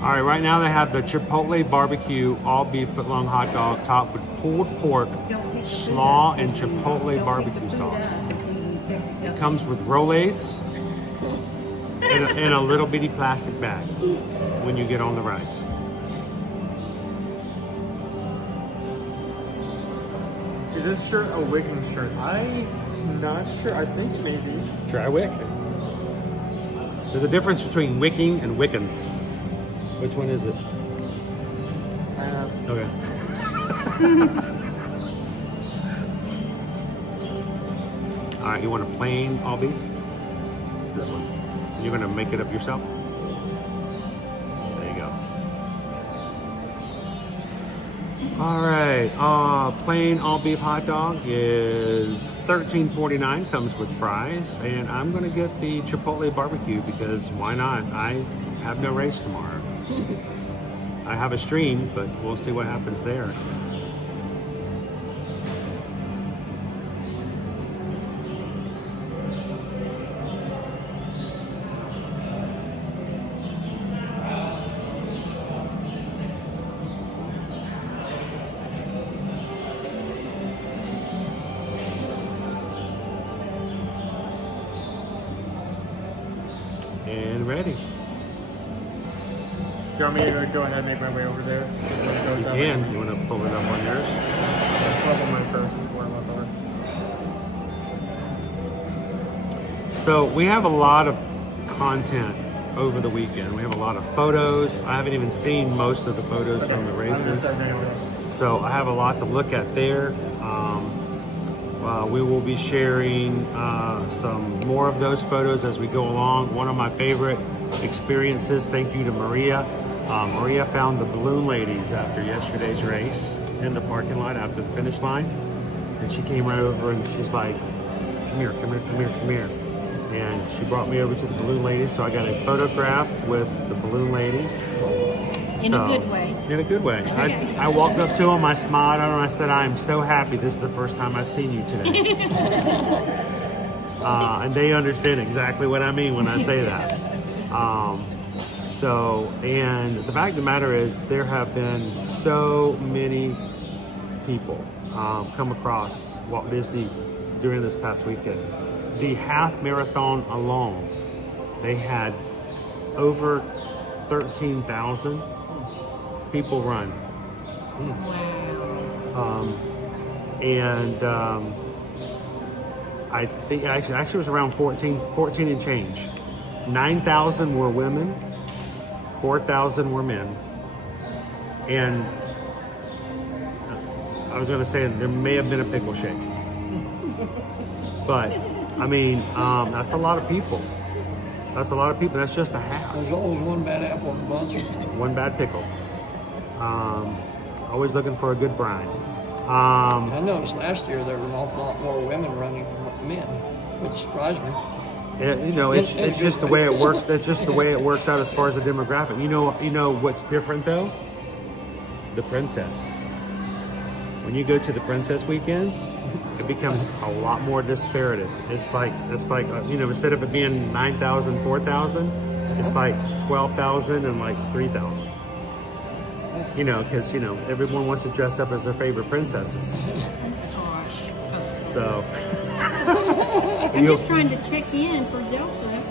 All right, right now they have the Chipotle barbecue all beef foot-long hot dog topped with pulled pork, slaw, and Chipotle barbecue sauce. It comes with rollades in a little bitty plastic bag when you get on the rides. Is this shirt a Wiccan shirt? I'm not sure. I think it may be. Try Wick. There's a difference between wicking and Wiccan. Which one is it? Okay. All right, you want a plain all beef? This one. You're gonna make it up yourself? There you go. All right, plain all beef hot dog is $13.49, comes with fries, and I'm gonna get the Chipotle barbecue because why not? I have no race tomorrow. I have a stream, but we'll see what happens there. And ready. Do you want me to go ahead and make my way over there? Just when it goes You up? can. You want to pull it up on yours? Pull up my purse before I'm up over. So we have a lot of content over the weekend. We have a lot of photos. I haven't even seen most of the photos from the races. So I have a lot to look at there. We will be sharing some more of those photos as we go along. One of my favorite experiences, thank you to Maria. Maria found the balloon ladies after yesterday's race in the parking lot after the finish line. And she came right over and she's like, come here, come here, come here, come here. And she brought me over to the balloon ladies. So I got a photograph with the balloon ladies. In a good way. In a good way. I walked up to them, I smiled at them, I said, I am so happy this is the first time I've seen you today. And they understand exactly what I mean when I say that. And the fact of the matter is there have been so many people come across Walt Disney during this past weekend. The half marathon alone, they had over 13,000 people run. I think actually it was around 14 and change. 9,000 were women, 4,000 were men. And I was going to say there may have been a pickle shake. But, I mean, that's a lot of people. That's a lot of people. That's just a half. There's always one bad apple in the bunch. One bad pickle. Always looking for a good brine. I noticed last year there were an awful lot more women running than men, which surprised me. It's just the way it works. That's just the way it works out as far as the demographic. You know what's different though? The princess. When you go to the princess weekends, it becomes a lot more disparated. It's like instead of it being 9,000, 4,000, it's like 12,000 and like 3,000. Because everyone wants to dress up as their favorite princesses. Gosh. So. I'm just trying to check in for Delta.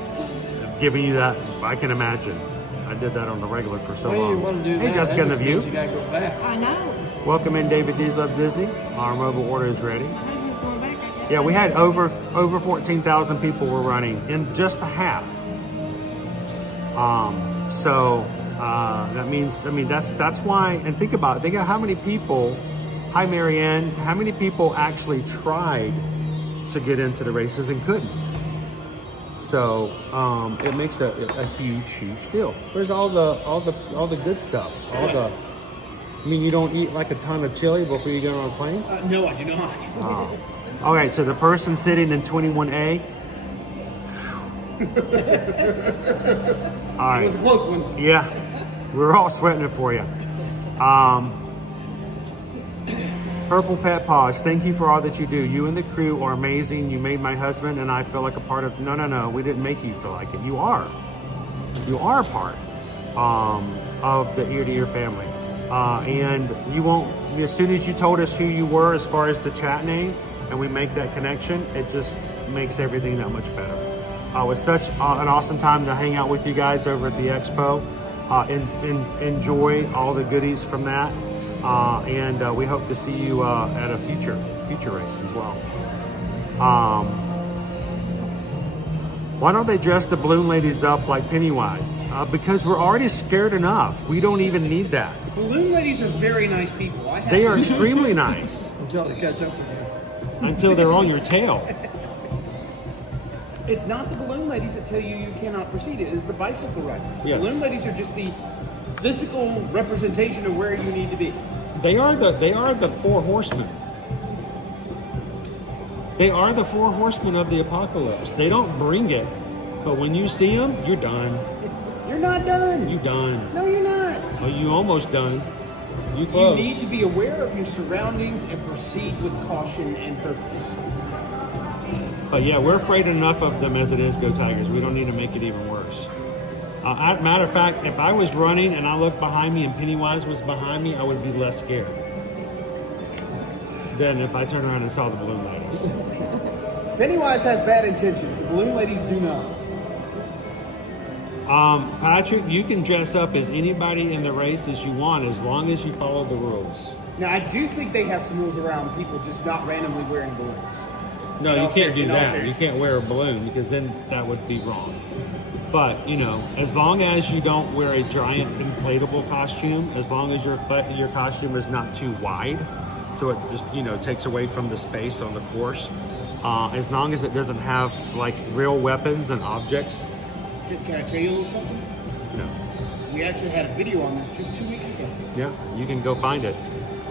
Giving you that, I can imagine. I did that on the regular for so long. You want to do Hey, that, Jessica and the that View. means you gotta go back. I know. Welcome in, David D's Love Disney. Our mobile order is ready. Yeah, we had over 14,000 people were running in just a half. That means, that's why, and think about how many people, hi Marianne, how many people actually tried to get into the races and couldn't. So it makes a huge deal. Where's all the good stuff? You don't eat like a ton of chili before you get on a plane? No, I do not. Oh, All right, so the person sitting in 21A. All right. It was a close one. Yeah, we're all sweating it for you. Purple Pet Paws, thank you for all that you do. You and the crew are amazing. You made my husband and I feel like a part of. No. We didn't make you feel like it. You are. You are a part of the Ear to Ear family. And you won't. As soon as you told us who you were, as far as the chat name, and we make that connection, it just makes everything that much better. It was such an awesome time to hang out with you guys over at the expo. Enjoy all the goodies from that, and we hope to see you at a future race as well. Why don't they dress the balloon ladies up like Pennywise? Because we're already scared enough. We don't even need that. Balloon ladies are very nice people. They are extremely nice. Until they catch up with you. Until they're on your tail. It's not the balloon ladies that tell you cannot proceed. It is the bicycle riders. The Yes. balloon ladies are just the physical representation of where you need to be. They are the four horsemen. They are the four horsemen of the apocalypse. They don't bring it, but when you see them, you're done. You're not done. You're done. No, you're not. Oh, you almost done. You close. You need to be aware of your surroundings and proceed with caution and purpose. But yeah, we're afraid enough of them as it is. Go Tigers. We don't need to make it even worse. Matter of fact, if I was running and I looked behind me and Pennywise was behind me, I would be less scared than if I turned around and saw the balloon ladies. Pennywise has bad intentions. The balloon ladies do not. Patrick, you can dress up as anybody in the race as you want as long as you follow the rules. Now, I do think they have some rules around people just not randomly wearing balloons. No, In you all can't do in all that. You seriousness. can't wear a balloon because then that would be wrong. But, you know, as long as you don't wear a giant inflatable costume, as long as your costume is not too wide, so it just, you know, takes away from the space on the course, as long as it doesn't have, like, real weapons and objects. Can I tell you a little something? No. We actually had a video on this just 2 weeks ago. Yeah, you can go find it.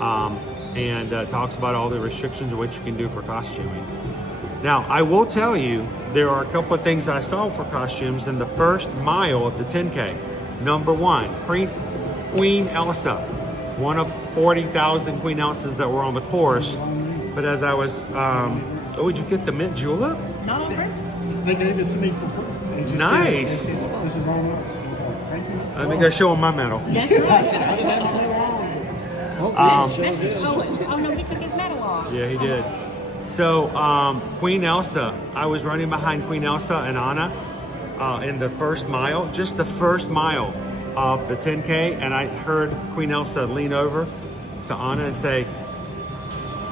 And talks about all the restrictions of what you can do for costuming. Now, I will tell you, there are a couple of things I saw for costumes in the first mile of the 10K. Number one, Queen Elsa, one of 40,000 Queen Elsas that were on the course. But as I was, oh, did you get the mint julep? Not on purpose. They gave it to me for free. Nice. This is all nuts. Thank you. Let me go show him my medal. That's right. Message Owen. Oh no, he took his medal off. Yeah, he did. So, Queen Elsa, I was running behind Queen Elsa and Anna in the first mile, just the first mile of the 10K, and I heard Queen Elsa lean over to Anna and say,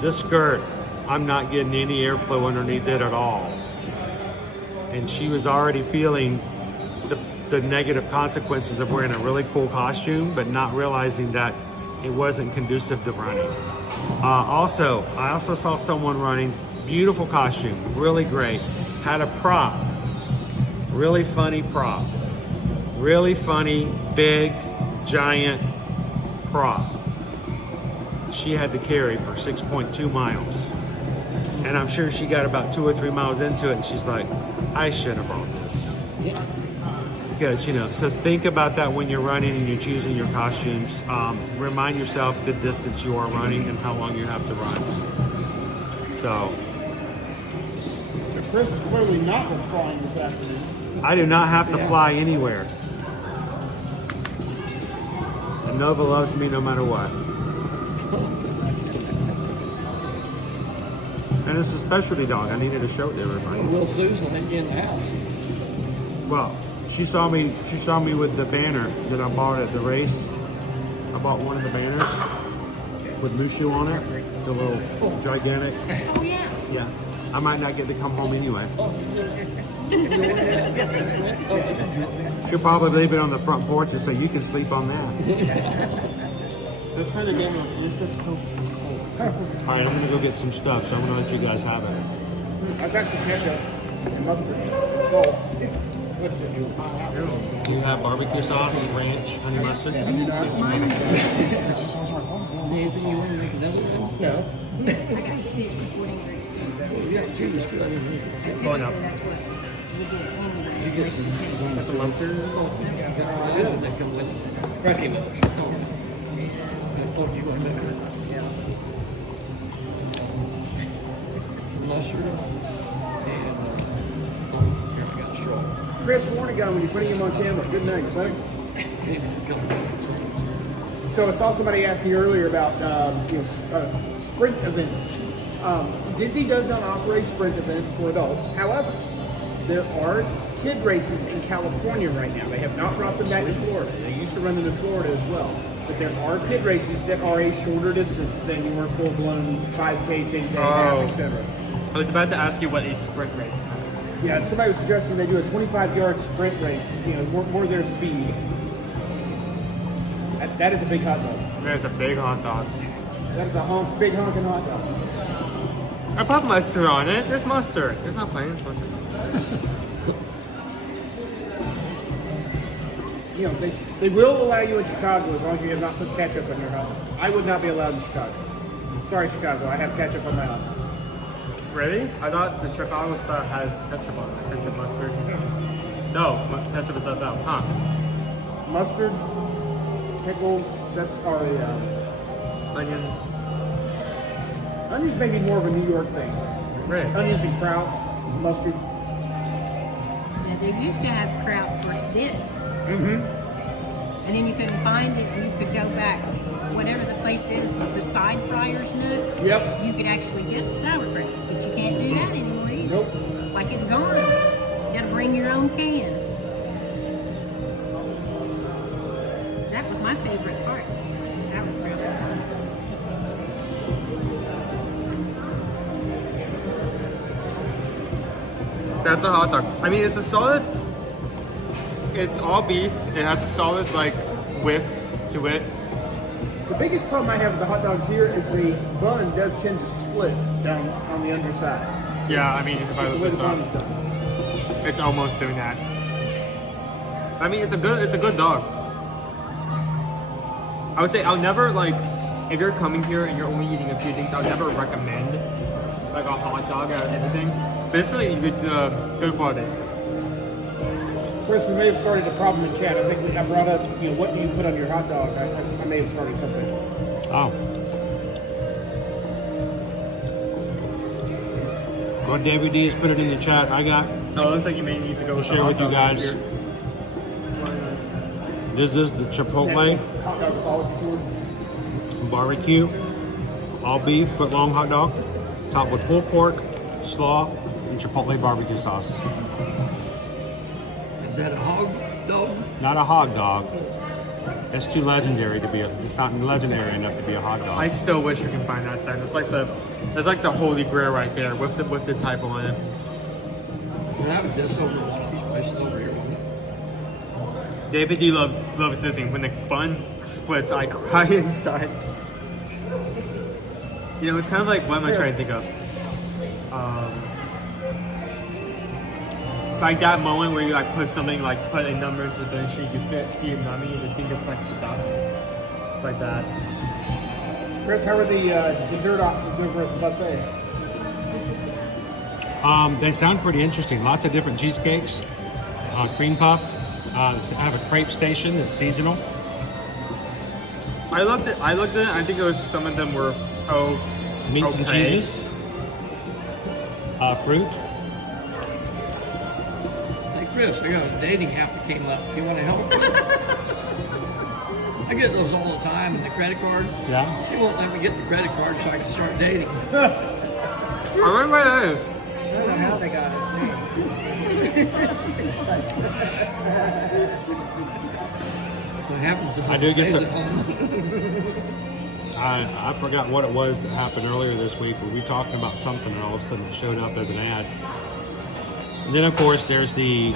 "This skirt, I'm not getting any airflow underneath it at all." And she was already feeling the negative consequences of wearing a really cool costume, but not realizing that it wasn't conducive to running. I also saw someone running, beautiful costume, really great. Had a prop, really funny prop. Really funny, big, giant prop. She had to carry for 6.2 miles. And I'm sure she got about 2 or 3 miles into it and she's like, I should have brought this. Yeah. Because, you know, so think about that when you're running and you're choosing your costumes. Remind yourself the distance you are running and how long you have to run. So Chris is clearly not with flying this afternoon. I do not have to fly anywhere. And Nova loves me no matter what. And it's a specialty dog. I needed to show it to everybody. Little Susan let you in the house. Well, she saw me with the banner that I bought at the race. I bought one of the banners with Mushu on it, the little gigantic. Oh yeah. Yeah. I might not get to come home anyway. She'll probably leave it on the front porch and say, you can sleep on that. That's for the game of all right, I'm gonna go get some stuff, so I'm gonna let you guys have it. I've got some ketchup and mustard. So, what's the deal? Do you have barbecue sauce, ranch, honey mustard? Anything you want to make another one? No. I gotta see if this wedding race. Yeah, cheese too underneath it. Going up. You get some mustard. That come with it. Rescue Brothers. Oh, you want that? Yeah. Some mustard and here I got a straw. Chris, morning guy when you're putting him on camera. Good night, son. So I saw somebody ask me earlier about sprint events. Disney does not offer a sprint event for adults. However, there are kid races in California right now. They have not brought them back to Florida. They used to run them in Florida as well. But there are kid races that are a shorter distance than your full-blown 5K, 10K, half, etc. I was about to ask you what a sprint race was. Yeah, somebody was suggesting they do a 25-yard sprint race, more their speed. That is a big hot dog. That is a big hot dog. That is a big honking hot dog. I put mustard on it. There's mustard. There's not plain, there's mustard. They will allow you in Chicago as long as you have not put ketchup on your hot dog. I would not be allowed in Chicago. Sorry, Chicago. I have ketchup on my hot dog. Really? I thought the Chicago style has ketchup on it. Ketchup, mustard. No, ketchup is FL, huh? Mustard, pickles, onions. Onions may be more of a New York thing. Right. Onions and kraut, mustard. Now, they used to have kraut for this. Mm-hmm. And then you couldn't find it, and you could go back. Whatever the place is, the side fryer's nook, yep. You could actually get sauerkraut, but you can't do that anymore either. Nope. Like it's gone. You gotta bring your own can. That was my favorite part, sauerkraut. That's a hot dog. I mean, it's a solid, it's all beef. It has a solid, width to it. The biggest problem I have with the hot dogs here is the bun does tend to split down on the underside. Yeah, I mean, if I look this up, it's almost doing that. I mean, it's a good dog. I would say I'll never, if you're coming here and you're only eating a few things, I'll never recommend, a hot dog or anything. Basically, good quality. Chris, we may have started a problem in chat. I think I brought up, what do you put on your hot dog? I may have started something. Oh. Well, David D has put it in the chat. I got. Oh, it looks like you may need to go share with you guys. This is the Chipotle hot dog apology tour. barbecue, all beef but long hot dog, topped with pulled pork, slaw, and Chipotle barbecue sauce. Is that a hog dog? Not a hog dog. That's too legendary to be it's not legendary enough to be a hot dog. I still wish we can find that sign. It's like the holy grail right there with the typo on it. And that was just over one of these places over here. David D loves this thing. When the bun splits, I cry inside. It's kind of like, what am I trying to think of? Like that moment where you put something, put a number into the bench sheet, you fit Vietnamese, and you think it's stuck. It's like that. Chris, how are the dessert options over at the buffet? They sound pretty interesting. Lots of different cheesecakes, cream puff. I have a crepe station that's seasonal. I looked at it. I think it was some of them were meats and cheeses, fruit. Hey Chris, I got a dating app that came up. You want to help me? I get those all the time in the credit card. Yeah. She won't let me get the credit card so I can start dating. I wonder why that is. I don't know how they got his name. What happens if I do get stays some. at home? I forgot what it was that happened earlier this week. We were talking about something, and all of a sudden it showed up as an ad. And then of course there's the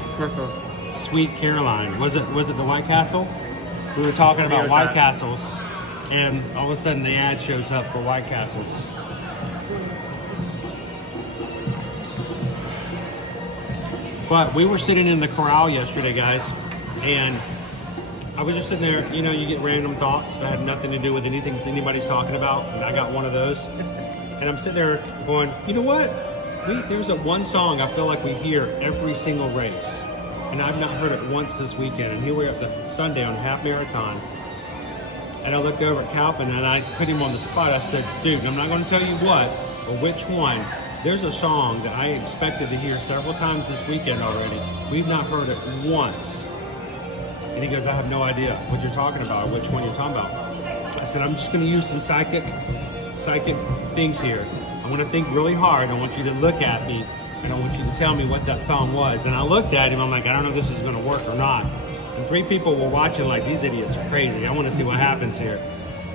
Sweet Caroline. Was it the White Castle? We were talking about White Castles, and all of a sudden the ad shows up for White Castles. But we were sitting in the corral yesterday, guys, and I was just sitting there, you get random thoughts that had nothing to do with anything anybody's talking about, and I got one of those. And I'm sitting there going, you know what? There's one song I feel like we hear every single race. And I've not heard it once this weekend. And here we're at the Sundown Half Marathon. And I looked over at Calvin and I put him on the spot. I said, dude, I'm not going to tell you what or which one. There's a song that I expected to hear several times this weekend already. We've not heard it once. And he goes, I have no idea what you're talking about or which one you're talking about. I said, I'm just going to use some psychic things here. I want to think really hard. I want you to look at me and I want you to tell me what that song was. And I looked at him. I'm like, I don't know if this is going to work or not. And 3 people were watching like, these idiots are crazy. I want to see what happens here.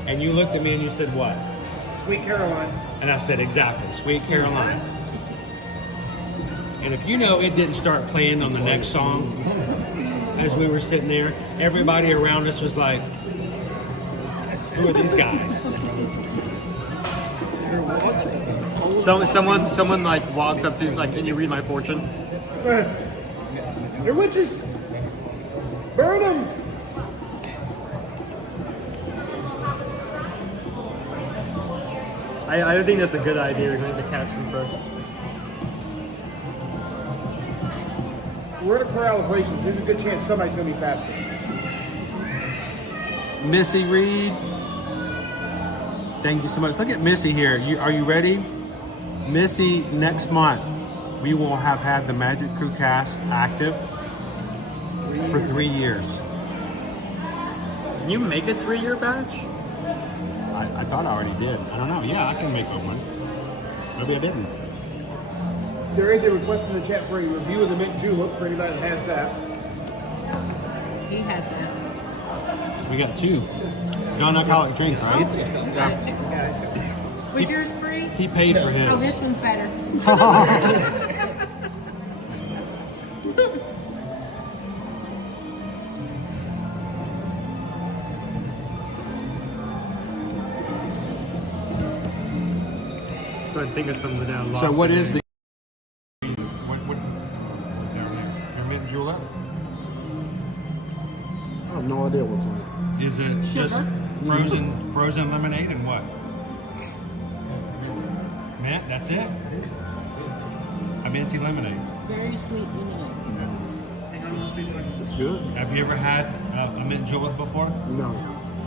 And you looked at me and you said, what? Sweet Caroline. And I said, exactly, Sweet Caroline. And if you know it didn't start playing on the next song, as we were sitting there, everybody around us was like, who are these guys? Someone like walks up to you, like, can you read my fortune? They're witches. Burn them. I think that's a good idea. We're going to catch them first. We're at a corral of races. There's a good chance somebody's going to be faster. Missy Reed. Thank you so much. Look at Missy here. Are you ready? Missy, next month, we will have had the Magic Crew cast active for 3 years. Can you make a 3-year badge? I thought I already did. I don't know. Yeah, I can make one. Maybe I didn't. There is a request in the chat for a review of the mint julep for anybody that has that. He has that. We got 2. Non-alcoholic drink, right? Yeah. Was yours free? He paid for his. Oh, this one's better. Go ahead and think of something down. So what is the... What your mint julep? I have no idea what's in it. Is it just frozen lemonade and what? Mint, that's it? A minty lemonade. Very sweet lemonade. It's good. Have you ever had a mint julep before? No.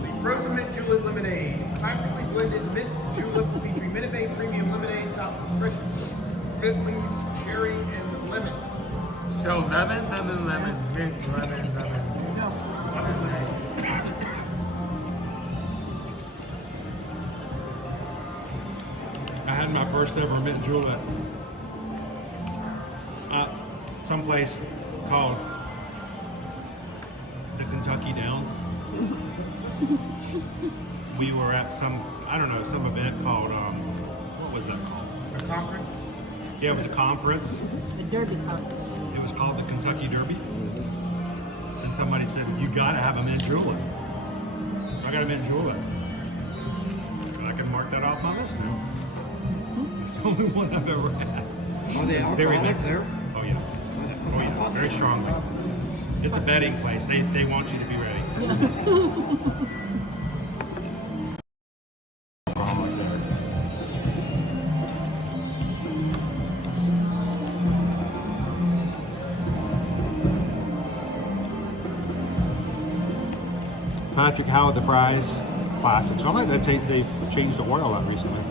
The frozen mint julep lemonade. Classically blended mint julep featuring Minute Maid premium lemonade topped with fresh mint leaves, cherry, and lemon. So lemon, mint, lemon. No. I had my first ever mint julep someplace called the Kentucky Downs. We were at some event called, what was that called? A conference? Yeah, it was a conference. The Derby conference. It was called the Kentucky Derby. And somebody said, you gotta have a mint julep. So I got a mint julep. And I can mark that off my list now. It's the only one I've ever had. Are they alcoholic there? Oh yeah. Oh yeah, very strongly. It's a betting place. They want you to be ready. Patrick Howard, the fries, classic. So I like that they've changed the oil up recently.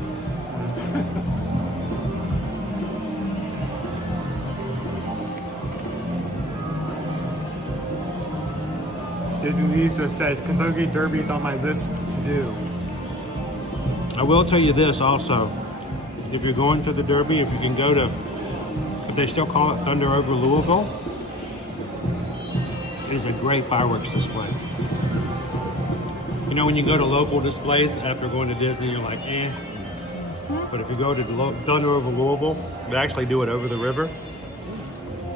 Disney Lisa says Kentucky Derby's on my list to do. I will tell you this also. If you're going to the Derby, if you can go to, if they still call it Thunder over Louisville, it's a great fireworks display. You know, when you go to local displays after going to Disney, you're like, eh. But if you go to Thunder over Louisville, they actually do it over the river.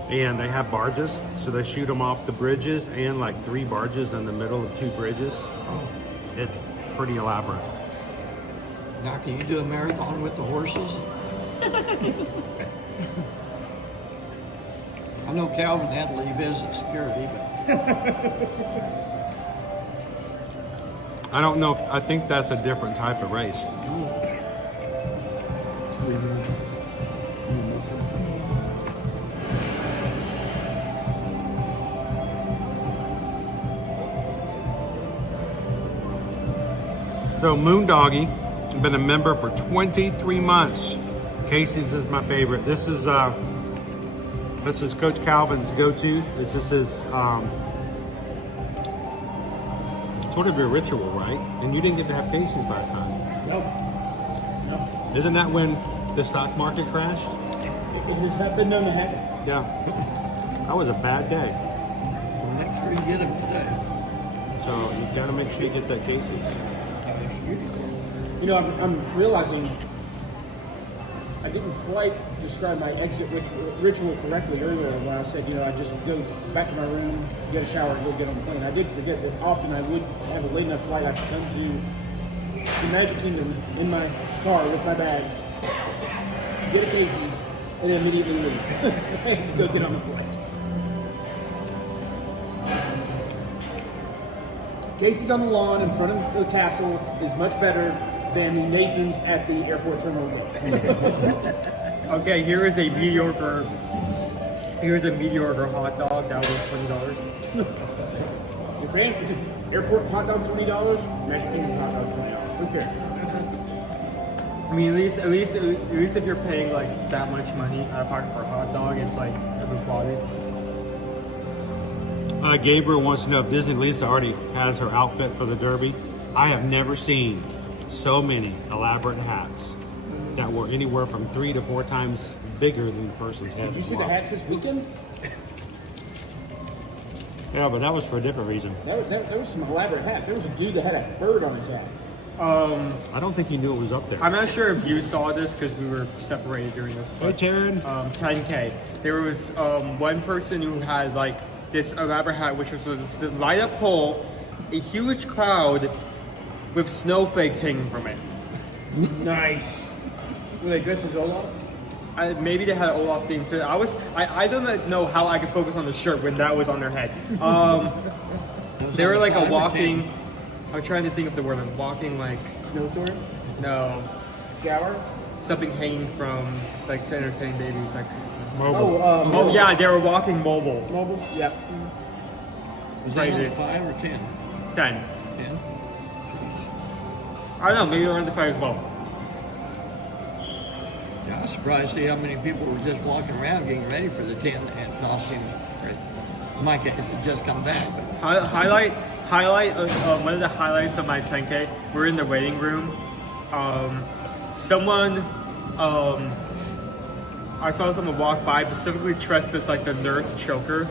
And they have barges, so they shoot them off the bridges and like 3 barges in the middle of 2 bridges. It's pretty elaborate. Now, can you do a marathon with the horses? I know Calvin had to leave his at security, but... I don't know. I think that's a different type of race. So Moondoggy, I've been a member for 23 months. Casey's is my favorite. This is Coach Calvin's go-to. This is his sort of your ritual, right? And you didn't get to have Casey's last time. No. Isn't that when the stock market crashed? It's been known to happen. Yeah. That was a bad day. Well, make sure you get them today. So you gotta make sure you get that Casey's. You know, I'm realizing I didn't quite describe my exit ritual correctly earlier when I said, you know, I just go back to my room, get a shower, and go get on the plane. I did forget that often I would have a late enough flight I could come to the Magic Kingdom in my car with my bags, get a Casey's, and then immediately leave. And go get on the flight. Casey's on the lawn in front of the castle is much better than the Nathan's at the airport terminal gate. Okay, here is a mediocre hot dog that was $20. You're paying airport hot dog $20, Magic Kingdom hot dog $20. Who cares? I mean, at least if you're paying like that much money out of pocket for a hot dog, it's like every quality. Gabriel wants to know if Disney Lisa already has her outfit for the Derby. I have never seen so many elaborate hats that were anywhere from 3 to 4 times bigger than the person's head. Did you see the hats this weekend? Yeah, but that was for a different reason. There was some elaborate hats. There was a dude that had a bird on his hat. I don't think he knew it was up there. I'm not sure if you saw this because we were separated during this. Hey, Taryn. 10K. There was one person who had like this elaborate hat, which was this light up pole, a huge cloud with snowflakes hanging from it. Nice. Were they dressed as Olaf? Maybe they had an Olaf theme too. I don't know how I could focus on the shirt when that was on their head. They were like a walking. I'm trying to think of the word. I'm walking like snowstorm. No. Shower. Something hanging from like to entertain babies, like mobile. Oh yeah, they were walking mobile. Mobile. Yep. Was that only 5 or 10? 10. 10. I don't know. Maybe around the 5 as well. Yeah, I was surprised to see how many people were just walking around getting ready for the 10 and costume. In my case, it just come back. But. Highlight. One of the highlights of my 10K. We're in the waiting room. I saw someone walk by, specifically dressed as like the nurse choker.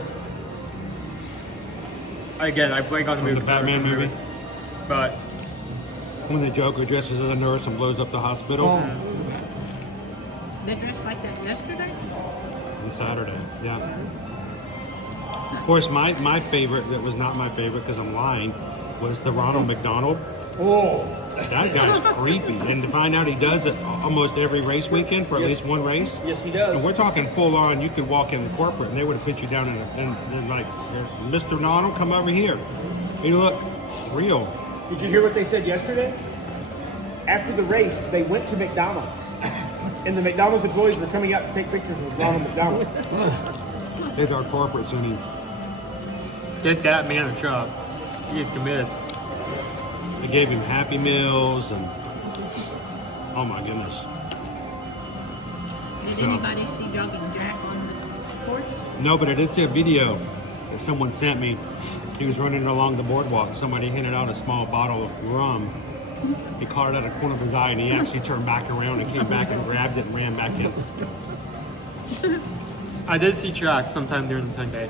Again, I blank on the movie. The Batman movie. But when the Joker dresses as a nurse and blows up the hospital. Oh. They dressed like that yesterday? On Saturday, yeah. Of course, my favorite, that was not my favorite because I'm lying, was the Ronald McDonald. Oh. That guy's creepy. And to find out he does it almost every race weekend for at least one race. Yes, he does. And we're talking full on, you could walk in the corporate and they would have put you down and like, Mr. Donald, come over here. You look real. Did you hear what they said yesterday? After the race, they went to McDonald's. And the McDonald's employees were coming out to take pictures with Ronald McDonald. It's our corporate scene. Get that man a job. He is committed. They gave him Happy Meals and oh my goodness. Did anybody see Jogging Jack on the course? No, but I did see a video that someone sent me. He was running along the boardwalk. Somebody handed out a small bottle of rum. He caught it out of the corner of his eye and he actually turned back around and came back and grabbed it and ran back in. I did see Jack sometime during the 10K.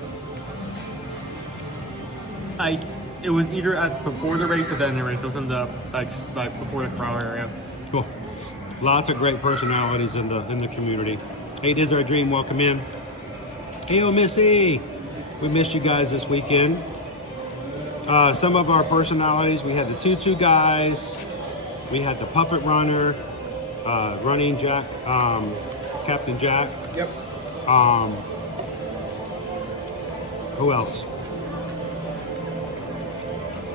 It was either before the race or then the race. It was in the like before the crowd area. Cool. Lots of great personalities in the community. Hey, it is our dream. Welcome in. Hey, Missy. We missed you guys this weekend. Some of our personalities. We had the Tutu guys. We had the puppet runner, running Jack, Captain Jack. Yep. Who else?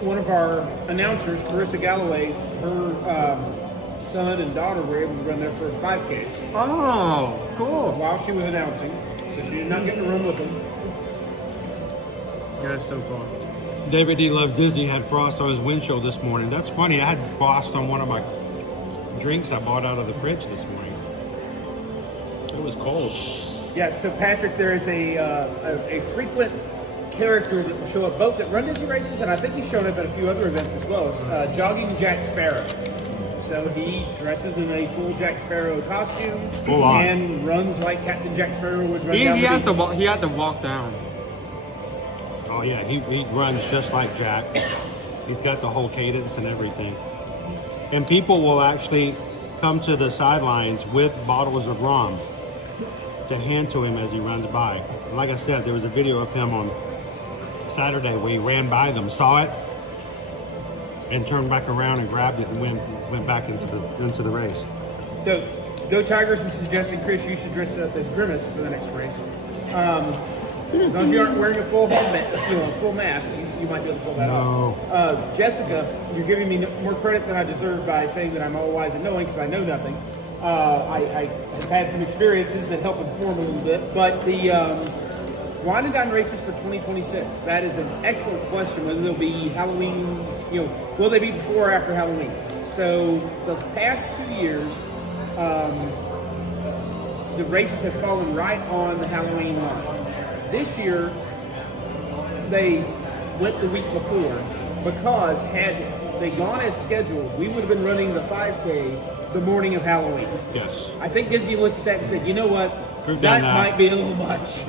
One of our announcers, Carissa Galloway, her son and daughter were able to run their first 5Ks. Oh, cool. While she was announcing. So she did not get in the room with them. Yeah, that's so cool. David D. Loves Disney had frost on his windshield this morning. That's funny. I had frost on one of my drinks I bought out of the fridge this morning. It was cold. Yeah, so Patrick, there is a frequent character that will show up both at Run Disney races, and I think he's shown up at a few other events as well. It's Jogging Jack Sparrow. So he dresses in a full Jack Sparrow costume and runs like Captain Jack Sparrow would run down the beach. He had to walk down. Oh yeah, he runs just like Jack. He's got the whole cadence and everything. And people will actually come to the sidelines with bottles of rum to hand to him as he runs by. And like I said, there was a video of him on Saturday where he ran by them, saw it, and turned back around and grabbed it and went back into the race. So, Go Tigers is suggesting, Chris, you should dress up as Grimace for the next race. As long as you aren't wearing a full helmet, full mask, you might be able to pull that off. Jessica, you're giving me more credit than I deserve by saying that I'm all wise and knowing because I know nothing. I have had some experiences that help inform a little bit, but the Wine and Dine races for 2026, that is an excellent question, whether they'll be Halloween, will they be before or after Halloween? So the past 2 years, the races have fallen right on the Halloween line. This year, they went the week before because had they gone as scheduled, we would have been running the 5K the morning of Halloween. Yes. I think Disney looked at that and said, you know what, that might be a little much.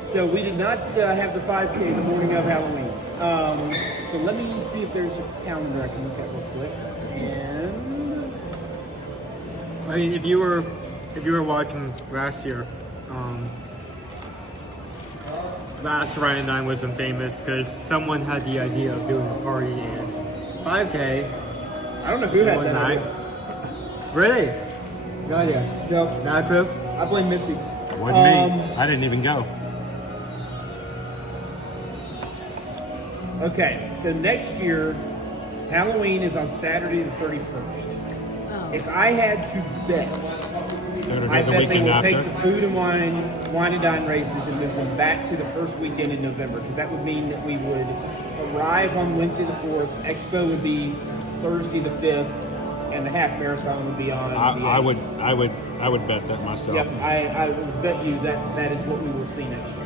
So we did not have the 5K the morning of Halloween. So let me see if there's a calendar I can look at real quick. And I mean, if you were watching last year, last Ryan and Dine wasn't famous because someone had the idea of doing a party in 5K. I don't know who had that night. idea. Really? No idea. Nope. Not proof? I blame Missy. Wasn't me. I didn't even go. Okay, so next year, Halloween is on Saturday the 31st. If I had to bet, I bet they will take the food and wine and dine races and move them back to the first weekend in November, because that would mean that we would arrive on Wednesday the 4th, Expo would be Thursday the 5th, and the half marathon would be on the 8th. I would bet that myself. Yep, I would bet you that is what we will see next year.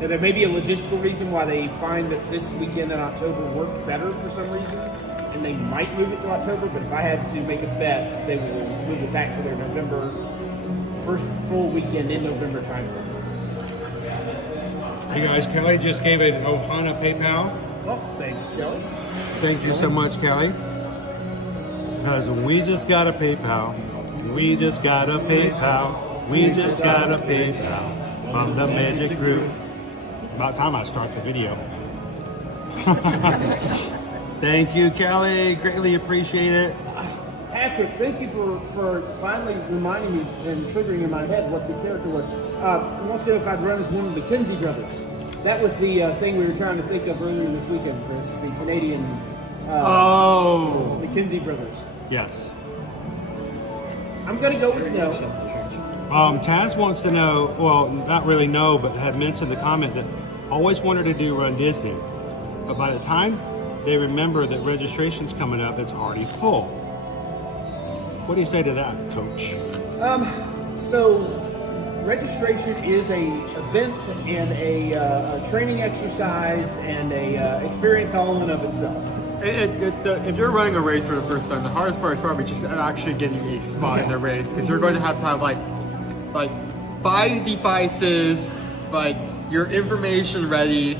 Now, there may be a logistical reason why they find that this weekend in October worked better for some reason, and they might move it to October, but if I had to make a bet, they will move it back to their November, first full weekend in November time frame. Hey guys, Kelly just gave an Ohana PayPal. Oh, thank you, Kelly. Thank you so much, Kelly. Because we just got a PayPal. We just got a PayPal. We just got a PayPal from the Magic Group. About time I start the video. Thank you, Kelly. Greatly appreciate it. Patrick, thank you for finally reminding me and triggering in my head what the character was. He wants to know if I'd run as one of the Kinsey brothers. That was the thing we were trying to think of earlier this weekend, Chris. The Canadian. The Kinsey brothers. Yes. I'm going to go with no. Taz wants to know, well, not really know, but had mentioned the comment that always wanted to do Run Disney. But by the time they remember that registration's coming up, it's already full. What do you say to that, Coach? So registration is a event and a training exercise and a experience all in and of itself. If you're running a race for the first time, the hardest part is probably just actually getting a spot in the race, because you're going to have like 5 devices, like your information ready,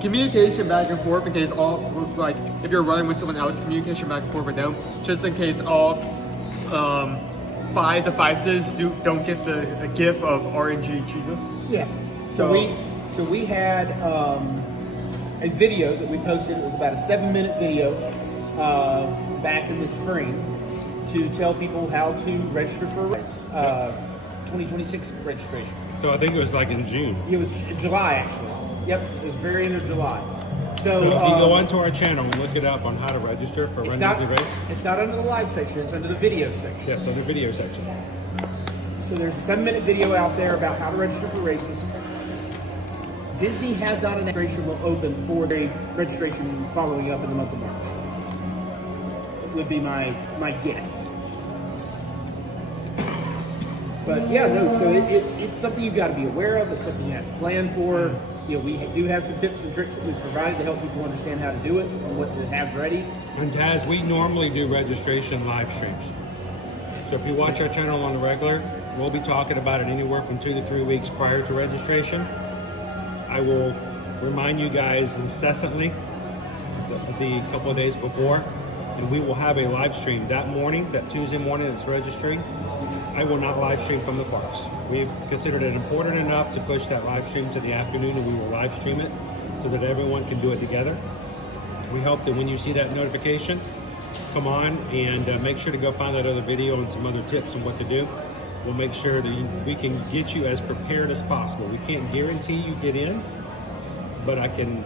communication back and forth in case if you're running with someone else, communication back and forth with them, just in case all 5 devices don't get a GIF of RNG Jesus. Yeah. So we had a video that we posted. It was about a 7-minute video back in the spring to tell people how to register for a race. 2026 registration. So I think it was like in June. It was July, actually. Yep, it was very end of July. So if you go onto our channel and look it up on how to register for Run Disney Race. It's not under the live section, it's under the video section. Yes, under the video section. So there's a 7-minute video out there about how to register for races. Disney has not announced registration will open for the registration following up in the month of March. Would be my guess. But yeah, no. So it's something you've got to be aware of. It's something you have to plan for. You know, we do have some tips and tricks that we've provided to help people understand how to do it and what to have ready. And Taz, we normally do registration live streams. So if you watch our channel on the regular, we'll be talking about it anywhere from 2 to 3 weeks prior to registration. I will remind you guys incessantly the couple of days before, and we will have a live stream that morning, that Tuesday morning it's registering. I will not live stream from the parks. We've considered it important enough to push that live stream to the afternoon, and we will live stream it so that everyone can do it together. We hope that when you see that notification, come on and make sure to go find that other video and some other tips on what to do. We'll make sure that we can get you as prepared as possible. We can't guarantee you get in, but I can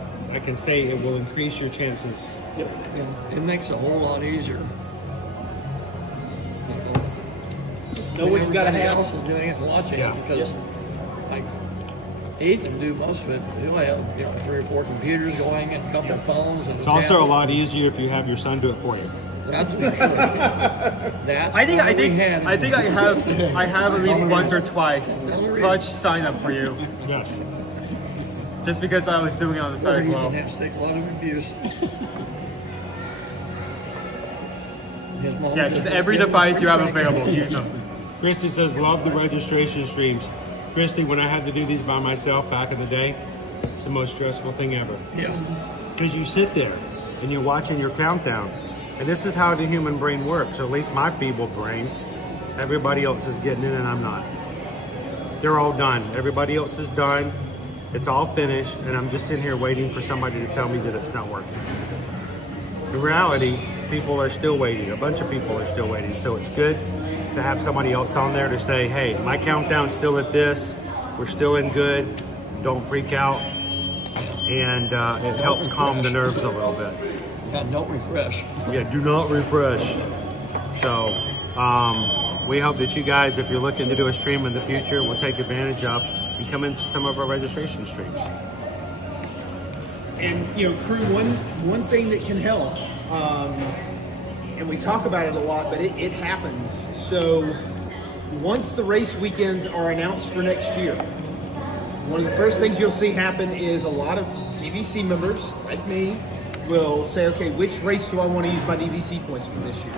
say it will increase your chances. Yep. It makes it a whole lot easier. Just know what you got to have. Else is doing it, watching it, because like Ethan do most of it. He'll have 3 or 4 computers going and a couple of phones. And it's also a lot easier if you have your son do it for you. That's for sure. That's I think I have at least once or twice clutch sign up for you. Yes. Just because I was doing it on the side as well. You have to take a lot of abuse. Yeah, just every device you have available, use them. Christy says, love the registration streams. Christy, when I had to do these by myself back in the day, it's the most stressful thing ever. Yeah. Because you sit there and you're watching your countdown. And this is how the human brain works, or at least my feeble brain. Everybody else is getting in and I'm not. They're all done. Everybody else is done. It's all finished, and I'm just sitting here waiting for somebody to tell me that it's not working. In reality, people are still waiting. A bunch of people are still waiting. So it's good to have somebody else on there to say, hey, my countdown's still at this. We're still in good. Don't freak out. And it helps calm the nerves a little bit. Yeah, don't refresh. Yeah, do not refresh. So we hope that you guys, if you're looking to do a stream in the future, will take advantage of and come into some of our registration streams. And crew, one thing that can help, and we talk about it a lot, but it happens. So once the race weekends are announced for next year, one of the first things you'll see happen is a lot of DVC members, like me, will say, okay, which race do I want to use my DVC points for this year?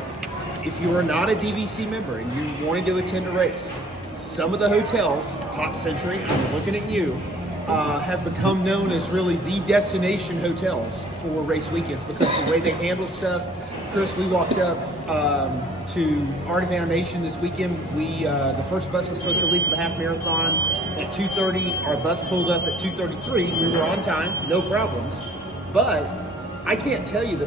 If you are not a DVC member and you wanted to attend a race, some of the hotels, Pop Century, I'm looking at you, have become known as really the destination hotels for race weekends because of the way they handle stuff. Chris, we walked up to Art of Animation this weekend. The first bus was supposed to leave for the half marathon at 2:30. Our bus pulled up at 2:33. We were on time, no problems. But I can't tell you the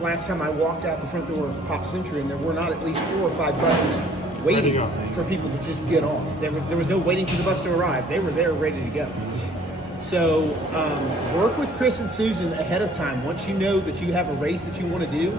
last time I walked out the front door of Pop Century and there were not at least 4 or 5 buses waiting for people to just get on. There was no waiting for the bus to arrive. They were there ready to go. So work with Chris and Susan ahead of time. Once you know that you have a race that you want to do,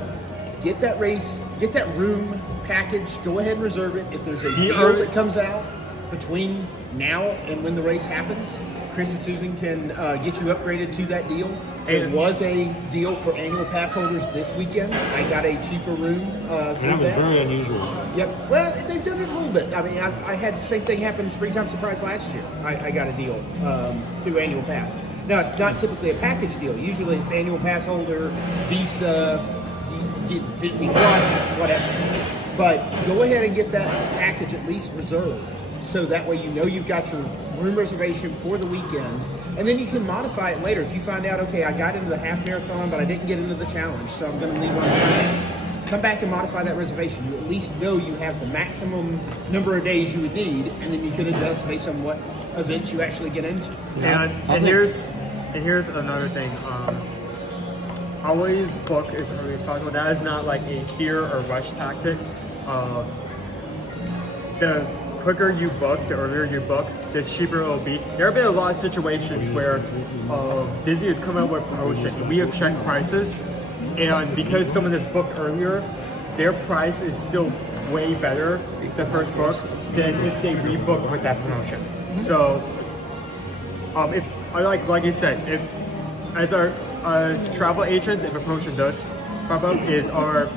get that race, get that room package, go ahead and reserve it. If there's a deal that comes out between now and when the race happens, Chris and Susan can get you upgraded to that deal. It was a deal for annual pass holders this weekend. I got a cheaper room through that was very unusual. Yep. Well, they've done it a little bit. I mean, I had the same thing happen in Springtime Surprise last year. I got a deal through annual pass. Now, it's not typically a package deal. Usually it's annual pass holder, Visa, Disney Plus, whatever. But go ahead and get that package at least reserved. So that way you know you've got your room reservation for the weekend. And then you can modify it later. If you find out, okay, I got into the half marathon, but I didn't get into the challenge, so I'm going to leave on Sunday. Come back and modify that reservation. You at least know you have the maximum number of days you would need, and then you can adjust based on what events you actually get into. And here's another thing. Always book as early as possible. That is not like a fear or rush tactic. The quicker you book, the earlier you book, the cheaper it will be. There have been a lot of situations where Disney has come out with promotion. We have checked prices, and because someone has booked earlier, their price is still way better, the first book, than if they rebook with that promotion. So If like you said, if as travel agents, if a promotion does pop up, is our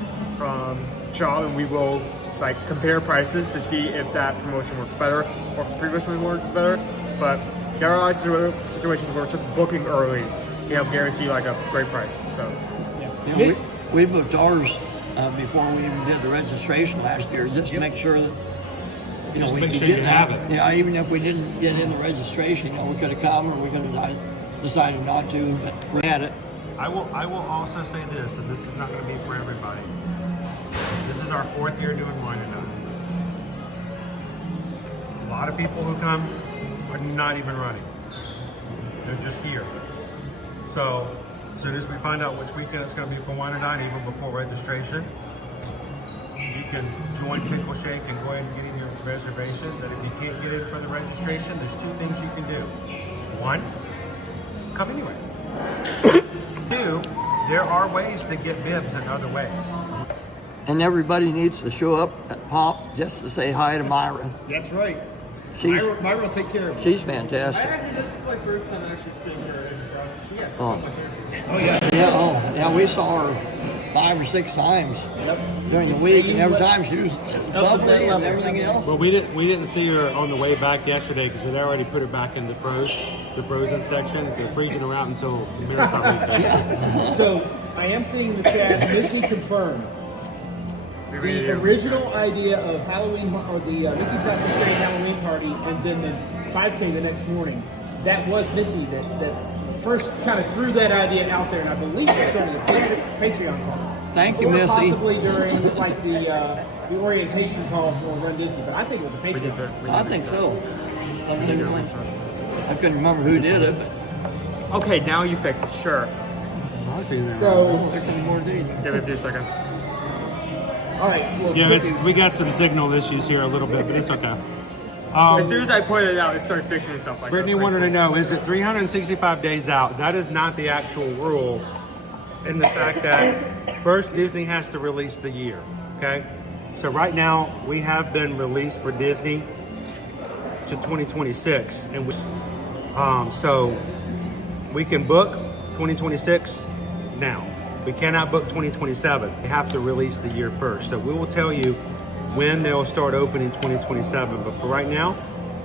job, and we will like compare prices to see if that promotion works better or if the previous one works better. But there are situations where just booking early, you have guarantee like a great price. So yeah, we booked ours before we even did the registration last year, just to make sure that we make could sure get you that. have it. Yeah, even if we didn't get in the registration, we could have come or we could have decided not to, but we had it. I will also say this, and this is not going to be for everybody. This is our 4th year doing Wine and Dine. A lot of people who come are not even running. They're just here. So as soon as we find out which weekend it's going to be for Wine and Dine, even before registration, you can join Pickle Shake and go ahead and get in your reservations. And if you can't get in for the registration, there's 2 things you can do. 1, come anyway. 2, there are ways to get bibs in other ways. And everybody needs to show up at Pop just to say hi to Myra. That's right. Myra will take care of it. She's fantastic. This is my first time actually seeing her in person. She has Oh. so much energy. Oh yeah. Yeah, we saw her 5 or 6 times during the week, and every time she was lovely and everything else. Well, we didn't see her on the way back yesterday because they'd already put her back in the frozen section. They're freezing her out until the marathon weekend. So I am seeing in the chat, Missy confirmed. The original idea of Halloween, or the Mickey's House of Scary Halloween party, and then the 5K the next morning, that was Missy that first kind of threw that idea out there, and I believe it started a Patreon call. Thank you, or Missy. Possibly during like the orientation call for Run Disney, but I think it was a Patreon. I think so. I couldn't remember who did it, but Okay, now you fix it. Sure. So Give it a few seconds. all right. Well, Yeah, we got some signal issues here a little bit, but it's okay. As soon as I pointed it out, it started fixing itself. Like Brittany wanted to know, is it 365 days out? That is not the actual rule, in the fact that first Disney has to release the year, okay? So right now, we have been released for Disney to 2026, and so we can book 2026 now. We cannot book 2027. We have to release the year first. So we will tell you when they'll start opening 2027. But for right now,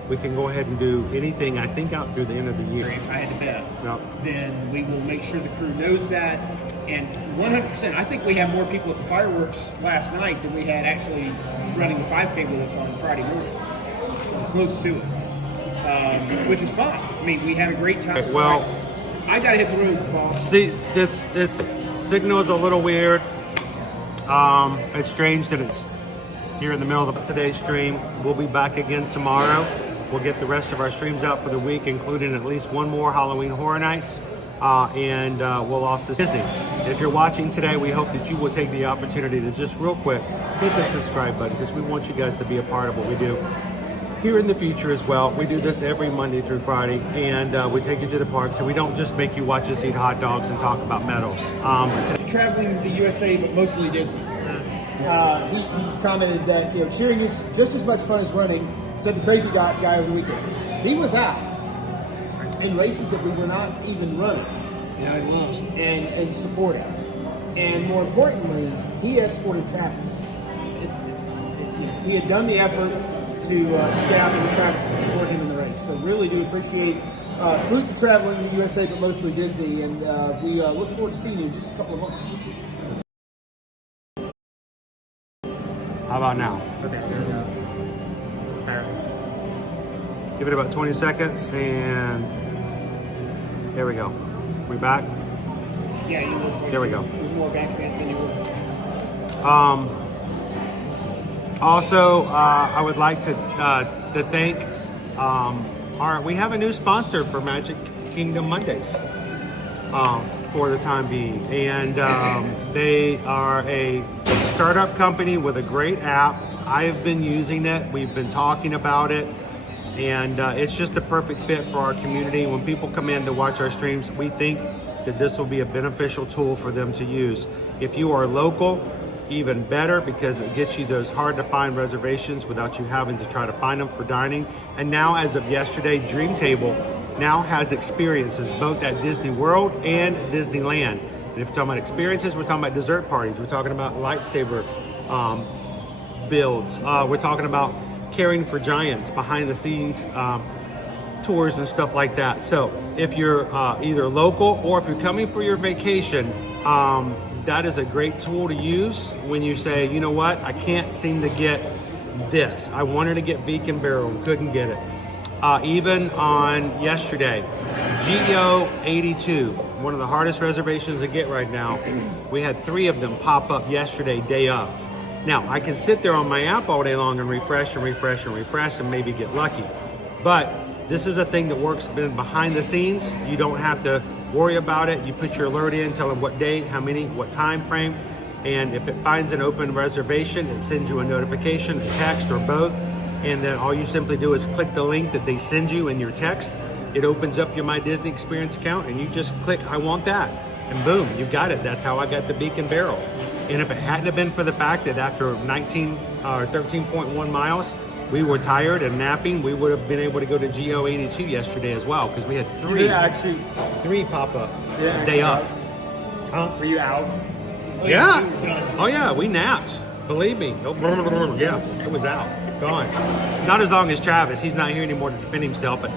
we can go ahead and do anything, I think, out through the end of the year. If I had to bet, Yep. then we will make sure the crew knows that. And 100%, I think we have more people at the fireworks last night than we had actually running the 5K with us on Friday morning. Close to it, which is fine. I mean, we had a great time. Well, I got to hit the road, boss. see, it's signal is a little weird. It's strange that it's here in the middle of today's stream. We'll be back again tomorrow. We'll get the rest of our streams out for the week, including at least one more Halloween Horror Nights. And we'll also Disney. If you're watching today, we hope that you will take the opportunity to just real quick hit the subscribe button, because we want you guys to be a part of what we do here in the future as well. We do this every Monday through Friday, and we take you to the park, so we don't just make you watch us eat hot dogs and talk about medals. Traveling the USA, but mostly Disney. He commented that cheering is just as much fun as running. Said the crazy guy over the weekend. He was out in races that we were not even running. Yeah, he was. And supporting. And more importantly, he escorted Travis. He had done the effort to get out there with Travis and support him in the race. So really do appreciate. Salute to traveling in the USA, but mostly Disney. And we look forward to seeing you in just a couple of months. How about now? Okay, here we go. Give it about 20 seconds, and there we go. We back? Yeah, you look There we go. more back than you were. Also, I would like to thank we have a new sponsor for Magic Kingdom Mondays for the time being, and they are a startup company with a great app. I have been using it. We've been talking about it, and it's just a perfect fit for our community. When people come in to watch our streams, we think that this will be a beneficial tool for them to use. If you are local, even better, because it gets you those hard to find reservations without you having to try to find them for dining. And now, as of yesterday, Dream Table now has experiences both at Disney World and Disneyland. And if we're talking about experiences, we're talking about dessert parties. We're talking about lightsaber builds. We're talking about caring for giants, behind the scenes tours and stuff like that. So if you're either local or if you're coming for your vacation, that is a great tool to use when you say, you know what, I can't seem to get this. I wanted to get Beacon Barrel and couldn't get it. Even on yesterday, GO82, one of the hardest reservations to get right now, we had 3 of them pop up yesterday, day of. Now, I can sit there on my app all day long and refresh and refresh and refresh and maybe get lucky. But this is a thing that works behind the scenes. You don't have to worry about it. You put your alert in, tell them what day, how many, what time frame. And if it finds an open reservation, it sends you a notification, a text, or both. And then all you simply do is click the link that they send you in your text. It opens up your My Disney Experience account and you just click, I want that. And boom, you got it. That's how I got the Beacon Barrel. And if it hadn't have been for the fact that after 13.1 miles, we were tired and napping, we would have been able to go to GO82 yesterday as well, because we had 3 pop up day off. Huh? Were you out? Yeah. Oh yeah, we napped. Believe me. Yeah, it was out. Gone. Not as long as Travis. He's not here anymore to defend himself, but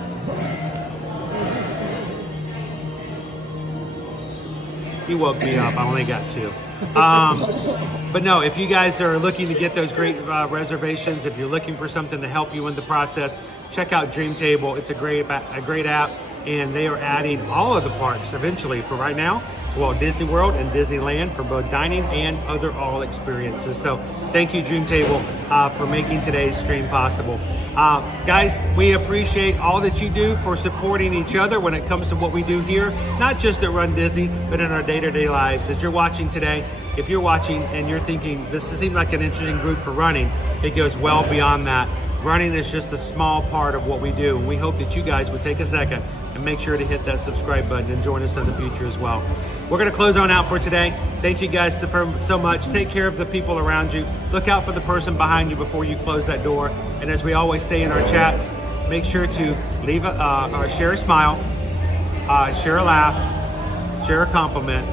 he woke me up. I only got 2. But no, if you guys are looking to get those great reservations, if you're looking for something to help you in the process, check out Dreamtable. It's a great app, and they are adding all of the parks eventually. For right now, to Walt Disney World and Disneyland for both dining and other all experiences. So thank you, Dreamtable, for making today's stream possible. Guys, we appreciate all that you do for supporting each other when it comes to what we do here, not just at Run Disney, but in our day-to-day lives. As you're watching today, if you're watching and you're thinking, this seems like an interesting group for running, it goes well beyond that. Running is just a small part of what we do. And we hope that you guys would take a second and make sure to hit that subscribe button and join us in the future as well. We're going to close on out for today. Thank you guys so much. Take care of the people around you. Look out for the person behind you before you close that door. And as we always say in our chats, make sure to leave share a smile, share a laugh, share a compliment,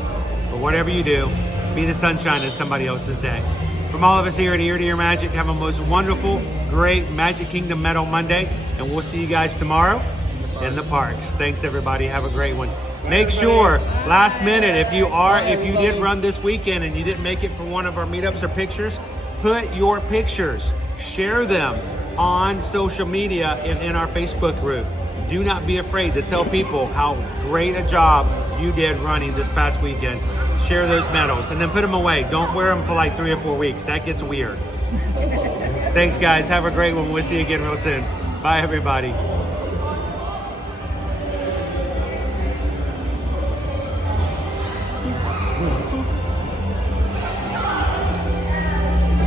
or whatever you do, be the sunshine in somebody else's day. From all of us here at Ear to Ear Magic, have a most wonderful, great Magic Kingdom Metal Monday, and we'll see you guys tomorrow in the parks. Thanks, everybody. Have a great one. Make sure, last minute, if you did run this weekend and you didn't make it for one of our meetups or pictures, put your pictures, share them on social media and in our Facebook group. Do not be afraid to tell people how great a job you did running this past weekend. Share those medals and then put them away. Don't wear them for like 3 or 4 weeks. That gets weird. Thanks, guys. Have a great one. We'll see you again real soon. Bye, everybody.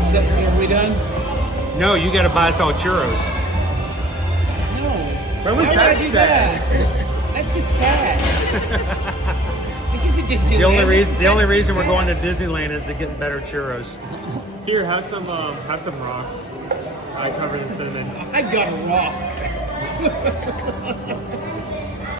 So are we done? No, you got to buy us all churros. No. Where was that sad? That's just sad. This isn't Disneyland. The only reason we're going to Disneyland is to get better churros. Here, have some rocks. I covered in cinnamon. I got a rock.